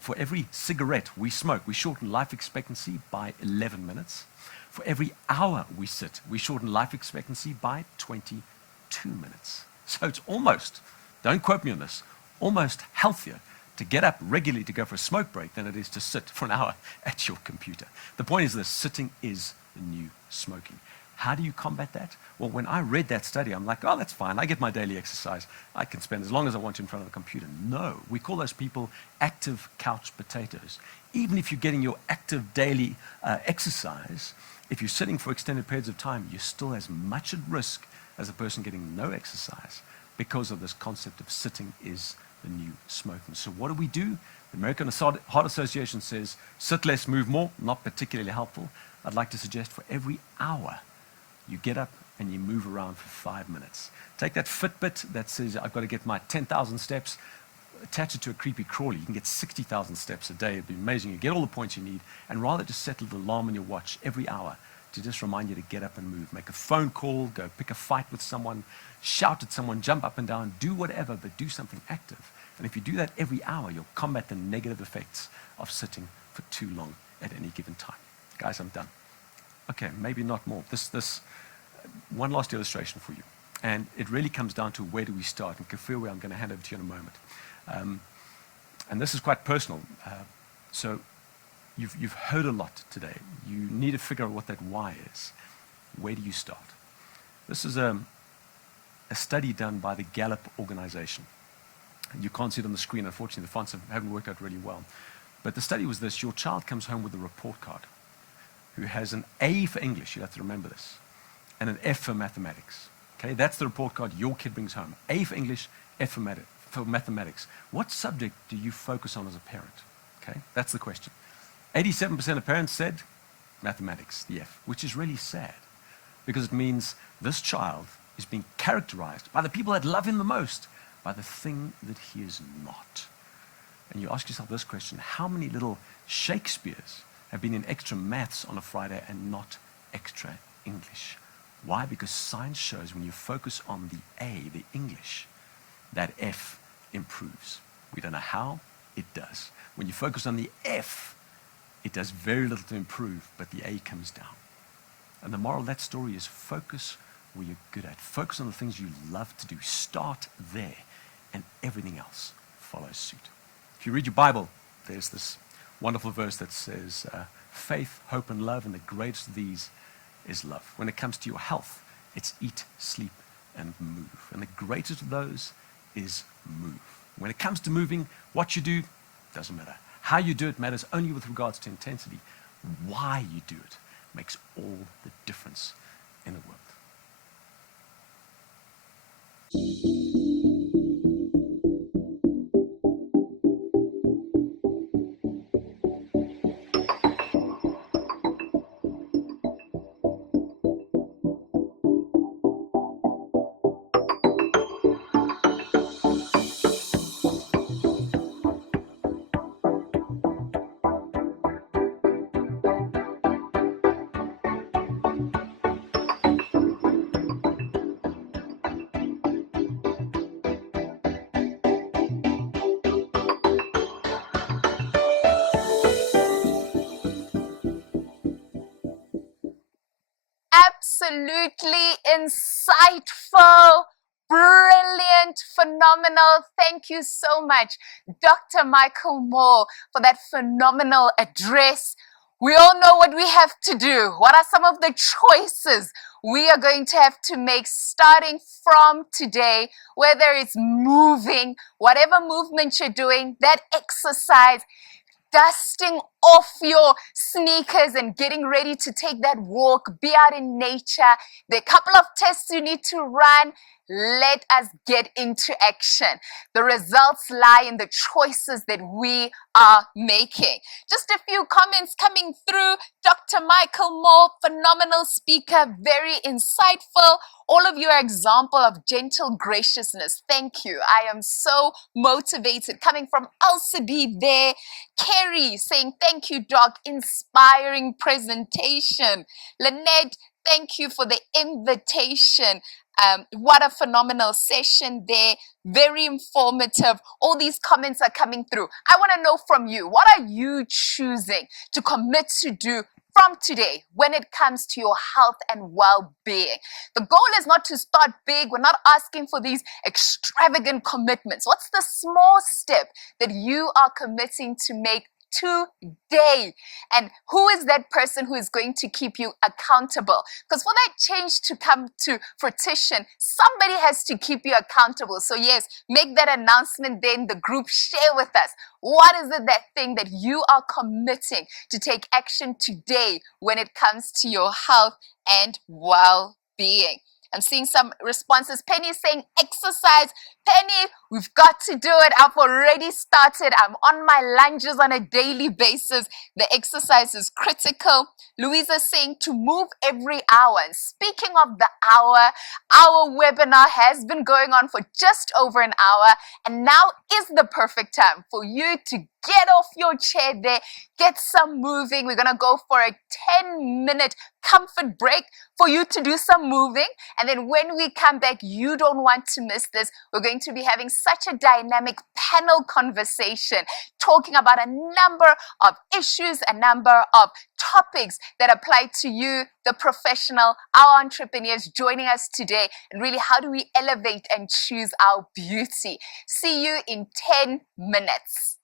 for every cigarette we smoke, we shorten life expectancy by 11 minutes. For every hour we sit, we shorten life expectancy by 22 minutes. So it's almost, don't quote me on this, almost healthier to get up regularly to go for a smoke break than it is to sit for an hour at your computer. The point is this: sitting is the new smoking. How do you combat that? Well, when I read that study, I'm like, oh, that's fine. I get my daily exercise. I can spend as long as I want to in front of a computer. No, we call those people active couch potatoes. Even if you're getting your active daily exercise, if you're sitting for extended periods of time, you're still as much at risk as a person getting no exercise because of this concept of sitting is the new smoking. So what do? The American Heart Association says, sit less, move more. Not particularly helpful. I'd like to suggest for every hour, you get up and you move around for 5 minutes. Take that Fitbit that says, I've got to get my 10,000 steps, attach it to a creepy crawler. You can get 60,000 steps a day. It'd be amazing. You get all the points you need. And rather just set an alarm on your watch every hour to just remind you to get up and move. Make a phone call, go pick a fight with someone, shout at someone, jump up and down, do whatever, but do something active. And if you do that every hour, you'll combat the negative effects of sitting for too long at any given time. Guys, I'm done. Okay, maybe not more. This one last illustration for you. And it really comes down to where do we start. And Kafirwe, I'm going to hand over to you in a moment. And this is quite personal. So you've heard a lot today. You need to figure out what that why is. Where do you start? This is a study done by the Gallup organization. You can't see it on the screen, unfortunately. The fonts haven't worked out really well. But the study was this: your child comes home with a report card who has an A for English, you have to remember this, and an F for mathematics. Okay, that's the report card your kid brings home. A for English, F for mathematics. What subject do you focus on as a parent? Okay, that's the question. 87% of parents said mathematics, the F, which is really sad, because it means this child is being characterized by the people that love him the most by the thing that he is not. And you ask yourself this question: how many little Shakespeares have been in extra maths on a Friday and not extra English? Why? Because science shows when you focus on the A, the English, that F improves. We don't know how, it does. When you focus on the F, it does very little to improve, but the A comes down. And the moral of that story is focus where you're good at. Focus on the things you love to do. Start there, and everything else follows suit. If you read your Bible, there's this wonderful verse that says, faith, hope, and love, and the greatest of these is love. When it comes to your health, it's eat, sleep, and move. And the greatest of those is move. When it comes to moving, what you do doesn't matter. How you do it matters only with regards to intensity. Why you do it makes all the difference in the world. Absolutely insightful, brilliant, phenomenal. Thank you so much, Dr. Michael Moore, for that phenomenal address. We all know what we have to do. What are some of the choices we are going to have to make starting from today, whether it's moving, whatever movement you're doing, that exercise, dusting off your sneakers and getting ready to take that walk, be out in nature. There are a couple of tests you need to run. let us get into action. The results lie in the choices that we are making. Just a few comments coming through. Dr. Michael Moore, phenomenal speaker, very insightful. All of you are example of gentle graciousness. Thank you. I am so motivated. Coming from Elsa B there. Kerry saying, thank you, Doc. Inspiring presentation. Lynette, thank you for the invitation. What a phenomenal session there. Very informative. All these comments are coming through. I want to know from you, what are you choosing to commit to do from today when it comes to your health and well-being? The goal is not to start big. We're not asking for these extravagant commitments. What's the small step that you are committing to make today? And who is that person who is going to keep you accountable? Because for that change to come to fruition, somebody has to keep you accountable. So yes, make that announcement then, the group, share with us. What is it, that thing that you are committing to take action today when it comes to your health and well-being? I'm seeing some responses. Penny saying exercise. Penny, we've got to do it. I've already started. I'm on my lunges on a daily basis. The exercise is critical. Louisa saying to move every hour. And speaking of the hour, our webinar has been going on for just over an hour. And now is the perfect time for you to get off your chair there, get some moving. We're going to go for a 10-minute comfort break for you to do some moving. And then when we come back, you don't want to miss this. We're going to be having such a dynamic panel conversation, talking about a number of issues, a number of topics that apply to you, the professional, our entrepreneurs joining us today. And really, how do we elevate and choose our beauty? See you in 10 minutes.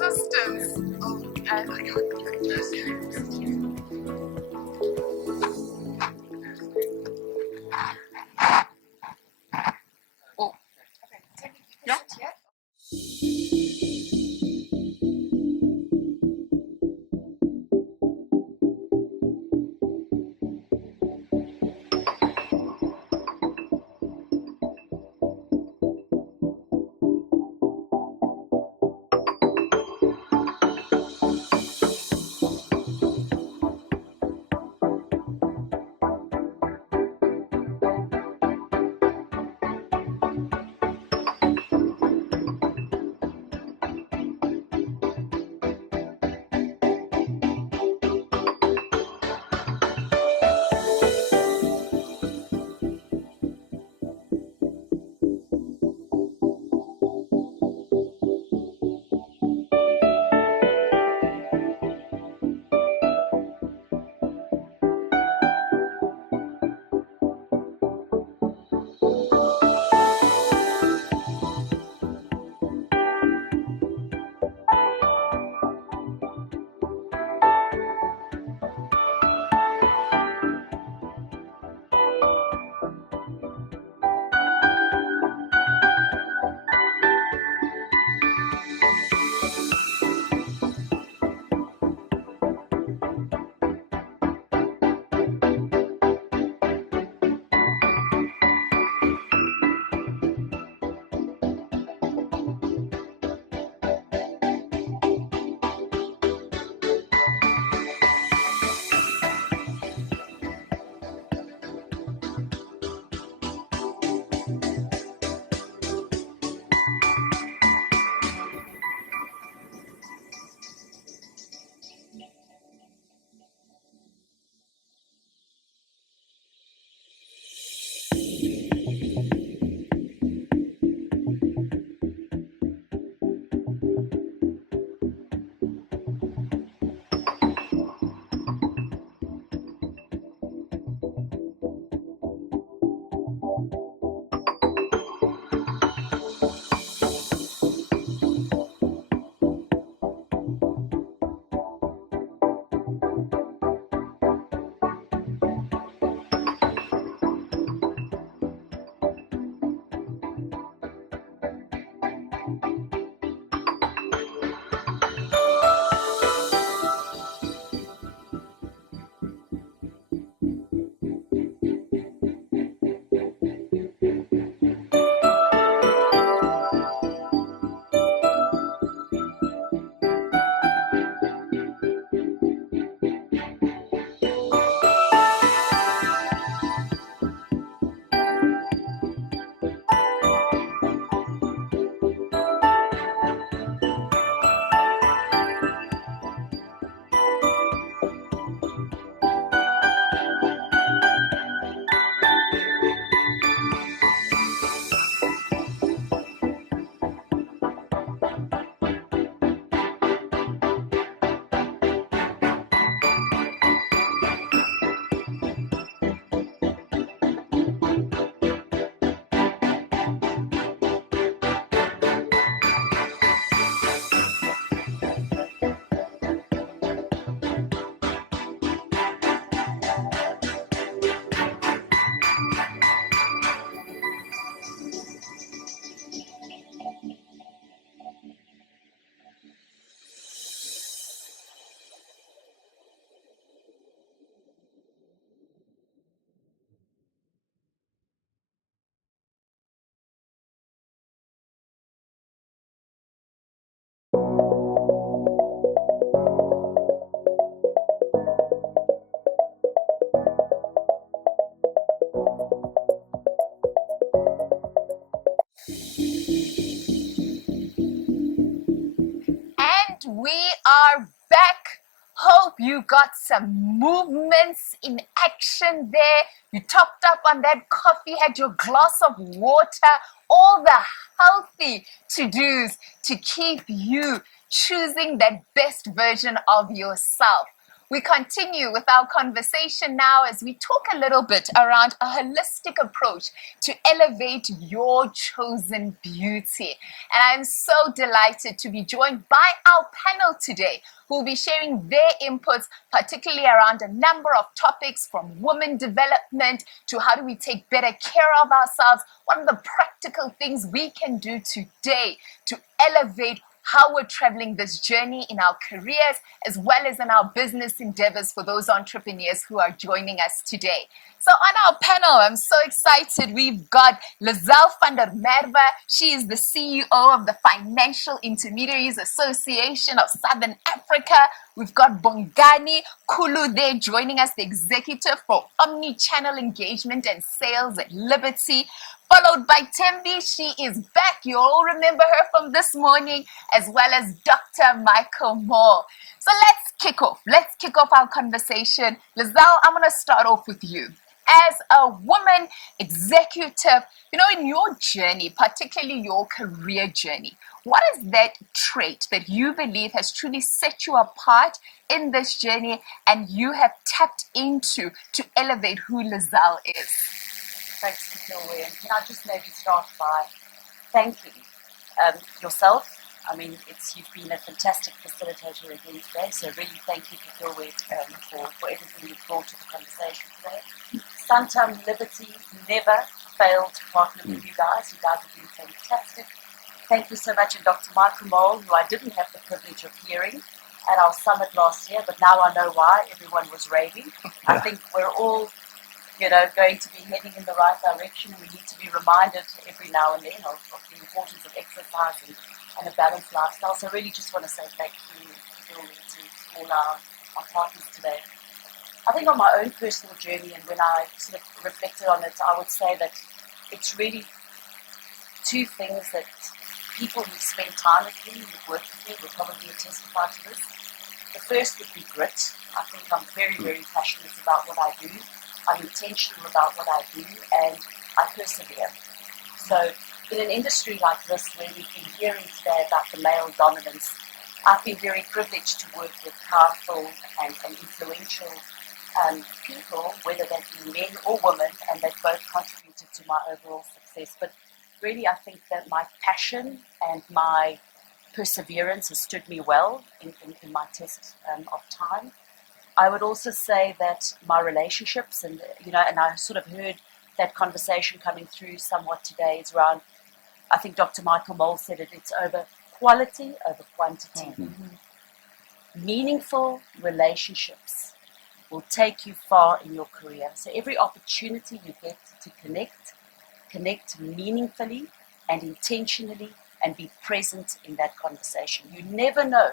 assistance. Oh, And I got oh, Yeah. we are back. Hope you got some movements in action there. You topped up on that coffee, had your glass of water, all the healthy to-dos to keep you choosing that best version of yourself. We continue with our conversation now as we talk a little bit around a holistic approach to elevate your chosen beauty. And I'm so delighted to be joined by our panel today, who will be sharing their inputs, particularly around a number of topics from women development to how do we take better care of ourselves, what are the practical things we can do today to elevate how we're traveling this journey in our careers as well as in our business endeavors for those entrepreneurs who are joining us today. So on our panel, I'm so excited. We've got Lizelle van der Merwe. She is the CEO of the Financial Intermediaries Association of Southern Africa. We've got Bongani Kulu there joining us, the executive for omni-channel engagement and sales at Liberty. Followed by Tembi, she is back. You all remember her from this morning, as well as Dr. Michael Moore. So let's kick off. Let's kick off our conversation. Lizelle, I'm going to start off with you. As a woman executive, in your journey, particularly your career journey, what is that trait that you believe has truly set you apart in this journey and you have tapped into to elevate who Lizelle is? Thanks, Victoria. And can I just maybe start by thanking yourself? I mean, you've been a fantastic facilitator again today, so really thank you, Victoria, for everything you've brought to the conversation today. Santam Liberty never failed to partner with you guys. You guys have been fantastic. Thank you so much, and Dr. Michael Mole, who I didn't have the privilege of hearing at our summit last year, but now I know why everyone was raving. I think we're all going to be heading in the right direction. We need to be reminded every now and then of the importance of exercise and a balanced lifestyle. So I really just want to say thank you to all our partners today. I think on my own personal journey, and when I sort of reflected on it, I would say that it's really two things that people who spend time with me, who've worked with me, will probably testify to this. The first would be grit. I think I'm very, very passionate about what I do. I'm intentional about what I do, and I persevere. So in an industry like this, where we've been hearing today about the male dominance, I've been very privileged to work with powerful and influential people, whether that be men or women, and they've both contributed to my overall success. But really, I think that my passion and my perseverance has stood me well in my test of time. I would also say that my relationships, and I sort of heard that conversation coming through somewhat today, is around, I think Dr. Michael Mole said it's over quality over quantity. Mm-hmm. Meaningful relationships will take you far in your career. So every opportunity you get to connect meaningfully and intentionally and be present in that conversation. You never know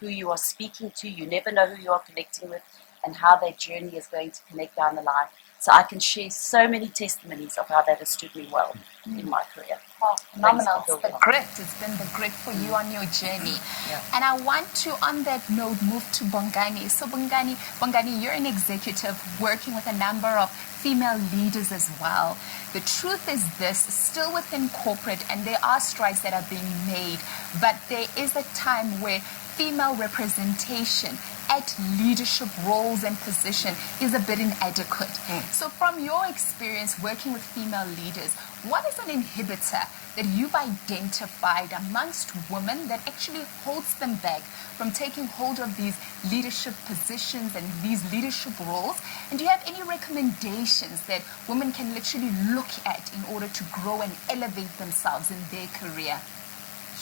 who you are speaking to, you never know who you are connecting with, and how that journey is going to connect down the line. So I can share so many testimonies of how that has stood me well in my career. Oh, phenomenal. It's the grit. It's been the grit for you on your journey. Yeah. And I want to, on that note, move to Bongani. So Bongani, you're an executive working with a number of female leaders as well. The truth is this, still within corporate, and there are strides that are being made, but there is a time where female representation at leadership roles and position is a bit inadequate. So from your experience working with female leaders, what is an inhibitor that you've identified amongst women that actually holds them back from taking hold of these leadership positions and these leadership roles? And do you have any recommendations that women can literally look at in order to grow and elevate themselves in their career?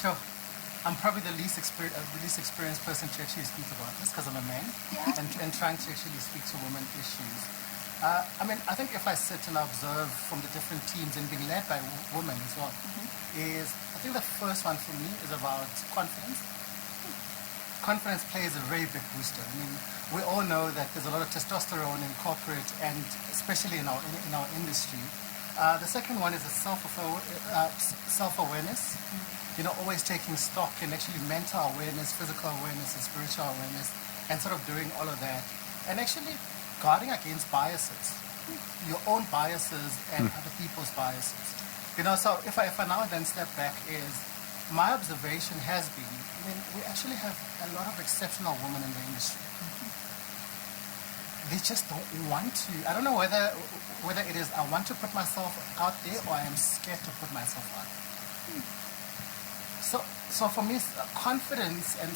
Sure. I'm probably the least experienced person to actually speak about this because I'm a man, and trying to actually speak to women issues. I think if I sit and observe from the different teams and being led by women as well, I think the first one for me is about confidence. Confidence plays a very big booster. I mean, we all know that there's a lot of testosterone in corporate and especially in our industry. The second one is a self-awareness. Always taking stock in actually mental awareness, physical awareness, and spiritual awareness, and sort of doing all of that. And actually guarding against biases, your own biases and other people's biases. So if I now then step back, is my observation has been, we actually have a lot of exceptional women in the industry. they just don't want to. I don't know whether it is I want to put myself out there or I am scared to put myself out there. So for me, confidence and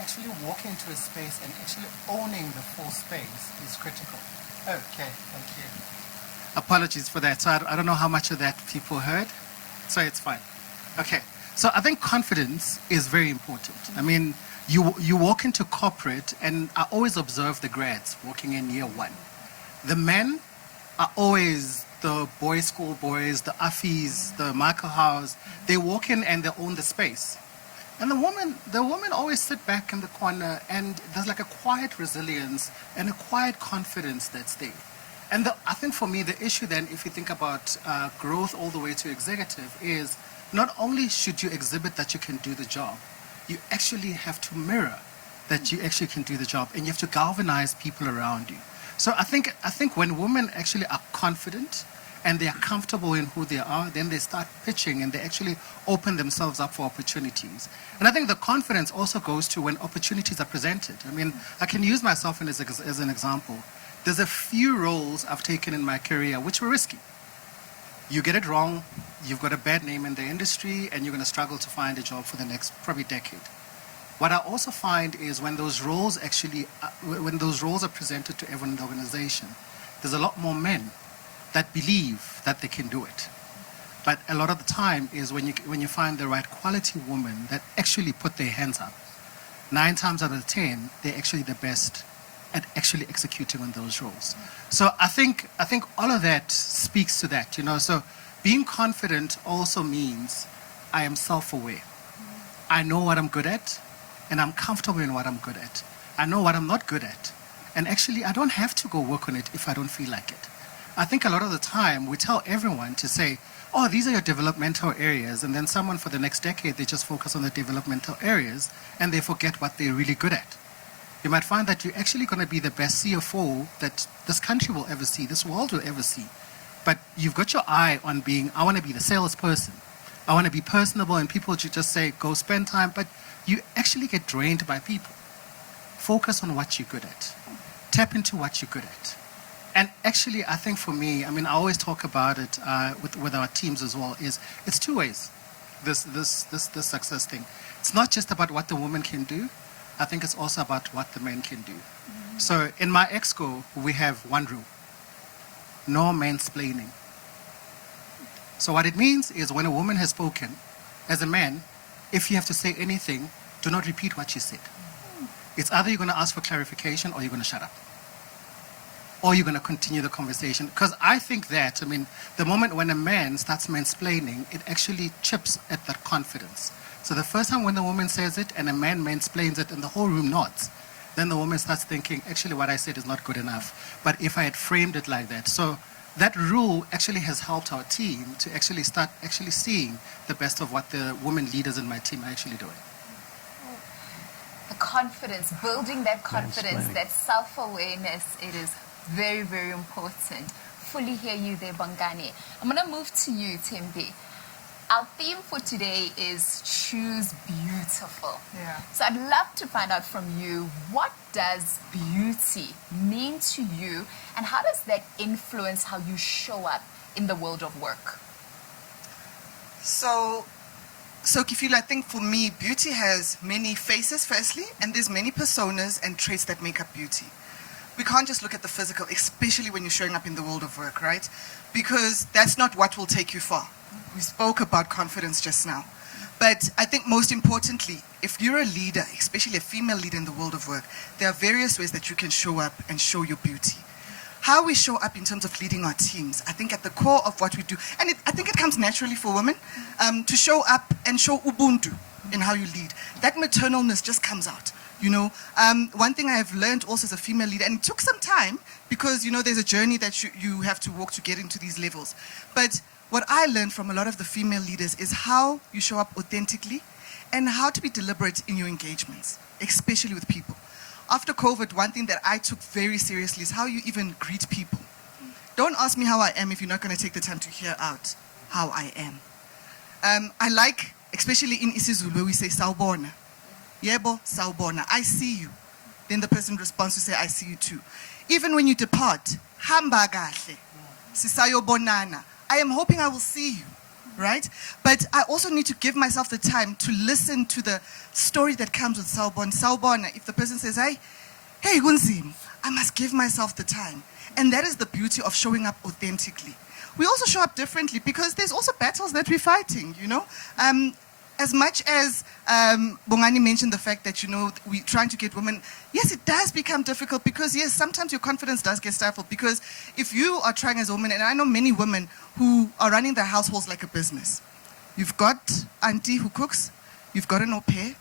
actually walking into a space and actually owning the full space is critical. Okay, thank you. Apologies for that. So I don't know how much of that people heard. So it's fine. Okay. So I think confidence is very important. I mean, you walk into corporate, and I always observe the grads walking in year one. The men are always the boys' school boys, the Affies, the Michael House. They walk in and they own the space. And the women always sit back in the corner, and there's like a quiet resilience and a quiet confidence that's there. And I think for me, the issue then, if you think about growth all the way to executive, is not only should you exhibit that you can do the job, you actually have to mirror that you actually can do the job, and you have to galvanize people around you. So I think when women actually are confident and they are comfortable in who they are, then they start pitching and they actually open themselves up for opportunities. And I think the confidence also goes to when opportunities are presented. I mean, I can use myself as an example. There's a few roles I've taken in my career which were risky. You get it wrong, you've got a bad name in the industry, and you're going to struggle to find a job for the next probably decade. What I also find is when those roles are presented to everyone in the organization, there's a lot more men that believe that they can do it. But a lot of the time is when you find the right quality woman that actually put their hands up. 9 times out of 10, they're actually the best at actually executing on those roles. So I think all of that speaks to that, you know. So being confident also means I am self-aware. I know what I'm good at, and I'm comfortable in what I'm good at. I know what I'm not good at, and actually I don't have to go work on it if I don't feel like it. I think a lot of the time we tell everyone to say, oh, these are your developmental areas, and then someone for the next decade, they just focus on the developmental areas and they forget what they're really good at. You might find that you're actually going to be the best CFO that this country will ever see, this world will ever see. But you've got your eye on being, I want to be the salesperson. I want to be personable, and people should just say, go spend time, but you actually get drained by people. Focus on what you're good at. Tap into what you're good at. And actually, I think for me, I mean, I always talk about it with our teams as well, is it's 2 ways, this success thing. It's not just about what the woman can do. I think it's also about what the men can do. So in my exco, we have one rule: no mansplaining. So what it means is when a woman has spoken, as a man, if you have to say anything, do not repeat what she said. It's either you're going to ask for clarification or you're going to shut up. Or you're going to continue the conversation. Because I think that, I mean, the moment when a man starts mansplaining, it actually chips at that confidence. So the first time when the woman says it and a man mansplains it and the whole room nods, then the woman starts thinking, actually what I said is not good enough. But if I had framed it like that. So that rule actually has helped our team to actually start actually seeing the best of what the women leaders in my team are actually doing. The confidence, building that confidence, that self-awareness, it is very, very important. Fully hear you there, Bongani. I'm going to move to you, Tembi. Our theme for today is choose beautiful. Yeah. So I'd love to find out from you, what does beauty mean to you, and how does that influence how you show up in the world of work? So Kifilo, I think for me, beauty has many faces, firstly, and there's many personas and traits that make up beauty. We can't just look at the physical, especially when you're showing up in the world of work, right? Because that's not what will take you far. We spoke about confidence just now. But I think most importantly, if you're a leader, especially a female leader in the world of work, there are various ways that you can show up and show your beauty. How we show up in terms of leading our teams, I think at the core of what we do, and I think it comes naturally for women, to show up and show ubuntu in how you lead. That maternalness just comes out. You know, one thing I have learned also as a female leader, and it took some time because, you know, there's a journey that you have to walk to get into these levels. But what I learned from a lot of the female leaders is how you show up authentically and how to be deliberate in your engagements, especially with people. After COVID, one thing that I took very seriously is how you even greet people. Don't ask me how I am if you're not going to take the time to hear out how I am. I like, especially in isiZulu, we say sawubona. Yebo, sawubona. I see you. then the person responds to say, I see you too. Even when you depart, hamba kahle, sisayobonana. I am hoping I will see you, right? But I also need to give myself the time to listen to the story that comes with sawubona. Sawubona, if the person says, hey, kunzima, I must give myself the time. And that is the beauty of showing up authentically. We also show up differently because there's also battles that we're fighting, you know? As much as Bongani mentioned the fact that, you know, we're trying to get women, yes, it does become difficult because, yes, sometimes your confidence does get stifled because if you are trying as a woman, and I know many women who are running their households like a business. You've got auntie who cooks, you've got an au pair,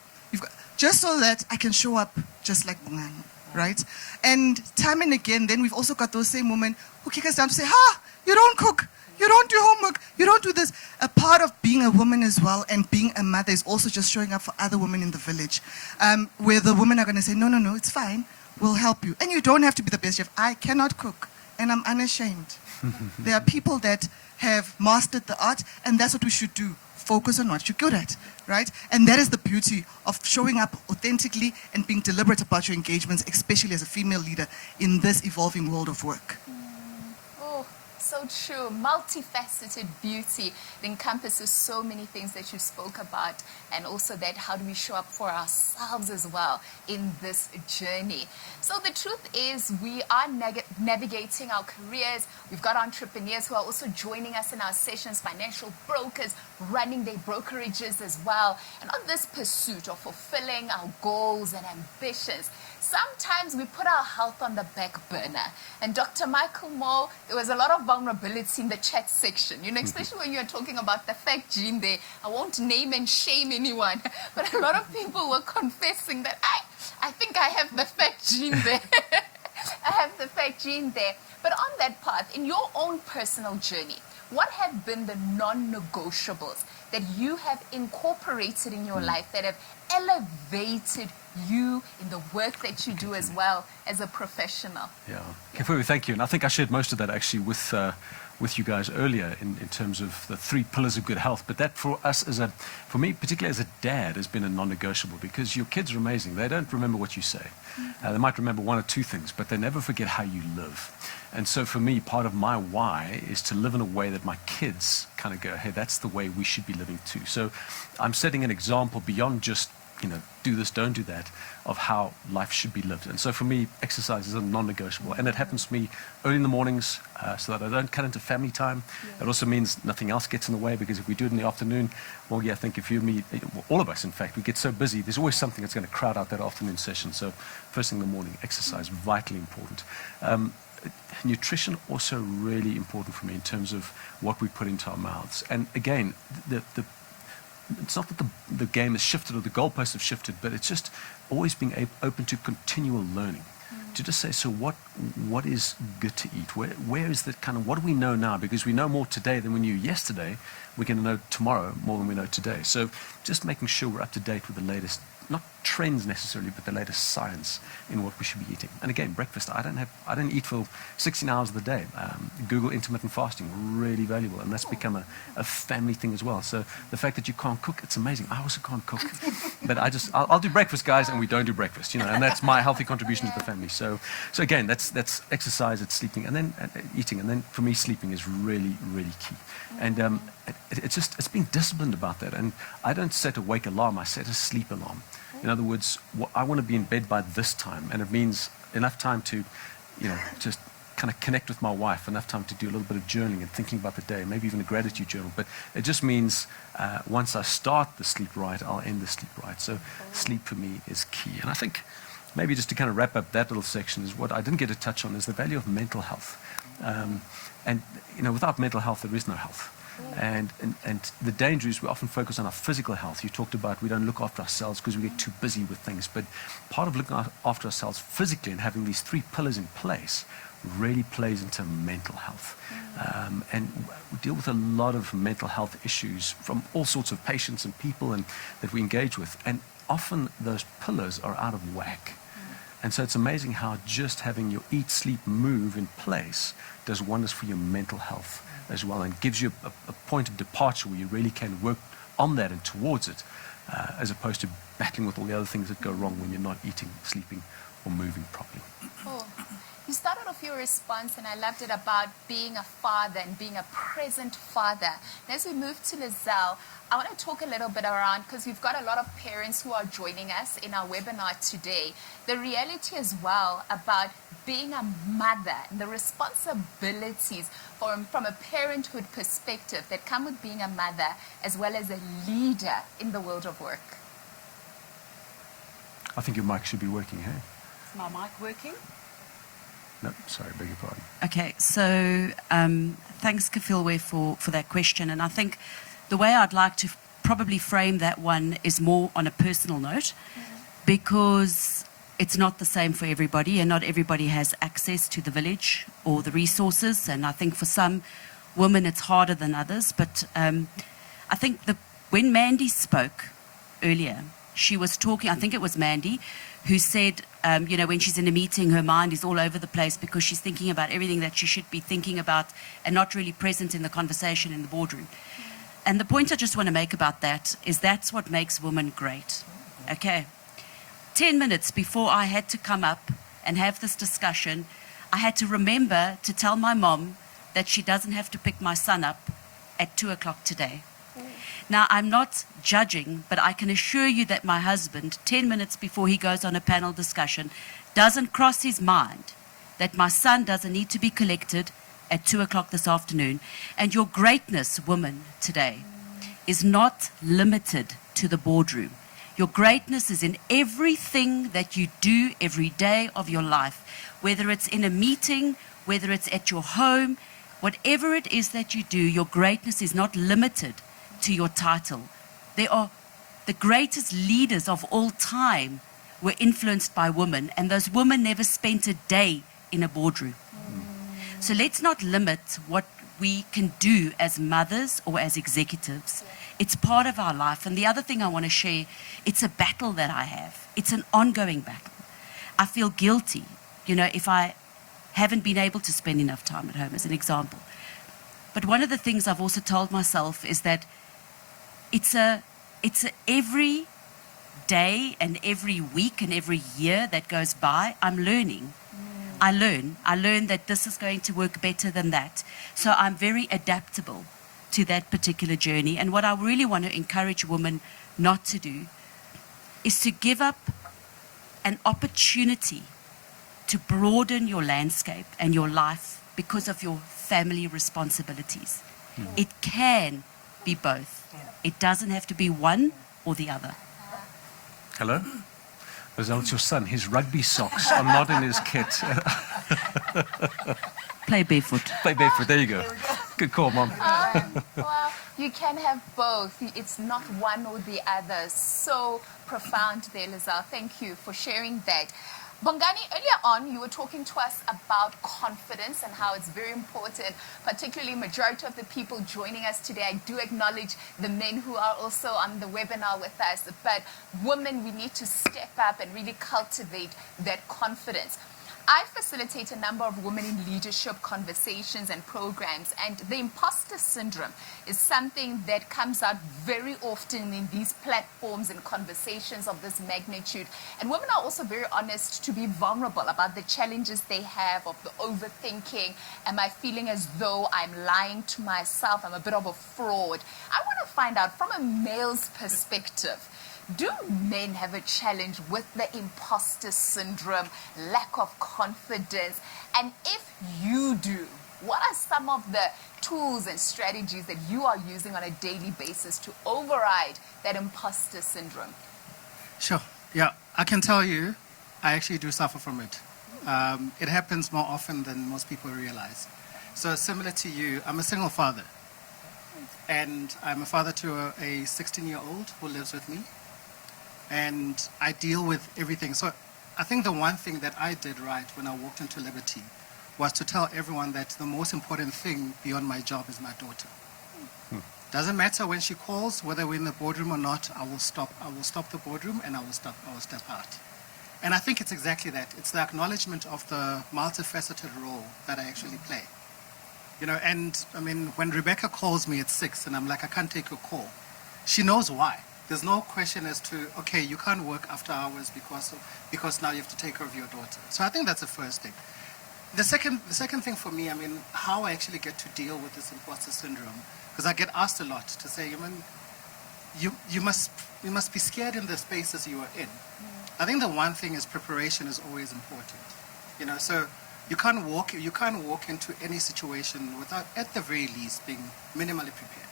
just so that I can show up just like Bongani, right? And time and again, then we've also got those same women who kick us down to say, you don't cook. You don't do homework. You don't do this. A part of being a woman as well and being a mother is also just showing up for other women in the village, where the women are going to say, no, it's fine. We'll help you. And you don't have to be the best chef. I cannot cook, and I'm unashamed. There are people that have mastered the art, and that's what we should do. Focus on what you're good at, right? And that is the beauty of showing up authentically and being deliberate about your engagements, especially as a female leader in this evolving world of work. So true. Multifaceted beauty. It encompasses so many things that you spoke about, and also that how do we show up for ourselves as well in this journey. So the truth is we are navigating our careers. We've got entrepreneurs who are also joining us in our sessions, financial brokers running their brokerages as well. And on this pursuit of fulfilling our goals and ambitions, sometimes we put our health on the back burner. And Dr. Michael Moore, there was a lot of vulnerability in the chat section, you know, especially when you're talking about the fat gene there. I won't name and shame anyone, but a lot of people were confessing that I think I have the fat gene there. I have the fat gene there. But on that path, in your own personal journey, what have been the non-negotiables that you have incorporated in your life that have elevated you in the work that you do as well as a professional? Yeah, Kifuwe, thank you. And I think I shared most of that actually with you guys earlier in terms of the 3 pillars of good health. But that for us, for me, particularly as a dad, has been a non-negotiable because your kids are amazing. They don't remember what you say. They might remember 1 or 2 things, but they never forget how you live. And so for me, part of my why is to live in a way that my kids kind of go, hey, that's the way we should be living too. So I'm setting an example beyond just, you know, do this, don't do that, of how life should be lived. And so for me, exercise is a non-negotiable. And it happens for me early in the mornings so that I don't cut into family time. It also means nothing else gets in the way, because if we do it in the afternoon, well, yeah, I think if you and me, all of us, in fact, we get so busy, there's always something that's going to crowd out that afternoon session. So first thing in the morning, exercise, vitally important. Nutrition also really important for me in terms of what we put into our mouths. And again, it's not that the game has shifted or the goalposts have shifted, but it's just always being open to continual learning. To just say, so what is good to eat? Where is that kind of, what do we know now? Because we know more today than we knew yesterday. We're going to know tomorrow more than we know today. So just making sure we're up to date with the latest, not trends necessarily, but the latest science in what we should be eating. And again, breakfast, I don't eat for 16 hours of the day. Google intermittent fasting, really valuable, and that's become a family thing as well. So the fact that you can't cook, it's amazing. I also can't cook, but I'll do breakfast, guys, and we don't do breakfast, you know, and that's my healthy contribution to the family. So again, that's exercise, it's sleeping, and then eating, and then for me, sleeping is really, really key. And it's being disciplined about that. And I don't set a wake alarm, I set a sleep alarm. In other words, I want to be in bed by this time, and it means enough time to, you know, just kind of connect with my wife, enough time to do a little bit of journaling and thinking about the day, maybe even a gratitude journal. But it just means once I start the sleep right, I'll end the sleep right. So sleep for me is key. And I think maybe just to kind of wrap up that little section is what I didn't get to touch on is the value of mental health. And, you know, without mental health, there is no health. And the danger is we often focus on our physical health. You talked about we don't look after ourselves because we get too busy with things. But part of looking after ourselves physically and having these 3 pillars in place really plays into mental health. And we deal with a lot of mental health issues from all sorts of patients and people that we engage with. And often those pillars are out of whack. And so it's amazing how just having your eat, sleep, move in place does wonders for your mental health as well, and gives you a point of departure where you really can work on that and towards it, as opposed to battling with all the other things that go wrong when you're not eating, sleeping, or moving properly. Oh, you started off your response, and I loved it, about being a father and being a present father. And as we move to Lizelle, I want to talk a little bit around, because we've got a lot of parents who are joining us in our webinar today, the reality as well about being a mother and the responsibilities from a parenthood perspective that come with being a mother as well as a leader in the world of work. I think your mic should be working, hey? Is my mic working? No, sorry, beg your pardon. Okay, so thanks, Kafilwe, for that question. And I think the way I'd like to probably frame that one is more on a personal note, because it's not the same for everybody, and not everybody has access to the village or the resources. And I think for some women it's harder than others. But I think when Mandy spoke earlier, she was talking, I think it was Mandy, who said, when she's in a meeting, her mind is all over the place because she's thinking about everything that she should be thinking about and not really present in the conversation in the boardroom. And the point I just want to make about that is that's what makes women great. Okay. 10 minutes before I had to come up and have this discussion, I had to remember to tell my mom that she doesn't have to pick my son up at 2 o'clock today. Now, I'm not judging, but I can assure you that my husband, 10 minutes before he goes on a panel discussion, doesn't cross his mind that my son doesn't need to be collected at 2 o'clock this afternoon. And your greatness, woman, today, is not limited to the boardroom. Your greatness is in everything that you do every day of your life, whether it's in a meeting, whether it's at your home, whatever it is that you do, your greatness is not limited to your title. They are the greatest leaders of all time were influenced by women, and those women never spent a day in a boardroom. So let's not limit what we can do as mothers or as executives. It's part of our life. And the other thing I want to share, it's a battle that I have. It's an ongoing battle. I feel guilty, if I haven't been able to spend enough time at home, as an example. But one of the things I've also told myself is that it's a every day and every week and every year that goes by, I'm learning. I learn that this is going to work better than that. So I'm very adaptable to that particular journey. And what I really want to encourage women not to do is to give up an opportunity to broaden your landscape and your life because of your family responsibilities. It can be both. It doesn't have to be one or the other. Hello? Lizelle, it's your son. His rugby socks are not in his kit. Play barefoot. Play barefoot. There you go. Good call, Mom. Well, you can have both. It's not one or the other. So profound there, Lizelle. Thank you for sharing that. Bongani, earlier on, you were talking to us about confidence and how it's very important, particularly majority of the people joining us today. I do acknowledge the men who are also on the webinar with us, but women, we need to step up and really cultivate that confidence. I facilitate a number of women in leadership conversations and programs, and the imposter syndrome is something that comes out very often in these platforms and conversations of this magnitude. And women are also very honest to be vulnerable about the challenges they have, of the overthinking. Am I feeling as though I'm lying to myself? I'm a bit of a fraud. I want to find out from a male's perspective, do men have a challenge with the imposter syndrome, lack of confidence? And if you do, what are some of the tools and strategies that you are using on a daily basis to override that imposter syndrome? Sure. Yeah, I can tell you, I actually do suffer from it. It happens more often than most people realize. So similar to you, I'm a single father. And I'm a father to a 16-year-old who lives with me. And I deal with everything. So I think the one thing that I did right when I walked into Liberty was to tell everyone that the most important thing beyond my job is my daughter. Doesn't matter when she calls, whether we're in the boardroom or not, I will stop the boardroom and I will step out. And I think it's exactly that. It's the acknowledgement of the multifaceted role that I actually play. And I mean, when Rebecca calls me at 6 and I'm like, I can't take your call, she knows why. There's no question as to, okay, you can't work after hours because now you have to take care of your daughter. So I think that's the first thing. The second thing for me, I mean, how I actually get to deal with this imposter syndrome, because I get asked a lot to say, you must be scared in the spaces you are in. I think the one thing is preparation is always important. So you can't walk into any situation without, at the very least, being minimally prepared.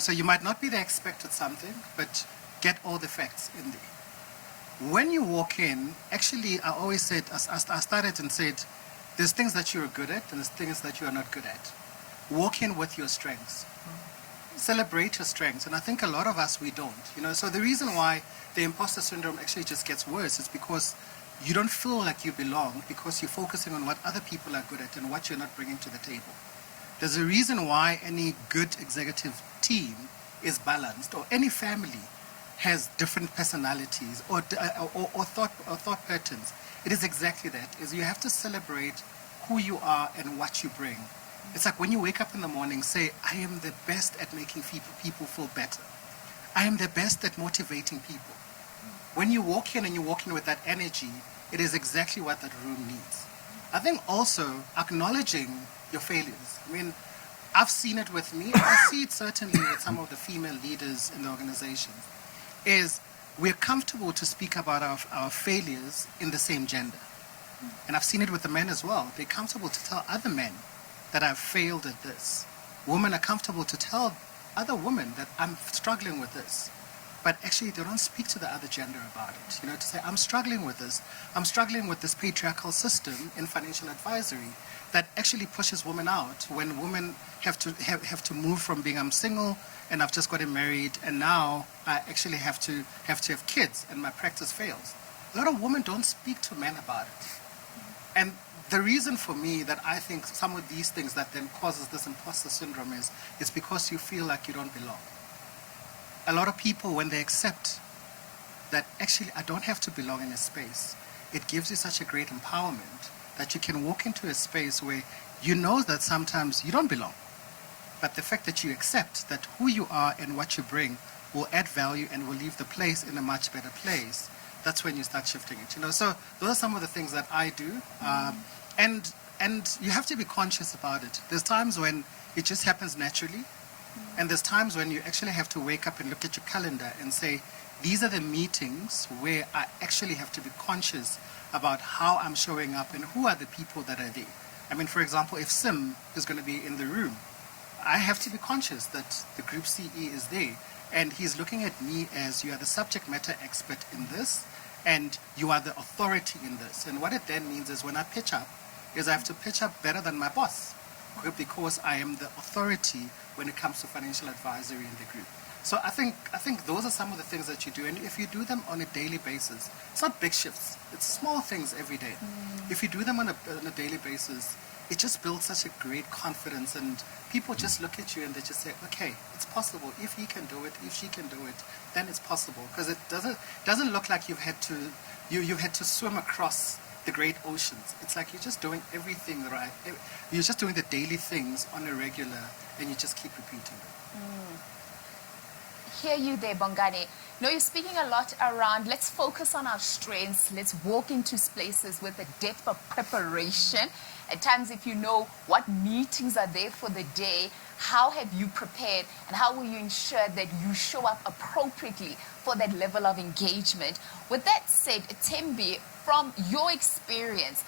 So you might not be the expert at something, but get all the facts in there. When you walk in, actually, I always said, I started and said, there's things that you're good at and there's things that you are not good at. Walk in with your strengths. Celebrate your strengths. And I think a lot of us, we don't. So the reason why the imposter syndrome actually just gets worse is because you don't feel like you belong because you're focusing on what other people are good at and what you're not bringing to the table. There's a reason why any good executive team is balanced, or any family has different personalities or thought patterns. It is exactly that. Is you have to celebrate who you are and what you bring. It's like when you wake up in the morning, say, I am the best at making people feel better. I am the best at motivating people. When you walk in and you walk in with that energy, it is exactly what that room needs. I think also acknowledging your failures. I mean, I've seen it with me, and I see it certainly with some of the female leaders in the organization, is we're comfortable to speak about our failures in the same gender. And I've seen it with the men as well. They're comfortable to tell other men that I've failed at this. Women are comfortable to tell other women that I'm struggling with this. But actually, they don't speak to the other gender about it. To say, I'm struggling with this. I'm struggling with this patriarchal system in financial advisory that actually pushes women out when women have to move from being, I'm single and I've just gotten married and now I actually have to have kids and my practice fails. A lot of women don't speak to men about it. And the reason for me that I think some of these things that then causes this imposter syndrome is because you feel like you don't belong. A lot of people, when they accept that actually I don't have to belong in a space, it gives you such a great empowerment that you can walk into a space where you know that sometimes you don't belong. But the fact that you accept that who you are and what you bring will add value and will leave the place in a much better place, that's when you start shifting it. So those are some of the things that I do. And you have to be conscious about it. There's times when it just happens naturally. And there's times when you actually have to wake up and look at your calendar and say, these are the meetings where I actually have to be conscious about how I'm showing up and who are the people that are there. I mean, for example, if Sim is going to be in the room, I have to be conscious that the group CE is there and he's looking at me as you are the subject matter expert in this and you are the authority in this. And what it then means is when I pitch up, is I have to pitch up better than my boss because I am the authority when it comes to financial advisory in the group. So I think those are some of the things that you do. And if you do them on a daily basis, it's not big shifts. It's small things every day. If you do them on a daily basis, it just builds such a great confidence. And people just look at you and they just say, okay, it's possible. If he can do it, if she can do it, then it's possible. Because it doesn't look like you've had to swim across the great oceans. It's like you're just doing everything right. You're just doing the daily things on a regular and you just keep repeating them. Hear you there, Bongani. You're speaking a lot around let's focus on our strengths, let's walk into places with a depth of preparation. At times, if you know what meetings are there for the day, how have you prepared and how will you ensure that you show up appropriately for that level of engagement? With that said, Tembi, from your experience,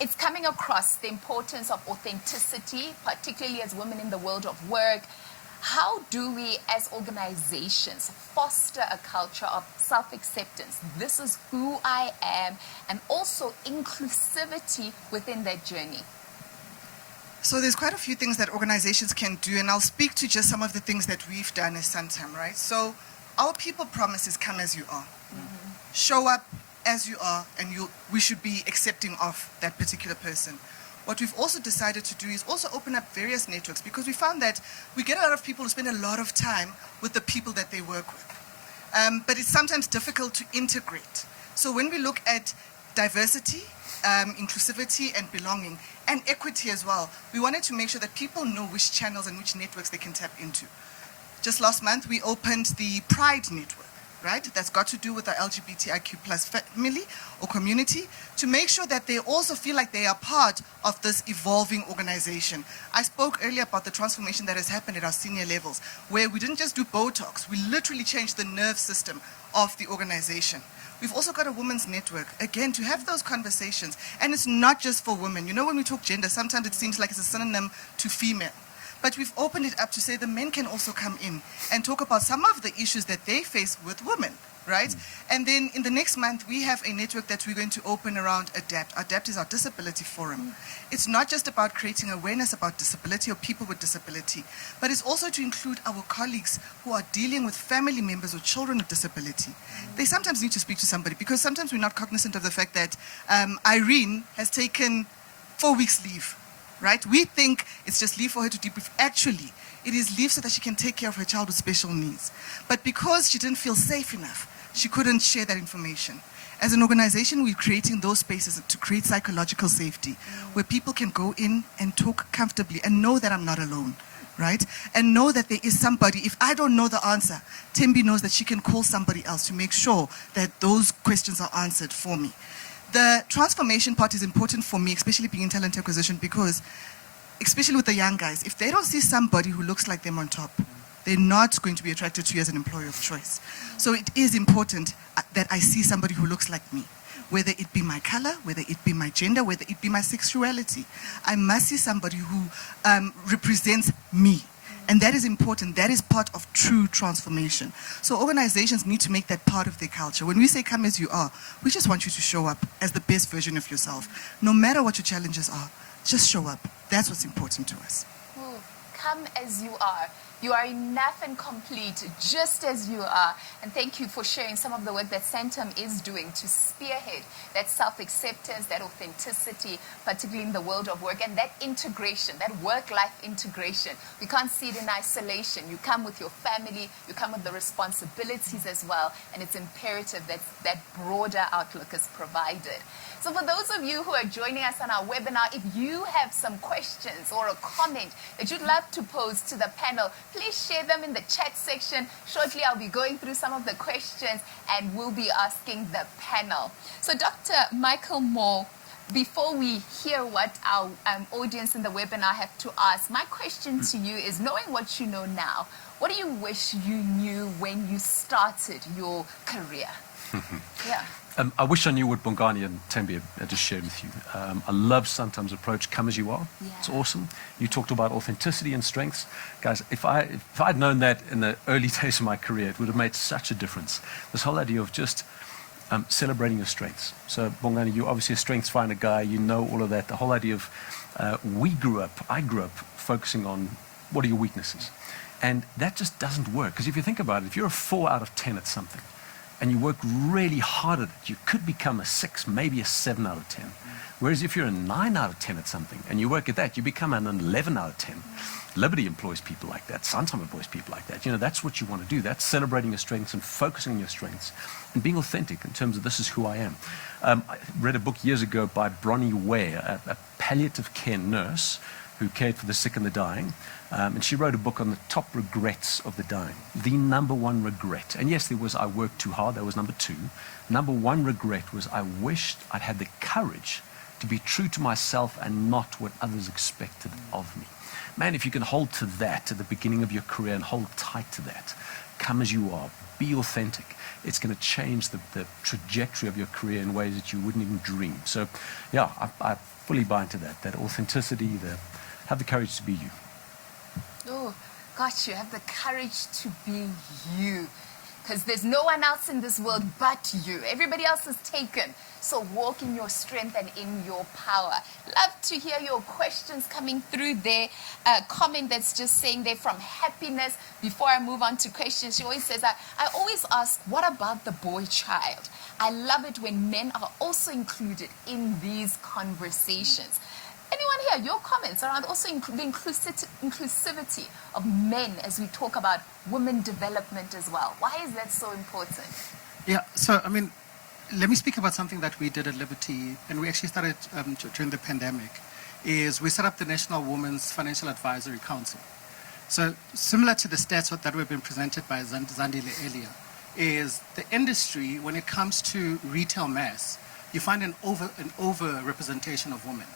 it's coming across the importance of authenticity, particularly as women in the world of work. How do we, as organizations, foster a culture of self-acceptance? This is who I am, and also inclusivity within that journey. So there's quite a few things that organizations can do, and I'll speak to just some of the things that we've done as Santam, right? So our people promise is come as you are. Show up as you are, and we should be accepting of that particular person. What we've also decided to do is also open up various networks, because we found that we get a lot of people who spend a lot of time with the people that they work with. But it's sometimes difficult to integrate. So when we look at diversity, inclusivity and belonging, and equity as well, we wanted to make sure that people know which channels and which networks they can tap into. Just last month, we opened the Pride Network, right? That's got to do with the LGBTIQ plus family or community, to make sure that they also feel like they are part of this evolving organization. I spoke earlier about the transformation that has happened at our senior levels, where we didn't just do Botox, we literally changed the nerve system of the organization. We've also got a women's network, again, to have those conversations. And it's not just for women. You know, when we talk gender, sometimes it seems like it's a synonym to female. But we've opened it up to say the men can also come in and talk about some of the issues that they face with women, right? And then in the next month, we have a network that we're going to open around ADAPT. ADAPT is our disability forum. It's not just about creating awareness about disability or people with disability, but it's also to include our colleagues who are dealing with family members or children with disability. They sometimes need to speak to somebody because sometimes we're not cognizant of the fact that Irene has taken 4 weeks leave. Right? We think it's just leave for her to debrief. Actually, it is leave so that she can take care of her child with special needs. But because she didn't feel safe enough, she couldn't share that information. As an organization, we're creating those spaces to create psychological safety, where people can go in and talk comfortably and know that I'm not alone, right? And know that there is somebody. If I don't know the answer, Tembi knows that she can call somebody else to make sure that those questions are answered for me. The transformation part is important for me, especially being in talent acquisition, because, especially with the young guys, if they don't see somebody who looks like them on top, they're not going to be attracted to you as an employer of choice. So it is important that I see somebody who looks like me, whether it be my color, whether it be my gender, whether it be my sexuality. I must see somebody who represents me. And that is important. That is part of true transformation. So organizations need to make that part of their culture. When we say come as you are, we just want you to show up as the best version of yourself. No matter what your challenges are, just show up. That's what's important to us. Ooh, come as you are. You are enough and complete just as you are. And thank you for sharing some of the work that Centum is doing to spearhead that self-acceptance, that authenticity, particularly in the world of work, and that integration, that work-life integration. We can't see it in isolation. You come with your family, you come with the responsibilities as well, and it's imperative that that broader outlook is provided. So for those of you who are joining us on our webinar, if you have some questions or a comment that you'd love to pose to the panel, please share them in the chat section. Shortly, I'll be going through some of the questions and we'll be asking the panel. So Dr. Michael Moore, before we hear what our audience in the webinar have to ask, my question to you is, knowing what you know now, what do you wish you knew when you started your career? Yeah. I wish I knew what Bongani and Tembi had just shared with you. I love Santam's approach, come as you are. Yeah. It's awesome. You talked about authenticity and strengths. Guys, if I'd known that in the early days of my career, it would have made such a difference. This whole idea of just celebrating your strengths. So Bongani, you're obviously a strengths finder guy. You know all of that. The whole idea of I grew up focusing on what are your weaknesses. And that just doesn't work. Because if you think about it, if you're a 4 out of 10 at something, and you work really hard at it, you could become a 6, maybe a 7 out of 10. Whereas if you're a 9 out of 10 at something, and you work at that, you become an 11 out of 10. Liberty employs people like that. Santam employs people like that. You know, that's what you want to do. That's celebrating your strengths and focusing on your strengths and being authentic in terms of this is who I am. I read a book years ago by Bronnie Ware, a palliative care nurse who cared for the sick and the dying. And she wrote a book on the top regrets of the dying. The number one regret. And yes, there was I worked too hard. That was number 2. Number 1 regret was I wished I'd had the courage to be true to myself and not what others expected of me. Man, if you can hold to that at the beginning of your career and hold tight to that, come as you are, be authentic. It's going to change the trajectory of your career in ways that you wouldn't even dream. So, yeah, I fully buy into that authenticity, have the courage to be you. Oh, gosh, you have the courage to be you. Because there's no one else in this world but you. Everybody else is taken. So walk in your strength and in your power. Love to hear your questions coming through there. A comment that's just saying there from Happiness. Before I move on to questions, she always says, I always ask, what about the boy child? I love it when men are also included in these conversations. Anyone here, your comments around also the inclusivity of men as we talk about women development as well. Why is that so important? Yeah, so, I mean, let me speak about something that we did at Liberty, and we actually started during the pandemic, is we set up the National Women's Financial Advisory Council. So similar to the stats that were being presented by Zandile earlier, is the industry, when it comes to retail mass, you find an over-representation of women.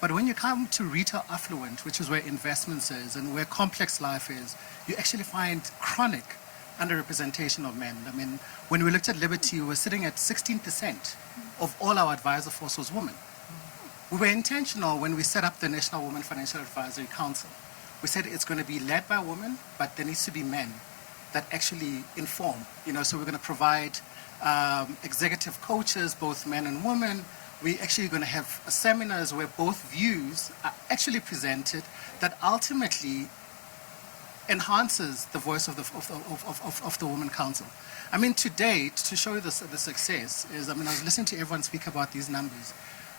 But when you come to retail affluent, which is where investments is and where complex life is, you actually find chronic underrepresentation of men. I mean, when we looked at Liberty, we were sitting at 16% of all our advisor force was women. We were intentional when we set up the National Women Financial Advisory Council. We said it's going to be led by women, but there needs to be men that actually inform. So we're going to provide executive coaches, both men and women. We're actually going to have seminars where both views are actually presented that ultimately enhances the voice of the Women Council. I mean, to date, to show you the success is, I was listening to everyone speak about these numbers.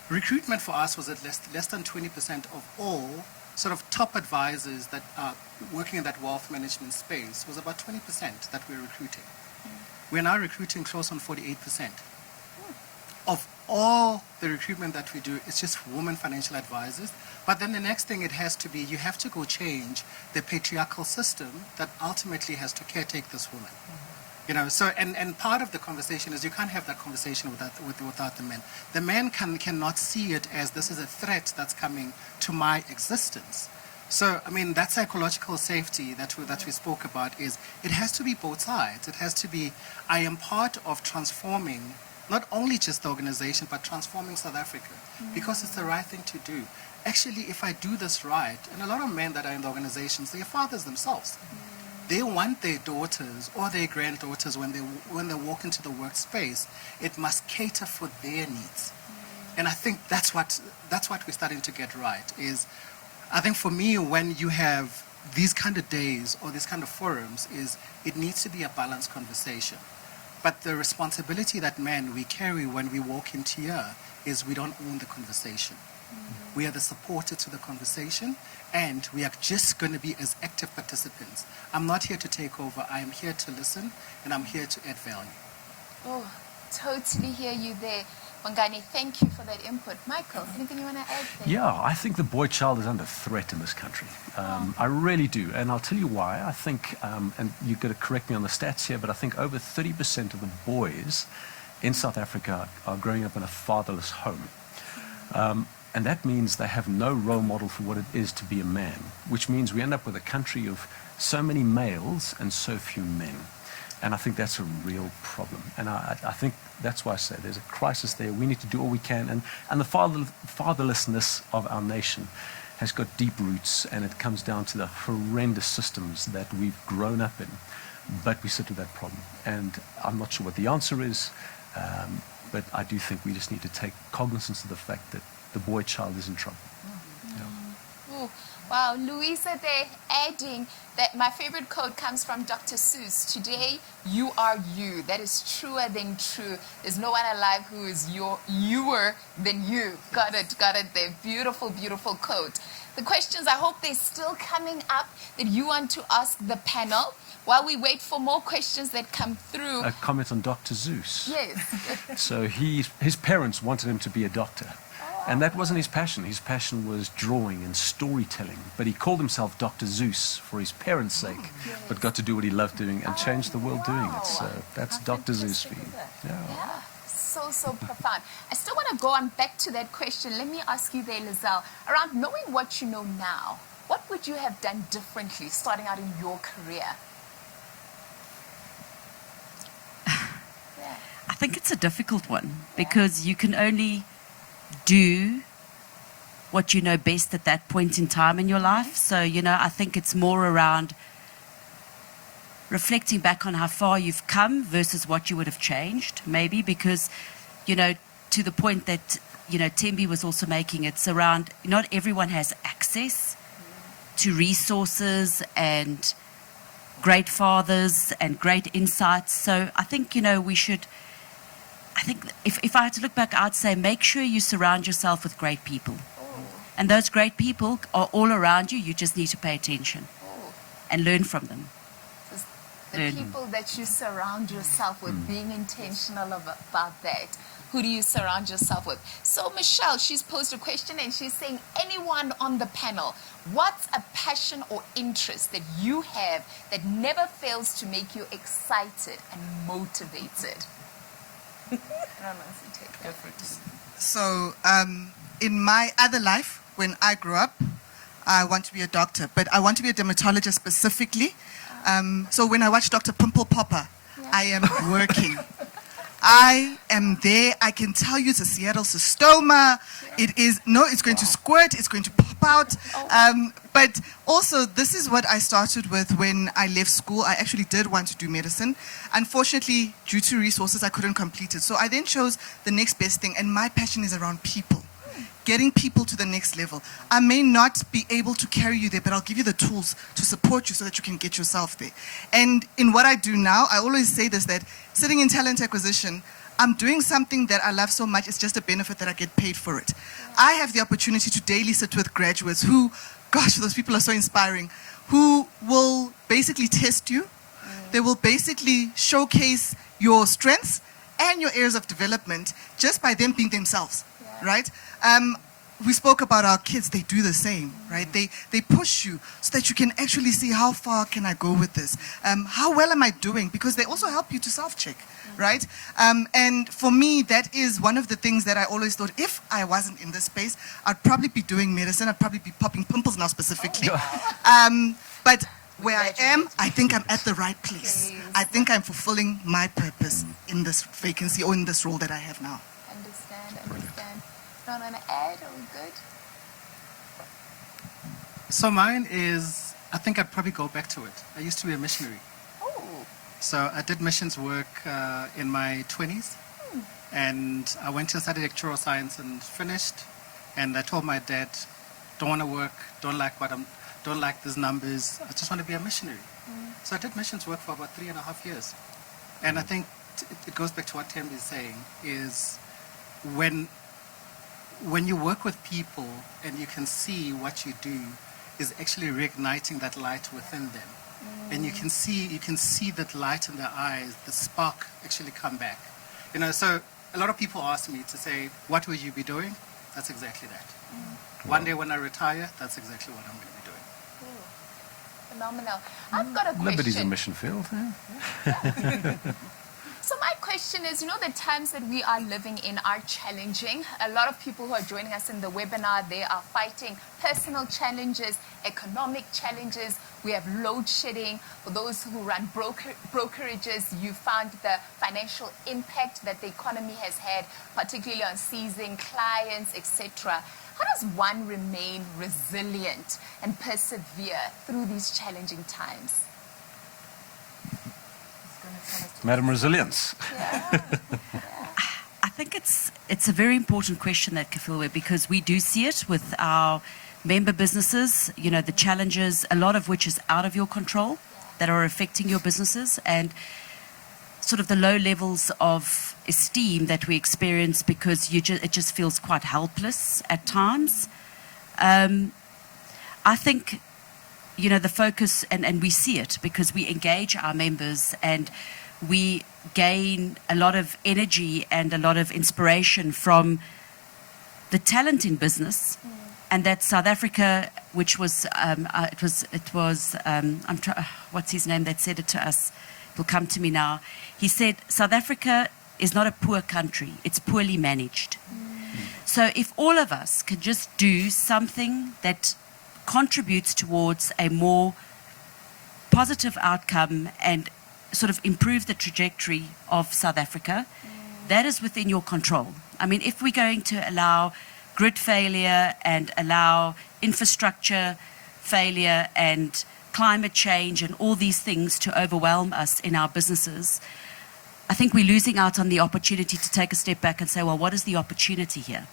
Recruitment for us was at less than 20% of all sort of top advisors that are working in that wealth management space, was about 20% that we're recruiting. We're now recruiting close on 48%. Of all the recruitment that we do, it's just women financial advisors. But then the next thing it has to be, you have to go change the patriarchal system that ultimately has to caretake this woman. So and part of the conversation is you can't have that conversation without the men. The men cannot see it as this is a threat that's coming to my existence. So, that psychological safety that we spoke about is, it has to be both sides. It has to be, I am part of transforming not only just the organization, but transforming South Africa, because it's the right thing to do. Actually, if I do this right, and a lot of men that are in the organizations, they're fathers themselves. They want their daughters or their granddaughters, when they walk into the workspace, it must cater for their needs. And I think that's what we're starting to get right. Is, I think for me, when you have these kind of days or these kind of forums, is it needs to be a balanced conversation. But the responsibility that men we carry when we walk into here is we don't own the conversation. We are the supporter to the conversation, and we are just going to be as active participants. I'm not here to take over. I am here to listen, and I'm here to add value. Oh, totally hear you there. Bongani, thank you for that input. Michael, anything you want to add there? Yeah, I think the boy child is under threat in this country. I really do. And I'll tell you why. I think, and you've got to correct me on the stats here, but I think over 30% of the boys in South Africa are growing up in a fatherless home. And that means they have no role model for what it is to be a man, which means we end up with a country of so many males and so few men. And I think that's a real problem. And I think that's why I say there's a crisis there. We need to do all we can. And the fatherlessness of our nation has got deep roots, and it comes down to the horrendous systems that we've grown up in. But we sit with that problem. And I'm not sure what the answer is, but I do think we just need to take cognizance of the fact that the boy child is in trouble. Ooh, wow, Louisa there adding that my favorite quote comes from Dr. Seuss. Today, you are you. That is truer than true. There's no one alive who is youer than you. Got it there. Beautiful, beautiful quote. The questions, I hope they're still coming up that you want to ask the panel while we wait for more questions that come through. A comment on Dr. Seuss. Yes. So his parents wanted him to be a doctor. And that wasn't his passion. His passion was drawing and storytelling. But he called himself Dr. Zeus for his parents' sake, but got to do what he loved doing and changed the world doing it. So that's Dr. Zeus for you. Yeah, so profound. I still want to go on back to that question. Let me ask you there, Lizelle, around knowing what you know now, what would you have done differently starting out in your career? I think it's a difficult one because you can only do what you know best at that point in time in your life. So, I think it's more around reflecting back on how far you've come versus what you would have changed, maybe, because, to the point that, Tembi was also making, it's around not everyone has access to resources and great fathers and great insights. So I think, we should... I think if I had to look back, I'd say make sure you surround yourself with great people. And those great people are all around you. You just need to pay attention and learn from them. the people that you surround yourself with, being intentional about that. Who do you surround yourself with? So Michelle, she's posed a question and she's saying, anyone on the panel, what's a passion or interest that you have that never fails to make you excited and motivated? I don't know if you take that. So, in my other life, when I grew up, I want to be a doctor, but I want to be a dermatologist specifically. So when I watch Dr. Pimple Popper, I am working. I am there. I can tell you it's a Seattle cystoma. It's going to squirt. It's going to pop out. But also, this is what I started with when I left school. I actually did want to do medicine. Unfortunately, due to resources, I couldn't complete it. So I then chose the next best thing, and my passion is around people. Getting people to the next level. I may not be able to carry you there, but I'll give you the tools to support you so that you can get yourself there. And in what I do now, I always say this, that sitting in talent acquisition, I'm doing something that I love so much, it's just a benefit that I get paid for it. I have the opportunity to daily sit with graduates who, gosh, those people are so inspiring, who will basically test you. They will basically showcase your strengths and your areas of development just by them being themselves. Right? We spoke about our kids, they do the same, right? They push you so that you can actually see how far can I go with this? How well am I doing? Because they also help you to self-check, right? And for me, that is one of the things that I always thought, if I wasn't in this space, I'd probably be doing medicine, I'd probably be popping pimples now specifically. But where I am, I think I'm at the right place. I think I'm fulfilling my purpose in this vacancy or in this role that I have now. Understand. Not an ad, are we good? So mine is, I think I'd probably go back to it. I used to be a missionary. Oh. So I did missions work in my 20s. And I went and studied electoral science and finished. And I told my dad, don't want to work, don't like these numbers. I just want to be a missionary. So I did missions work for about 3.5 years. And I think it goes back to what Tembi is saying, is when you work with people and you can see what you do is actually reigniting that light within them. And you can see that light in their eyes, the spark actually come back. You know, so a lot of people ask me to say, what will you be doing? That's exactly that. One day when I retire, that's exactly what I'm going to be doing. Phenomenal. I've got a question. Liberty's a mission field. So my question is, the times that we are living in are challenging. A lot of people who are joining us in the webinar, they are fighting personal challenges, economic challenges. We have load shedding. For those who run brokerages, you found the financial impact that the economy has had, particularly on seizing clients, etc. How does one remain resilient and persevere through these challenging times? Madam Resilience. I think it's a very important question, that Kafilwe, because we do see it with our member businesses, the challenges, a lot of which is out of your control, that are affecting your businesses, and sort of the low levels of esteem that we experience because it just feels quite helpless at times. I think the focus, and we see it because we engage our members and we gain a lot of energy and a lot of inspiration from the talent in business, and that South Africa, which was, what's his name that said it to us? It will come to me now. He said, South Africa is not a poor country, it's poorly managed. So if all of us can just do something that contributes towards a more positive outcome and sort of improve the trajectory of South Africa, that is within your control. I mean, if we're going to allow grid failure and allow infrastructure failure and climate change and all these things to overwhelm us in our businesses, I think we're losing out on the opportunity to take a step back and say, well, what is the opportunity here?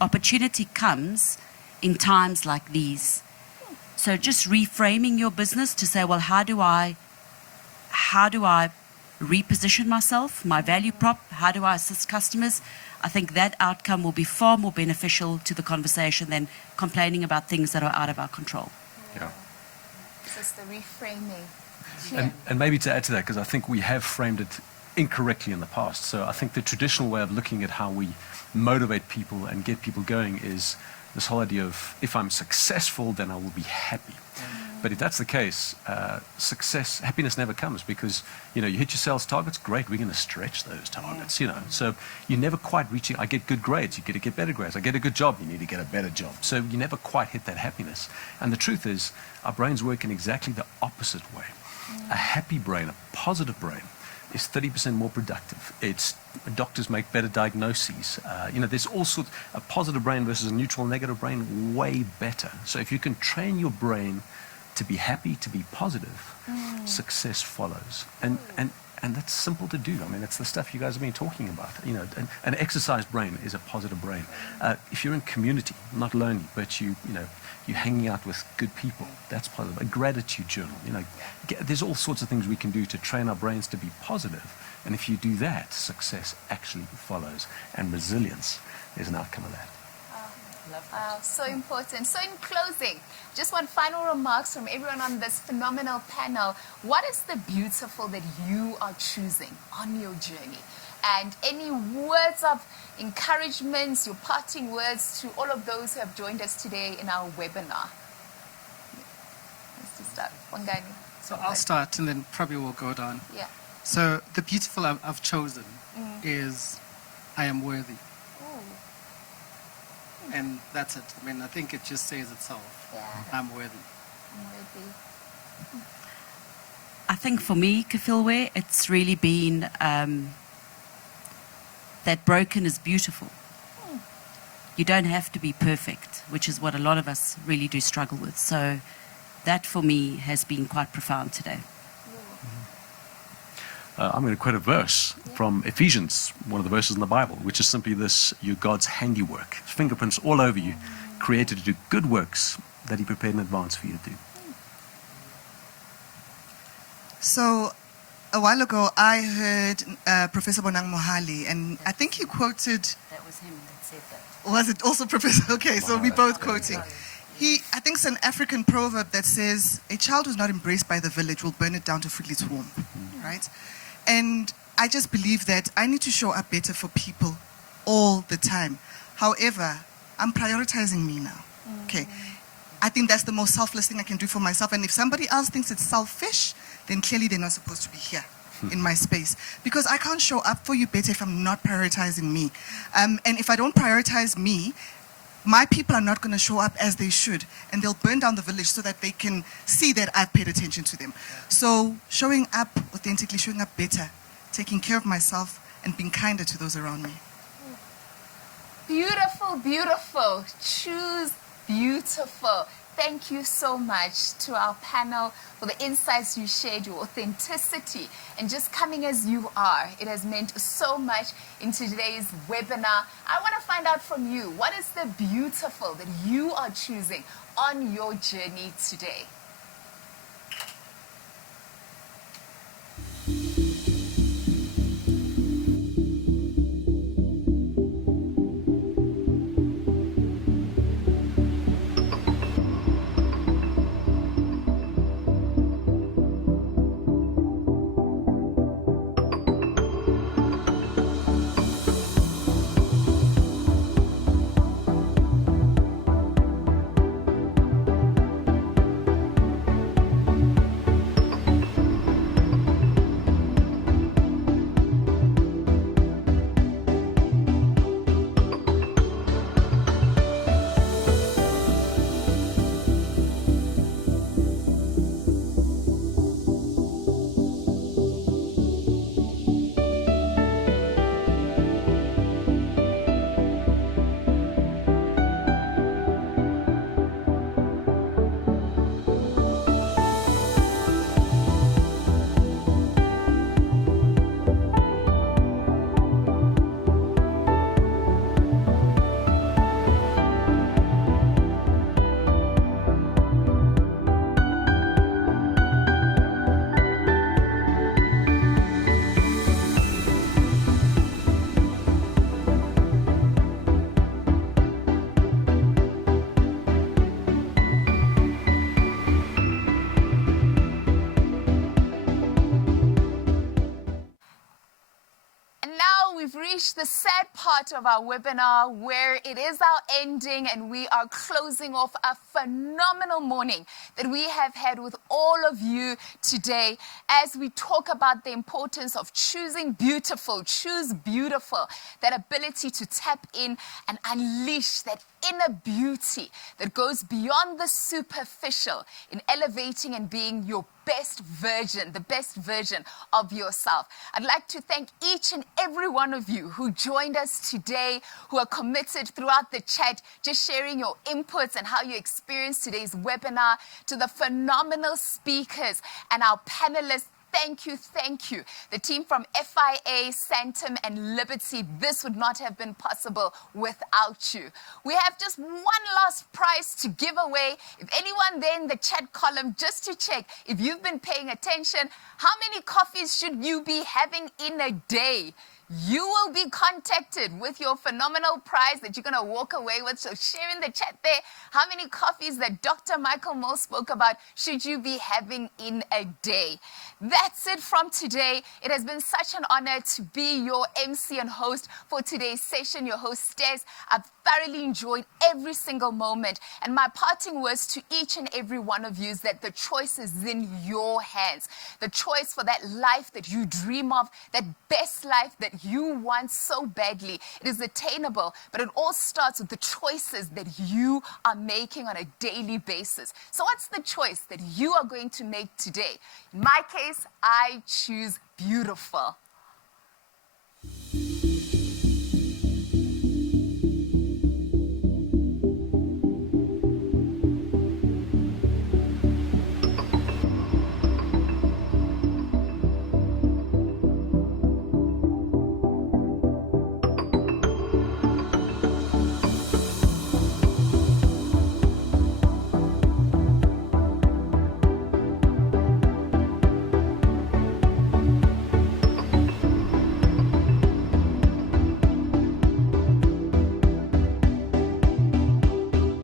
Opportunity comes in times like these. So just reframing your business to say, well, how do I reposition myself, my value prop? How do I assist customers? I think that outcome will be far more beneficial to the conversation than complaining about things that are out of our control. Yeah. This is the reframing. And maybe to add to that, because I think we have framed it incorrectly in the past. So I think the traditional way of looking at how we motivate people and get people going is this whole idea of, if I'm successful, then I will be happy. But if that's the case, happiness never comes, because, you hit your sales targets, great, we're going to stretch those targets, So you're never quite reaching, I get good grades, you get to get better grades. I get a good job, you need to get a better job. So you never quite hit that happiness. And the truth is, our brains work in exactly the opposite way. A happy brain, a positive brain, is 30% more productive. Doctors make better diagnoses. There's all sorts. A positive brain versus a neutral, negative brain, way better. So if you can train your brain to be happy, to be positive, success follows. And that's simple to do. I mean, that's the stuff you guys have been talking about. An exercised brain is a positive brain. If you're in community, not lonely, but you're hanging out with good people, that's positive. A gratitude journal. There's all sorts of things we can do to train our brains to be positive. And if you do that, success actually follows. And resilience is an outcome of that. Wow, so important. So in closing, just one final remarks from everyone on this phenomenal panel. What is the beautiful that you are choosing on your journey? And any words of encouragement, your parting words to all of those who have joined us today in our webinar? Let's just start. Wangani. So I'll start and then probably we'll go down. Yeah. So the beautiful I've chosen is I am worthy. And that's it. I mean, I think it just says itself. Yeah. I'm worthy. I'm worthy. I think for me, Kafilwe, it's really been that broken is beautiful. You don't have to be perfect, which is what a lot of us really do struggle with. So that for me has been quite profound today. I'm going to quote a verse from Ephesians, one of the verses in the Bible, which is simply this: you're God's handiwork, fingerprints all over you, created to do good works that he prepared in advance for you to do. So, a while ago, I heard Professor Bonang Mohali, and I think he quoted... That was him that said that. Was it also Professor? Okay, so we both quoting. I think it's an African proverb that says, a child who's not embraced by the village will burn it down to fill its womb, right? And I just believe that I need to show up better for people all the time. However, I'm prioritizing me now, okay? I think that's the most selfless thing I can do for myself. And if somebody else thinks it's selfish, then clearly they're not supposed to be here in my space. Because I can't show up for you better if I'm not prioritizing me. And if I don't prioritize me, my people are not going to show up as they should. And they'll burn down the village so that they can see that I've paid attention to them. So showing up authentically, showing up better, taking care of myself, and being kinder to those around me. Beautiful, beautiful. Choose beautiful. Thank you so much to our panel for the insights you shared, your authenticity, and just coming as you are. It has meant so much in today's webinar. I want to find out from you, what is the beautiful that you are choosing on your journey today? reached the sad part of our webinar where it is our ending and we are closing off a phenomenal morning that we have had with all of you today as we talk about the importance of choosing beautiful, choose beautiful, that ability to tap in and unleash that inner beauty that goes beyond the superficial in elevating and being your best version, the best version of yourself. I'd like to thank each and every one of you who joined us today, who are committed throughout the chat, just sharing your inputs and how you experienced today's webinar, to the phenomenal speakers and our panelists. Thank you, thank you. The team from FIA, Santam, and Liberty, this would not have been possible without you. We have just one last prize to give away. If anyone there in the chat column, just to check if you've been paying attention, how many coffees should you be having in a day? You will be contacted with your phenomenal prize that you're going to walk away with. So share in the chat there how many coffees that Dr. Michael Moore spoke about should you be having in a day. That's it from today. It has been such an honor to be your MC and host for today's session, your hostess. I've thoroughly enjoyed every single moment. And my parting words to each and every one of you is that the choice is in your hands. The choice for that life that you dream of, that best life that you want so badly. It is attainable, but it all starts with the choices that you are making on a daily basis. So what's the choice that you are going to make today? In my case, I choose beautiful.